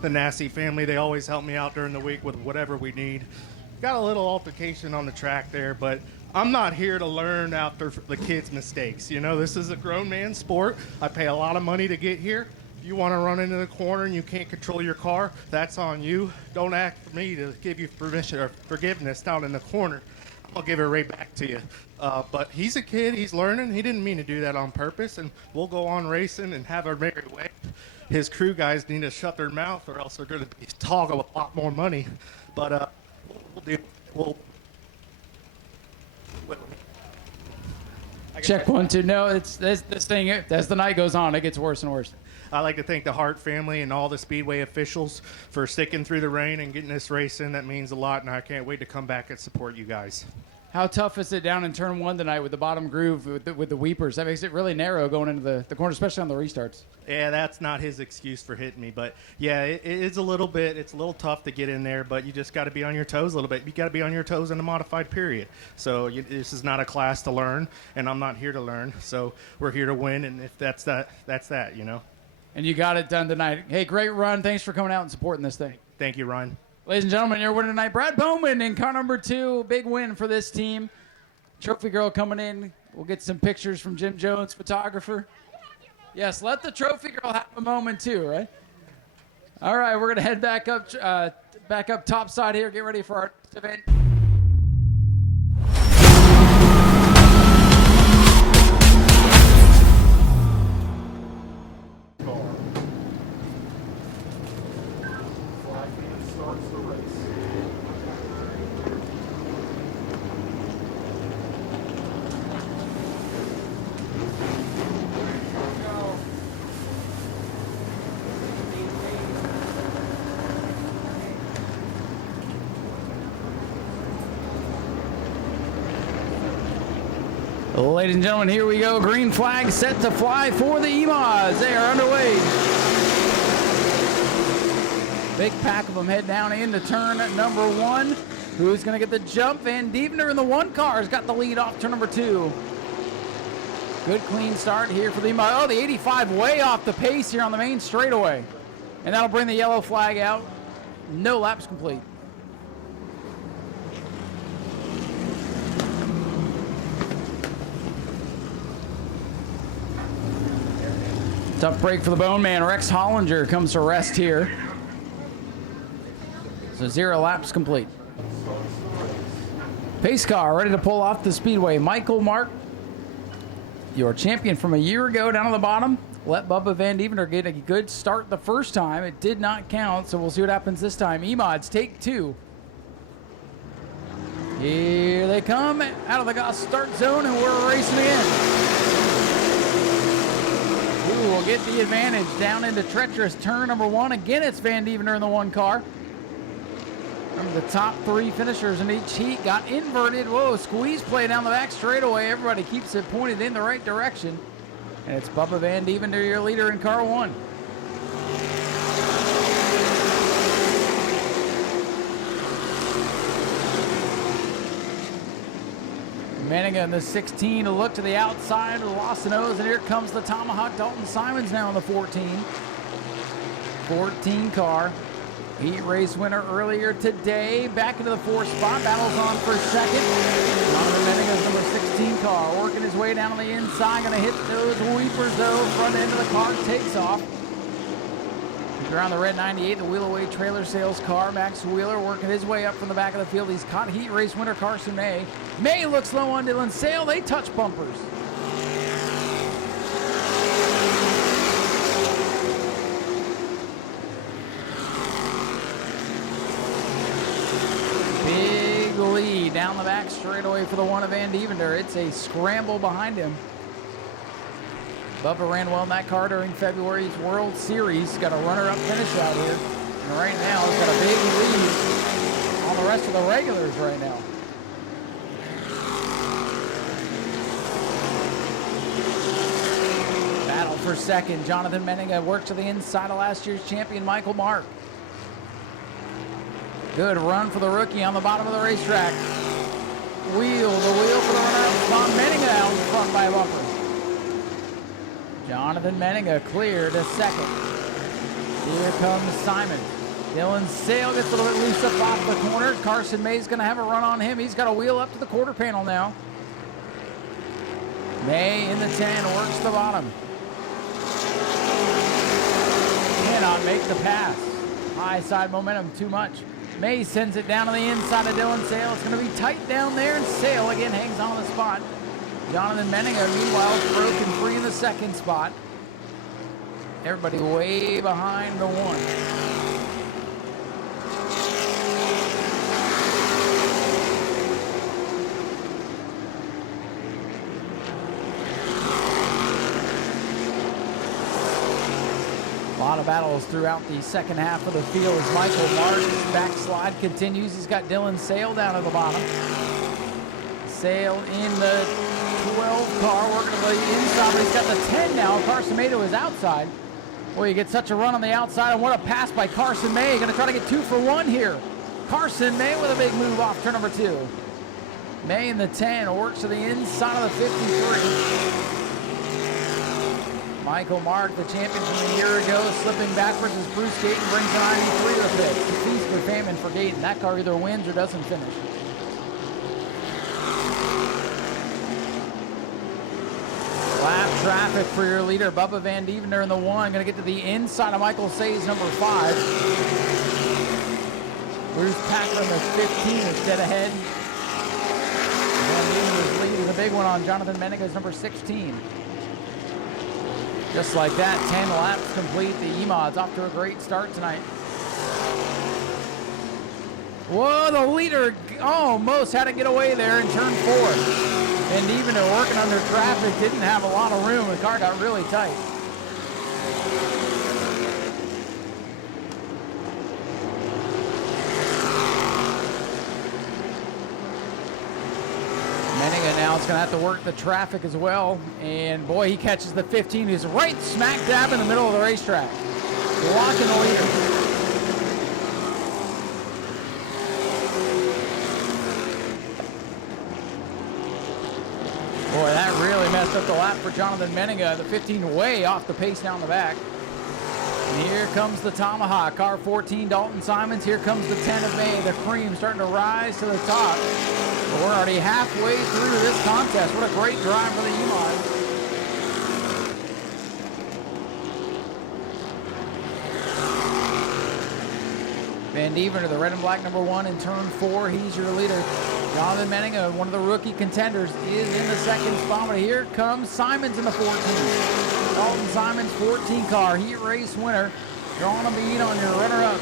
the Nasty family. They always help me out during the week with whatever we need. Got a little altercation on the track there, but I'm not here to learn after the kids' mistakes. This is a grown man sport. I pay a lot of money to get here. If you want to run into the corner and you can't control your car, that's on you. Don't ask for me to give you permission or forgiveness down in the corner. I'll give it right back to you. But he's a kid. He's learning. He didn't mean to do that on purpose, and we'll go on racing and have our merry way. His crew guys need to shut their mouth, or else they're going to be talking a lot more money. But we'll Check 1, 2. No, it's this thing. As the night goes on, it gets worse and worse. I'd like to thank the Hart family and all the Speedway officials for sticking through the rain and getting this race in. That means a lot, and I can't wait to come back and support you guys. How tough is it down in turn 1 tonight with the bottom groove with the weepers? That makes it really narrow going into the corner, especially on the restarts. Yeah, that's not his excuse for hitting me. But, yeah, it is a little bit. It's a little tough to get in there, but you just got to be on your toes a little bit. You got to be on your toes in the modified period. So this is not a class to learn, and I'm not here to learn. So we're here to win, and if that's that, And you got it done tonight. Hey, great run. Thanks for coming out and supporting this thing. Thank you, Ryan. Ladies and gentlemen, your winner tonight, Brad Bowman in car number 2. Big win for this team. Trophy girl coming in. We'll get some pictures from Jim Jones, photographer. Yes, let the trophy girl have a moment too, right? All right, we're gonna head back up top side here. Get ready for our next event. Ladies and gentlemen, here we go. Green flag set to fly for the EMODs. They are underway. Big pack of them head down into turn number 1. Who's going to get the jump? Van Dievener in the 1 car has got the lead off turn number 2. Good clean start here for the EMOD. Oh, the 85 way off the pace here on the main straightaway. And that'll bring the yellow flag out. No laps complete. Tough break for the Bone Man. Rex Hollinger comes to rest here. So 0 laps complete. Pace car ready to pull off the Speedway. Michael Mark, your champion from a year ago, down on the bottom. Let Bubba Van Dievener get a good start the first time. It did not count, so we'll see what happens this time. EMODs take 2. Here they come out of the start zone, and we're racing again. Who will get the advantage down into treacherous turn number 1. Again, it's Van Dievener in the 1 car. Remember, the top 3 finishers in each heat got inverted. Whoa, squeeze play down the back straightaway. Everybody keeps it pointed in the right direction. And it's Bubba Van Dievener, your leader in car 1. Manninga in the 16 to look to the outside, lost the nose, and here comes the Tomahawk. Dalton Simons now in the 14. 14 car. Heat race winner earlier today. Back into the 4th spot. Battles on for second. Donovan Manninga's number 16 car. Working his way down on the inside. Going to hit those weepers though. Front end of the car takes off. Around the red 98, the Wheelaway trailer sales car. Max Wheeler working his way up from the back of the field. He's caught heat race winner Carson May. May looks low on Dylan Sale. They touch bumpers. Big lead down the back straightaway for the 1 of Van Dievener. It's a scramble behind him. Bubba ran well in that car during February's World Series. Got a runner-up finish out here. And right now, he's got a big lead on the rest of the regulars right now. Battle for second. Jonathan Menninga works to the inside of last year's champion, Michael Mark. Good run for the rookie on the bottom of the racetrack. Wheel for the runner-up spot. Menninga out in front by a bumper. Jonathan Menninga clear to second. Here comes Simon. Dylan Sale gets a little bit loose up off the corner. Carson May's going to have a run on him. He's got a wheel up to the quarter panel now. May in the 10 works the bottom. Cannot make the pass. High side momentum too much. May sends it down to the inside of Dylan Sale. It's going to be tight down there, and Sale again hangs on to the spot. Jonathan Menninga, meanwhile, is broken free in the 2nd spot. Everybody way behind the 1. A lot of battles throughout the second half of the field as Michael Mark's backslide continues. He's got Dylan Sale down at the bottom. Sale in the 12 car working to the inside, but he's got the 10 now. Carson May to his outside. Boy, you get such a run on the outside, and what a pass by Carson May. Going to try to get 2 for 1 here. Carson May with a big move off turn number 2. May in the 10 works to the inside of the 53. Michael Mark, the champion from a year ago, slipping backwards as Bruce Gayton brings a 93 to the pit. It's a feast or famine for Gayton. That car either wins or doesn't finish. Lap traffic for your leader, Bubba Van Dievener in the 1. Going to get to the inside of Michael Say's number 5. Bruce Packer in the 15 is dead ahead. Van Dievener's lead is a big one on Jonathan Menninga's number 16. Just like that, 10 laps complete. The E-Mod's off to a great start tonight. Whoa, the leader almost had to get away there in turn 4. And even working under traffic, didn't have a lot of room. The car got really tight. Menninga now is going to have to work the traffic as well. And boy, he catches the 15. He's right smack dab in the middle of the racetrack. Blocking the leader. Boy, that really messed up the lap for Jonathan Menninga. The 15 way off the pace down the back. And here comes the Tomahawk. Car 14, Dalton Simons. Here comes the 10 of May. The cream starting to rise to the top. But we're already halfway through this contest. What a great drive for the E-Mod. Van Dievener, the red and black number 1 in turn 4. He's your leader. Jonathan Menninga, one of the rookie contenders, is in the second spot. But here comes Simons in the 14. Dalton Simons, 14 car, heat race winner. Drawing a bead on your runner-up.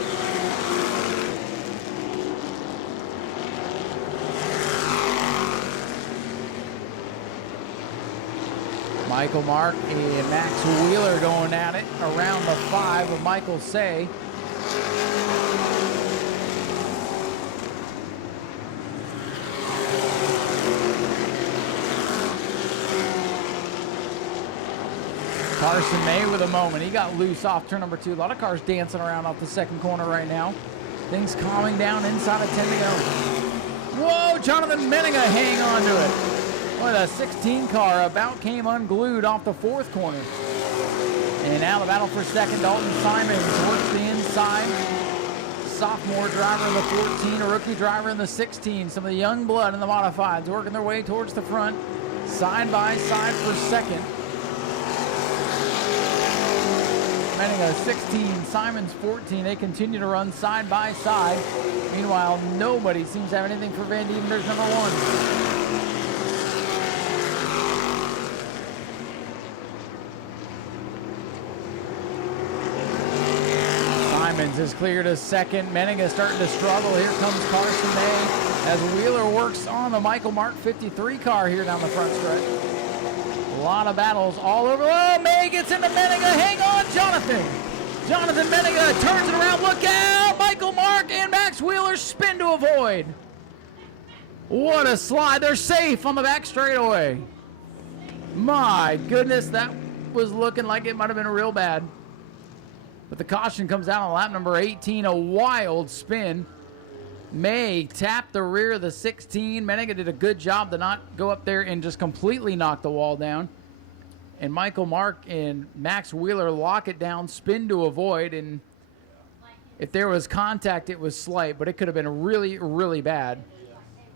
Michael Mark and Max Wheeler going at it around the 5 of Michael Say. Carson May with a moment. He got loose off turn number 2. A lot of cars dancing around off the second corner right now. Things calming down inside of 10 to go. Whoa, Jonathan Menninga hang on to it. Boy, the 16 car about came unglued off the 4th corner. And now the battle for second. Dalton Simons works the inside. Sophomore driver in the 14, a rookie driver in the 16. Some of the young blood in the modifieds working their way towards the front. Side by side for second. Menninga 16, Simons 14. They continue to run side by side. Meanwhile, nobody seems to have anything for Van Dievener's number 1. Simons is cleared to second. Menninga starting to struggle. Here comes Carson May as Wheeler works on the Michael Mark 53 car here down the front stretch. A lot of battles all over. Oh, May gets into Menninga. Hang on, Jonathan. Jonathan Menninga turns it around. Look out. Michael Mark and Max Wheeler spin to avoid. What a slide. They're safe on the back straightaway. My goodness, that was looking like it might have been real bad. But the caution comes out on lap number 18. A wild spin. May tapped the rear of the 16. Menninga did a good job to not go up there and just completely knock the wall down. And Michael Mark and Max Wheeler lock it down, spin to avoid. And if there was contact, it was slight, but it could have been really, really bad.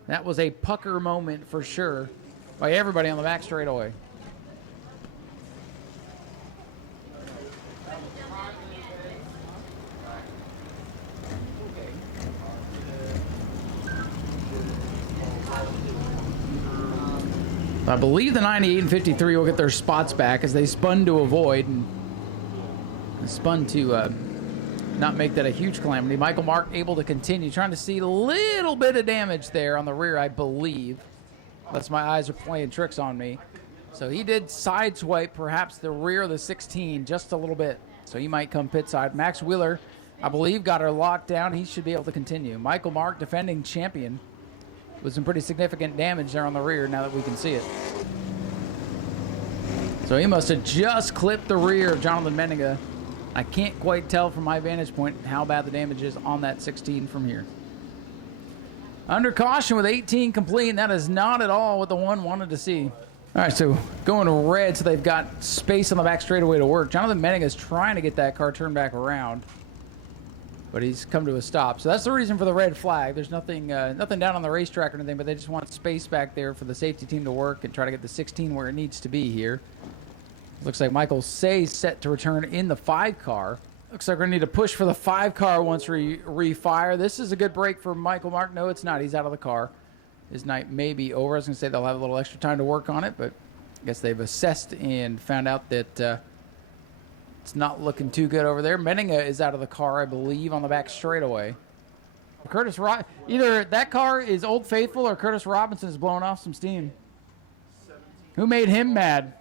That was a pucker moment for sure by everybody on the back straightaway. I believe the 98 and 53 will get their spots back as they spun to avoid and spun to not make that a huge calamity. Michael Mark able to continue, trying to see a little bit of damage there on the rear, I believe. Unless my eyes are playing tricks on me. So he did sideswipe perhaps the rear of the 16 just a little bit. So he might come pit side. Max Wheeler, I believe, got her locked down. He should be able to continue. Michael Mark, defending champion, with some pretty significant damage there on the rear now that we can see it. So he must have just clipped the rear of Jonathan Menninga. I can't quite tell from my vantage point how bad the damage is on that 16 from here. Under caution with 18 complete, and that is not at all what the one wanted to see. All right, so going to red, so they've got space on the back straightaway to work. Jonathan Menninga is trying to get that car turned back around, but he's come to a stop. So that's the reason for the red flag. There's nothing down on the racetrack or anything, but they just want space back there for the safety team to work and try to get the 16 where it needs to be here. Looks like Michael Say's set to return in the 5 car. Looks like we're going to need to push for the 5 car once we refire. This is a good break for Michael Mark. No, it's not. He's out of the car. His night may be over. I was going to say they'll have a little extra time to work on it, but I guess they've assessed and found out that it's not looking too good over there. Menninga is out of the car, I believe, on the back straightaway. Either that car is Old Faithful or Curtis Robinson is blowing off some steam. Who made him mad?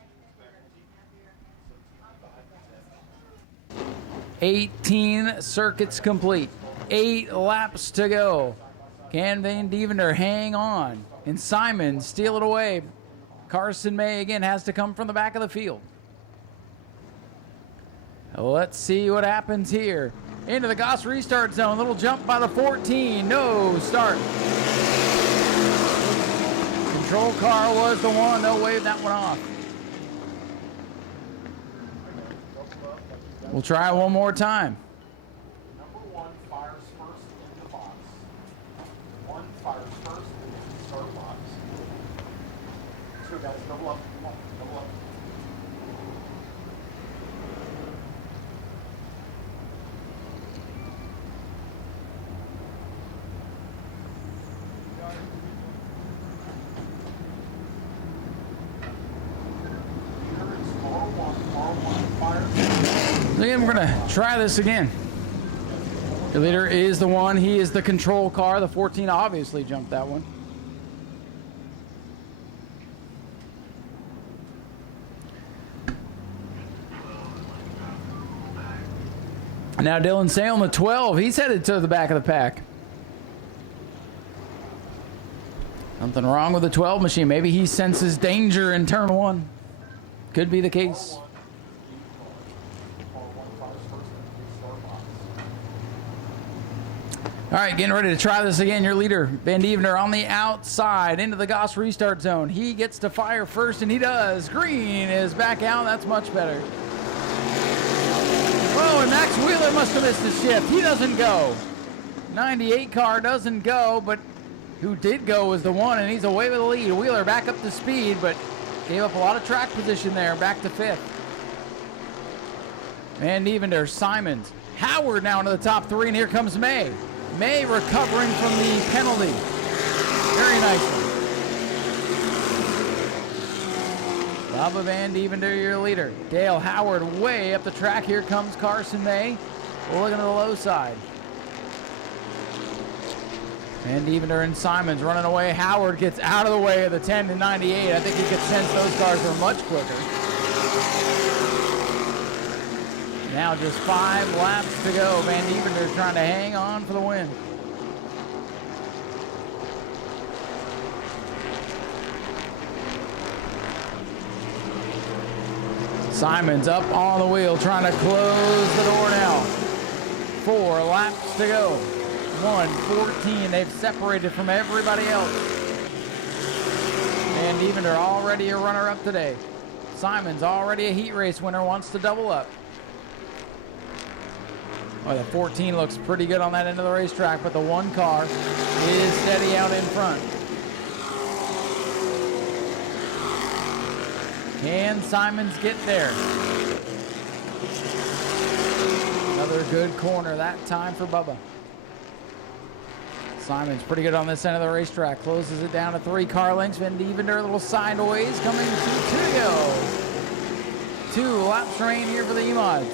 18 circuits complete. 8 laps to go. Can Van Devender hang on? And Simon steal it away. Carson May again has to come from the back of the field. Let's see what happens here. Into the Goss restart zone. Little jump by the 14. No start. Control car was the one. They'll wave that one off. We'll try one more time. Number 1 fires first in the box. 1 fires first in the start box. Let's go, guys. Double up. Come on, double up. Again, we're going to try this again. The leader is the one. He is the control car. The 14 obviously jumped that one. Now Dylan Sale on the 12. He's headed to the back of the pack. Something wrong with the 12 machine. Maybe he senses danger in turn 1. Could be the case. All right, getting ready to try this again. Your leader, Van Devender, on the outside into the Goss restart zone. He gets to fire first, and he does. Green is back out. That's much better. Oh, and Max Wheeler must have missed his shift. He doesn't go. 98 car doesn't go, but who did go was the one, and he's away with the lead. Wheeler back up to speed, but gave up a lot of track position there. Back to 5th. Van Devender, Simons, Howard now into the top 3, and here comes May. May recovering from the penalty. Very nicely. Bubba Van Devender, your leader. Dale Howard way up the track. Here comes Carson May. Looking to the low side. Van Devender and Simons running away. Howard gets out of the way of the 10 and 98. I think he could sense those cars are much quicker. Now just 5 laps to go. Van Devender trying to hang on for the win. Simons up on the wheel, trying to close the door now. 4 laps to go. 1:14. They've separated from everybody else. Van Devender already a runner-up today. Simons already a heat race winner, wants to double up. Oh, the 14 looks pretty good on that end of the racetrack, but the 1 car is steady out in front. Can Simons get there? Another good corner that time for Bubba. Simons pretty good on this end of the racetrack. Closes it down to 3 car lengths. Van Devender a little sideways, coming to 2 to go. 2 laps reign here for the E-Mods.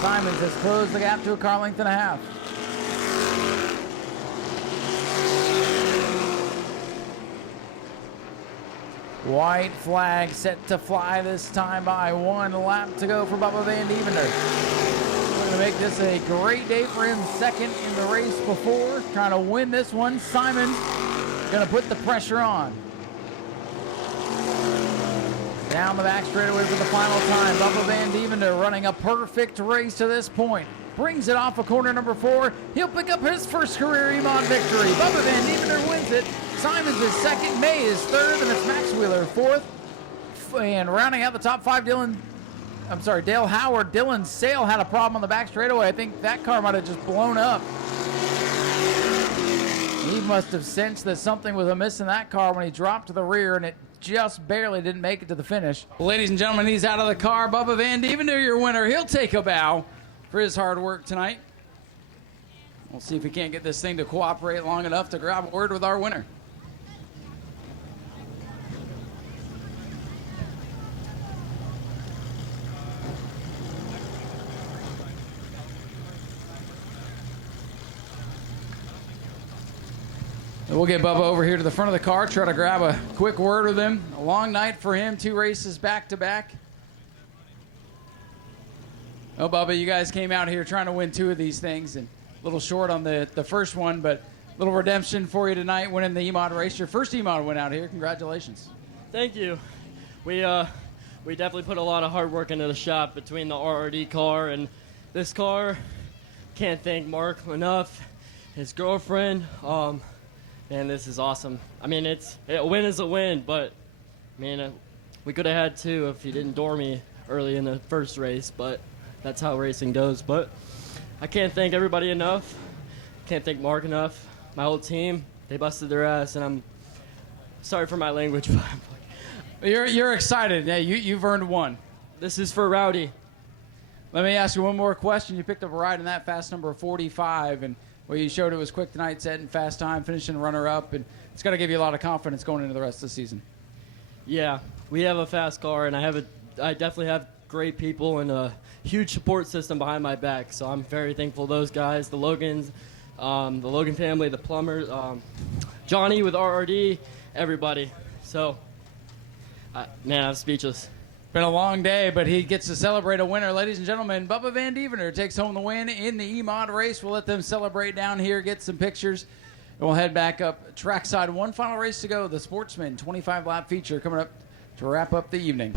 Simons has closed the gap to a car length and a half. White flag set to fly this time by 1 lap to go for Bubba Van Devender. Going to make this a great day for him. 2nd in the race before. Trying to win this one. Simons going to put the pressure on. Down the back straightaway for the final time. Bubba Van Devender running a perfect race to this point. Brings it off of corner number 4. He'll pick up his first career E-Mod victory. Bubba Van Devender wins it. Simons is 2nd. May is 3rd. And it's Max Wheeler 4th. And rounding out the top 5, Dale Howard. Dylan Sale had a problem on the back straightaway. I think that car might have just blown up. He must have sensed that something was amiss in that car when he dropped to the rear, and it just barely didn't make it to the finish. Ladies and gentlemen, he's out of the car. Bubba Van Devender, your winner. He'll take a bow for his hard work tonight. We'll see if we can't get this thing to cooperate long enough to grab a word with our winner. We'll get Bubba over here to the front of the car, try to grab a quick word with him. A long night for him, 2 races back-to-back. Oh, Bubba, you guys came out here trying to win 2 of these things, and a little short on the first one, but a little redemption for you tonight, winning the E-Mod race. Your first E-Mod win out here. Congratulations. Thank you. We definitely put a lot of hard work into the shop between the RRD car and this car. Can't thank Mark enough, his girlfriend. And this is awesome. I mean, a win is a win, but man, we could have had 2 if he didn't door me early in the first race, but that's how racing goes. But I can't thank everybody enough. Can't thank Mark enough. My whole team, they busted their ass, and I'm sorry for my language, but You're excited. Yeah, you've earned 1. this is for Rowdy. Let me ask you one more question. You picked up a ride in that fast number 45, and well, you showed it was quick tonight, setting fast time, finishing runner-up, and it's got to give you a lot of confidence going into the rest of the season. Yeah, we have a fast car, and I definitely have great people and a huge support system behind my back. So I'm very thankful to those guys, the Logans, the Logan family, the plumbers, Johnny with RRD, everybody. So, man, I'm speechless. Been a long day, but he gets to celebrate a winner. Ladies and gentlemen, Bubba Van Devender takes home the win in the E-Mod race. We'll let them celebrate down here, get some pictures, and we'll head back up trackside. 1 final race to go, the Sportsman 25-lap feature coming up to wrap up the evening.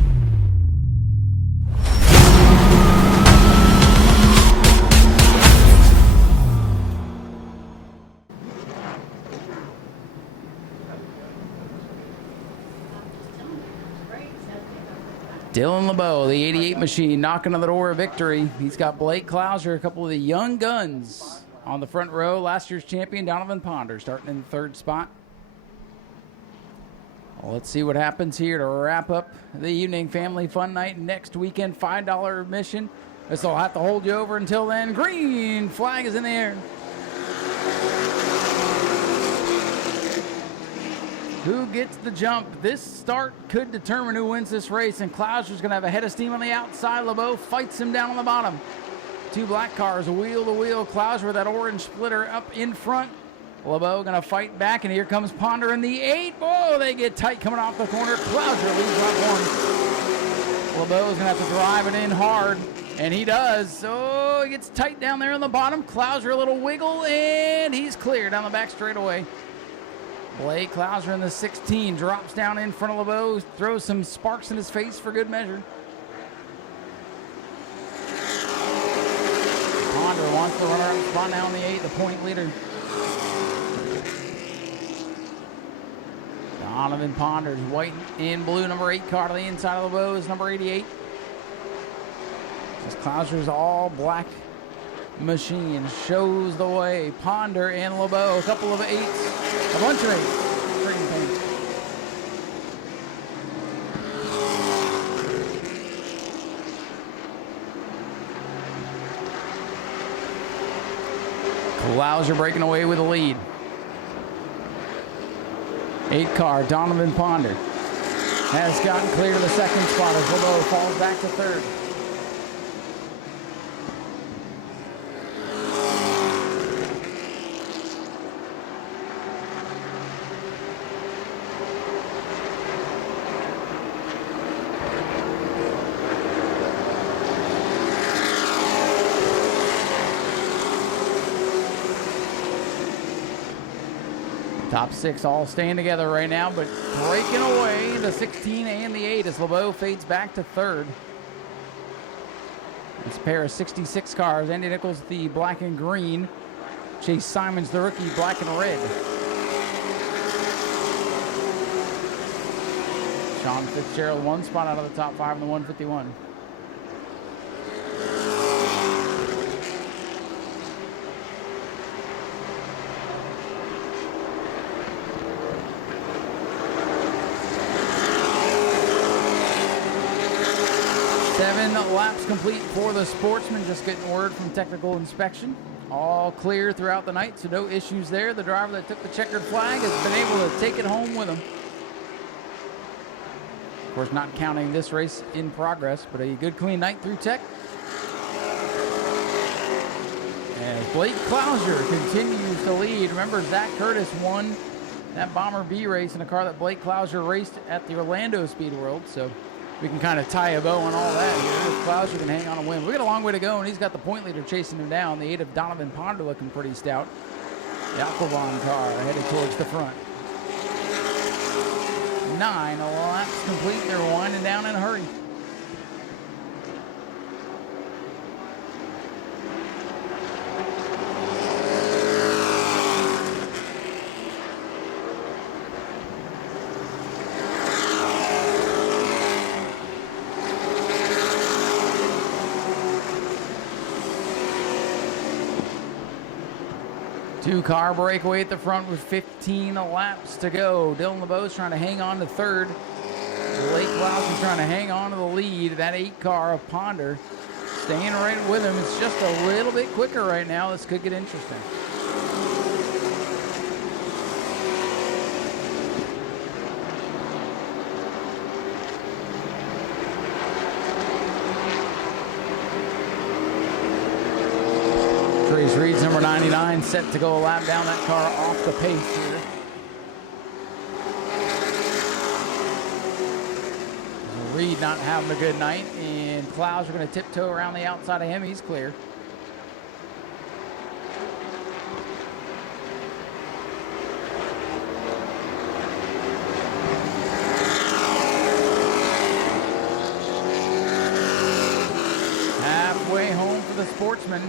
Dylan LeBeau, the 88 machine, knocking on the door of victory. He's got Blake Clouser, a couple of the young guns on the front row. Last year's champion, Donovan Ponder, starting in the 3rd spot. Well, let's see what happens here to wrap up the evening. Family fun night next weekend, $5 admission. This will have to hold you over until then. Green flag is in the air. Who gets the jump? This start could determine who wins this race, and Clouser's going to have a head of steam on the outside. LeBeau fights him down on the bottom. 2 black cars, wheel to wheel. Clouser with that orange splitter up in front. LeBeau going to fight back, and here comes Ponder in the 8. Oh, they get tight coming off the corner. Clouser leads lap 1. LeBeau's going to have to drive it in hard, and he does. Oh, he gets tight down there on the bottom. Clouser a little wiggle, and he's clear down the back straightaway. Blake Clouser in the 16 drops down in front of LeBeau, throws some sparks in his face for good measure. Ponder wants the runner-up spot now in the 8, the point leader. Donovan Ponder's white and blue number 8 car to the inside of LeBeau is number 88. This Clouser's all black machine shows the way. Ponder and LeBeau, a couple of 8s, a bunch of 8s. Green paint. Clouser breaking away with the lead. 8 car, Donovan Ponder has gotten clear to the 2nd spot as LeBeau falls back to 3rd. Top 6 all staying together right now, but breaking away the 16 and the 8 as LeBeau fades back to 3rd. It's a pair of 66 cars. Andy Nichols, the black and green. Chase Simons, the rookie, black and red. Sean Fitzgerald, 1 spot out of the top 5 in the 151. laps complete for the Sportsman. Just getting word from technical inspection. All clear throughout the night, so no issues there. The driver that took the checkered flag has been able to take it home with him. Of course, not counting this race in progress, but a good, clean night through tech. As Blake Clouser continues to lead. Remember, Zach Curtis won that Bomber B race in a car that Blake Clouser raced at the Orlando Speed World, so we can kind of tie a bow on all that here. If Clouser can hang on and win. We've got a long way to go, and he's got the point leader chasing him down. The 8 of Donovan Ponder looking pretty stout. The Aquavon car headed towards the front. 9 laps complete. They're winding down in a hurry. Two-car breakaway at the front with 15 laps to go. Dylan LeBeau's trying to hang on to third. Blake Clouser's trying to hang on to the lead. That 8-car of Ponder staying right with him. It's just a little bit quicker right now. This could get interesting. Trace Reed's number 99 set to go a lap down. That car off the pace here. Reed not having a good night, and Clouser going to tiptoe around the outside of him. He's clear. Halfway home for the Sportsman.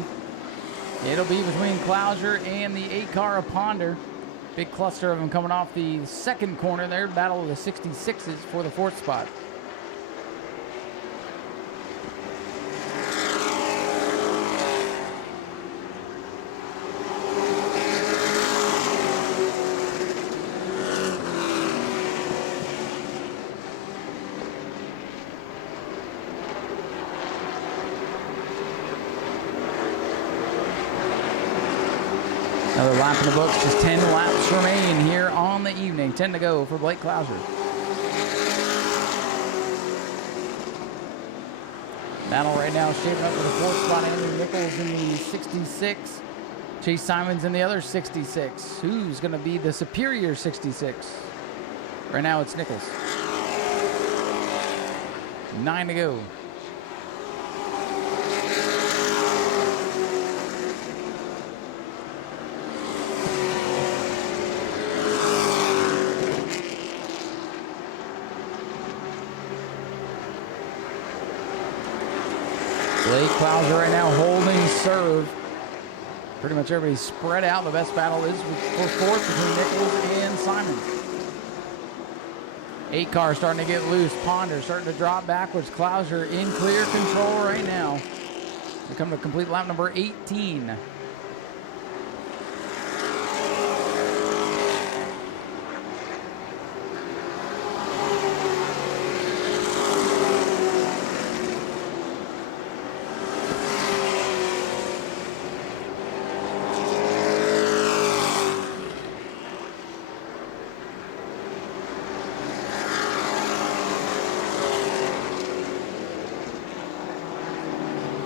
It'll be between Clouser and the 8-car of Ponder. Big cluster of them coming off the second corner there. Battle of the 66s for the 4th spot. Another lap in the books, just 10 laps remain here on the evening. 10 to go for Blake Clouser. Battle right now shaping up for the 4th spot. Andrew Nichols in the 66. Chase Simons in the other 66. Who's going to be the superior 66? Right now it's Nichols. 9 to go. Blake Clouser right now holding serve. Pretty much everybody's spread out. The best battle is for 4th between Nichols and Simons. 8-car starting to get loose. Ponder starting to drop backwards. Clouser in clear control right now. We come to complete lap number 18.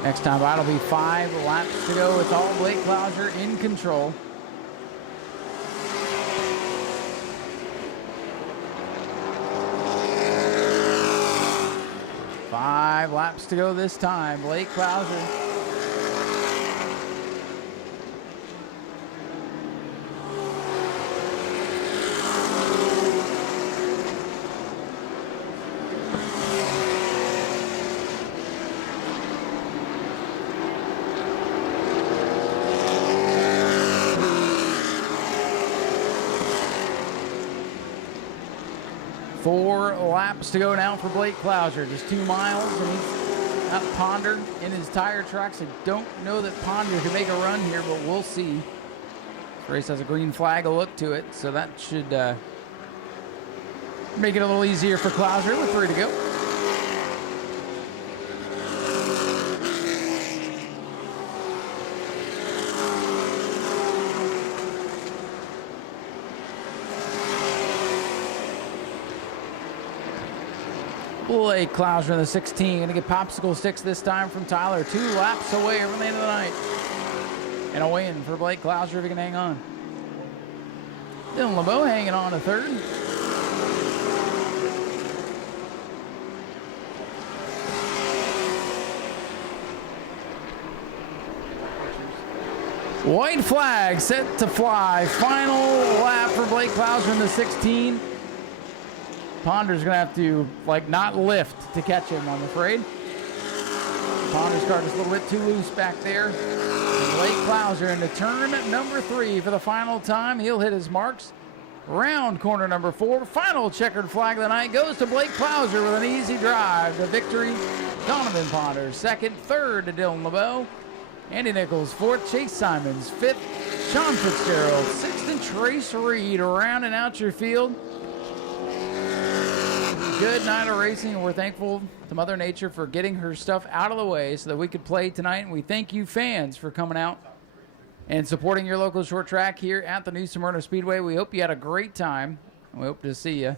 Next time out will be 5 laps to go. It's all Blake Clouser in control. Five laps to go this time. Blake Clouser. Four laps to go now for Blake Clouser. Just 2 miles, and he's got Ponder in his tire tracks. I don't know that Ponder can make a run here, but we'll see. This race has a green flag, a look to it, so that should make it a little easier for Clouser with 3 to go. Blake Clouser in the 16. Going to get popsicle sticks this time from Tyler. 2 laps away from the end of the night. And a win for Blake Clouser if he can hang on. Dylan LeBeau hanging on to third. White flag set to fly. Final lap for Blake Clouser in the 16. Ponder's going to have to, not lift to catch him, I'm afraid. Ponder's car just a little bit too loose back there. And Blake Clouser into turn number 3 for the final time. He'll hit his marks. Round corner number 4. Final checkered flag of the night goes to Blake Clouser with an easy drive to victory. Donovan Ponders second. Third to Dylan LeBeau. Andy Nichols, 4th, Chase Simons, 5th, Sean Fitzgerald, 6th, and Trace Reed rounding out your field. Good night of racing, and we're thankful to Mother Nature for getting her stuff out of the way so that we could play tonight. And we thank you fans for coming out and supporting your local short track here at the new Smyrna Speedway. We hope you had a great time, and we hope to see you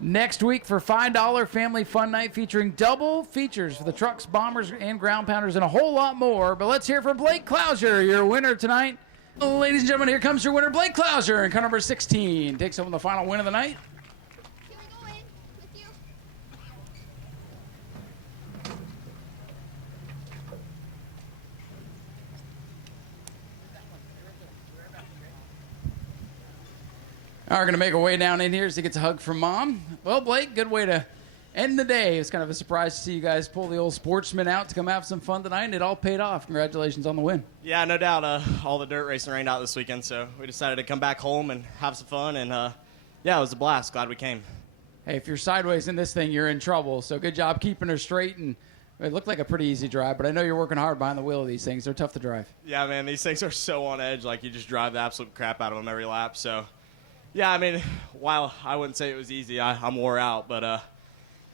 next week for $5 Family Fun Night featuring double features for the trucks, bombers, and ground pounders, and a whole lot more. But let's hear from Blake Clouser, your winner tonight. Ladies and gentlemen, here comes your winner, Blake Clouser, in car number 16. Takes home the final win of the night. Can we go in with you? All right, going to make our way down in here as he gets a hug from Mom. Well, Blake, good way to end the day. It's kind of a surprise to see you guys pull the old Sportsman out to come have some fun tonight, and it all paid off. Congratulations on the win. Yeah, no doubt. All the dirt racing rained out this weekend, so we decided to come back home and have some fun, and yeah, it was a blast. Glad we came. Hey, if you're sideways in this thing, you're in trouble, so good job keeping her straight, and it looked like a pretty easy drive, but I know you're working hard behind the wheel of these things. They're tough to drive. Yeah, man, these things are so on edge. Like, you just drive the absolute crap out of them every lap, so... Yeah, I mean, while I wouldn't say it was easy, I'm wore out, but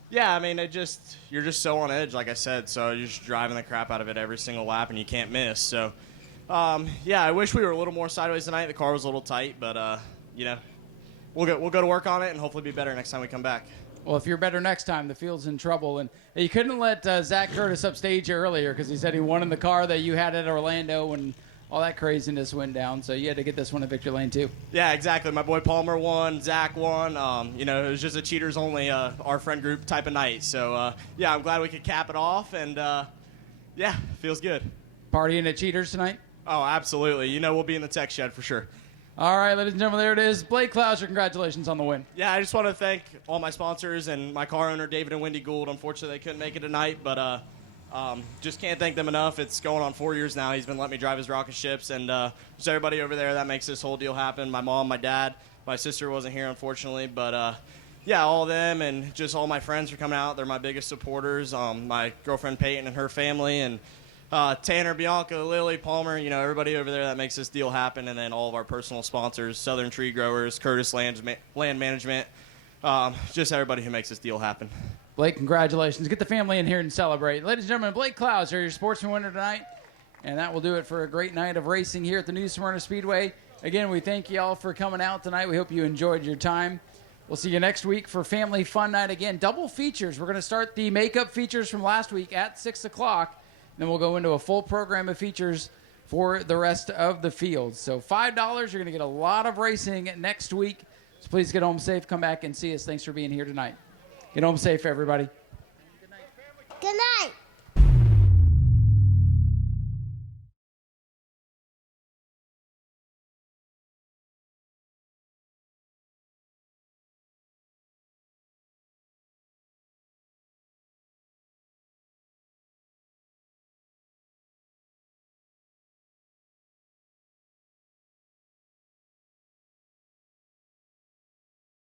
yeah, I mean, you're just so on edge, like I said, so you're just driving the crap out of it every single lap, and you can't miss. So, yeah, I wish we were a little more sideways tonight. The car was a little tight, but you know, we'll go to work on it and hopefully be better next time we come back. Well, if you're better next time, the field's in trouble. And you couldn't let Zach Curtis upstage you earlier because he said he won in the car that you had at Orlando when all that craziness went down, so you had to get this one at victory lane too. Yeah, exactly. My boy Palmer won, Zach won. You know, it was just a cheaters only, our friend group type of night. So yeah, I'm glad we could cap it off, and yeah, feels good. Partying at Cheaters tonight? Oh, absolutely. You know, we'll be in the tech shed for sure. All right, ladies and gentlemen, there it is. Blake Clouser, congratulations on the win. Yeah, I just want to thank all my sponsors and my car owner, David and Wendy Gould. Unfortunately, they couldn't make it tonight, but just can't thank them enough. It's going on 4 years now. He's been letting me drive his rocket ships, and just everybody over there that makes this whole deal happen. My mom, my dad, my sister wasn't here, unfortunately, but yeah, all of them and just all my friends for coming out. They're my biggest supporters. My girlfriend Peyton and her family, and Tanner, Bianca, Lily, Palmer, you know, everybody over there that makes this deal happen, and then all of our personal sponsors, Southern Tree Growers, Curtis Land Management, just everybody who makes this deal happen. Blake, congratulations. Get the family in here and celebrate. Ladies and gentlemen, Blake Clouser, your Sportsman winner tonight. And that will do it for a great night of racing here at the new Smyrna Speedway. Again, we thank you all for coming out tonight. We hope you enjoyed your time. We'll see you next week for Family Fun Night again. Double features. We're going to start the makeup features from last week at 6 o'clock. Then we'll go into a full program of features for the rest of the field. So $5, you're going to get a lot of racing next week. So please get home safe. Come back and see us. Thanks for being here tonight. Get home safe, everybody. Good night.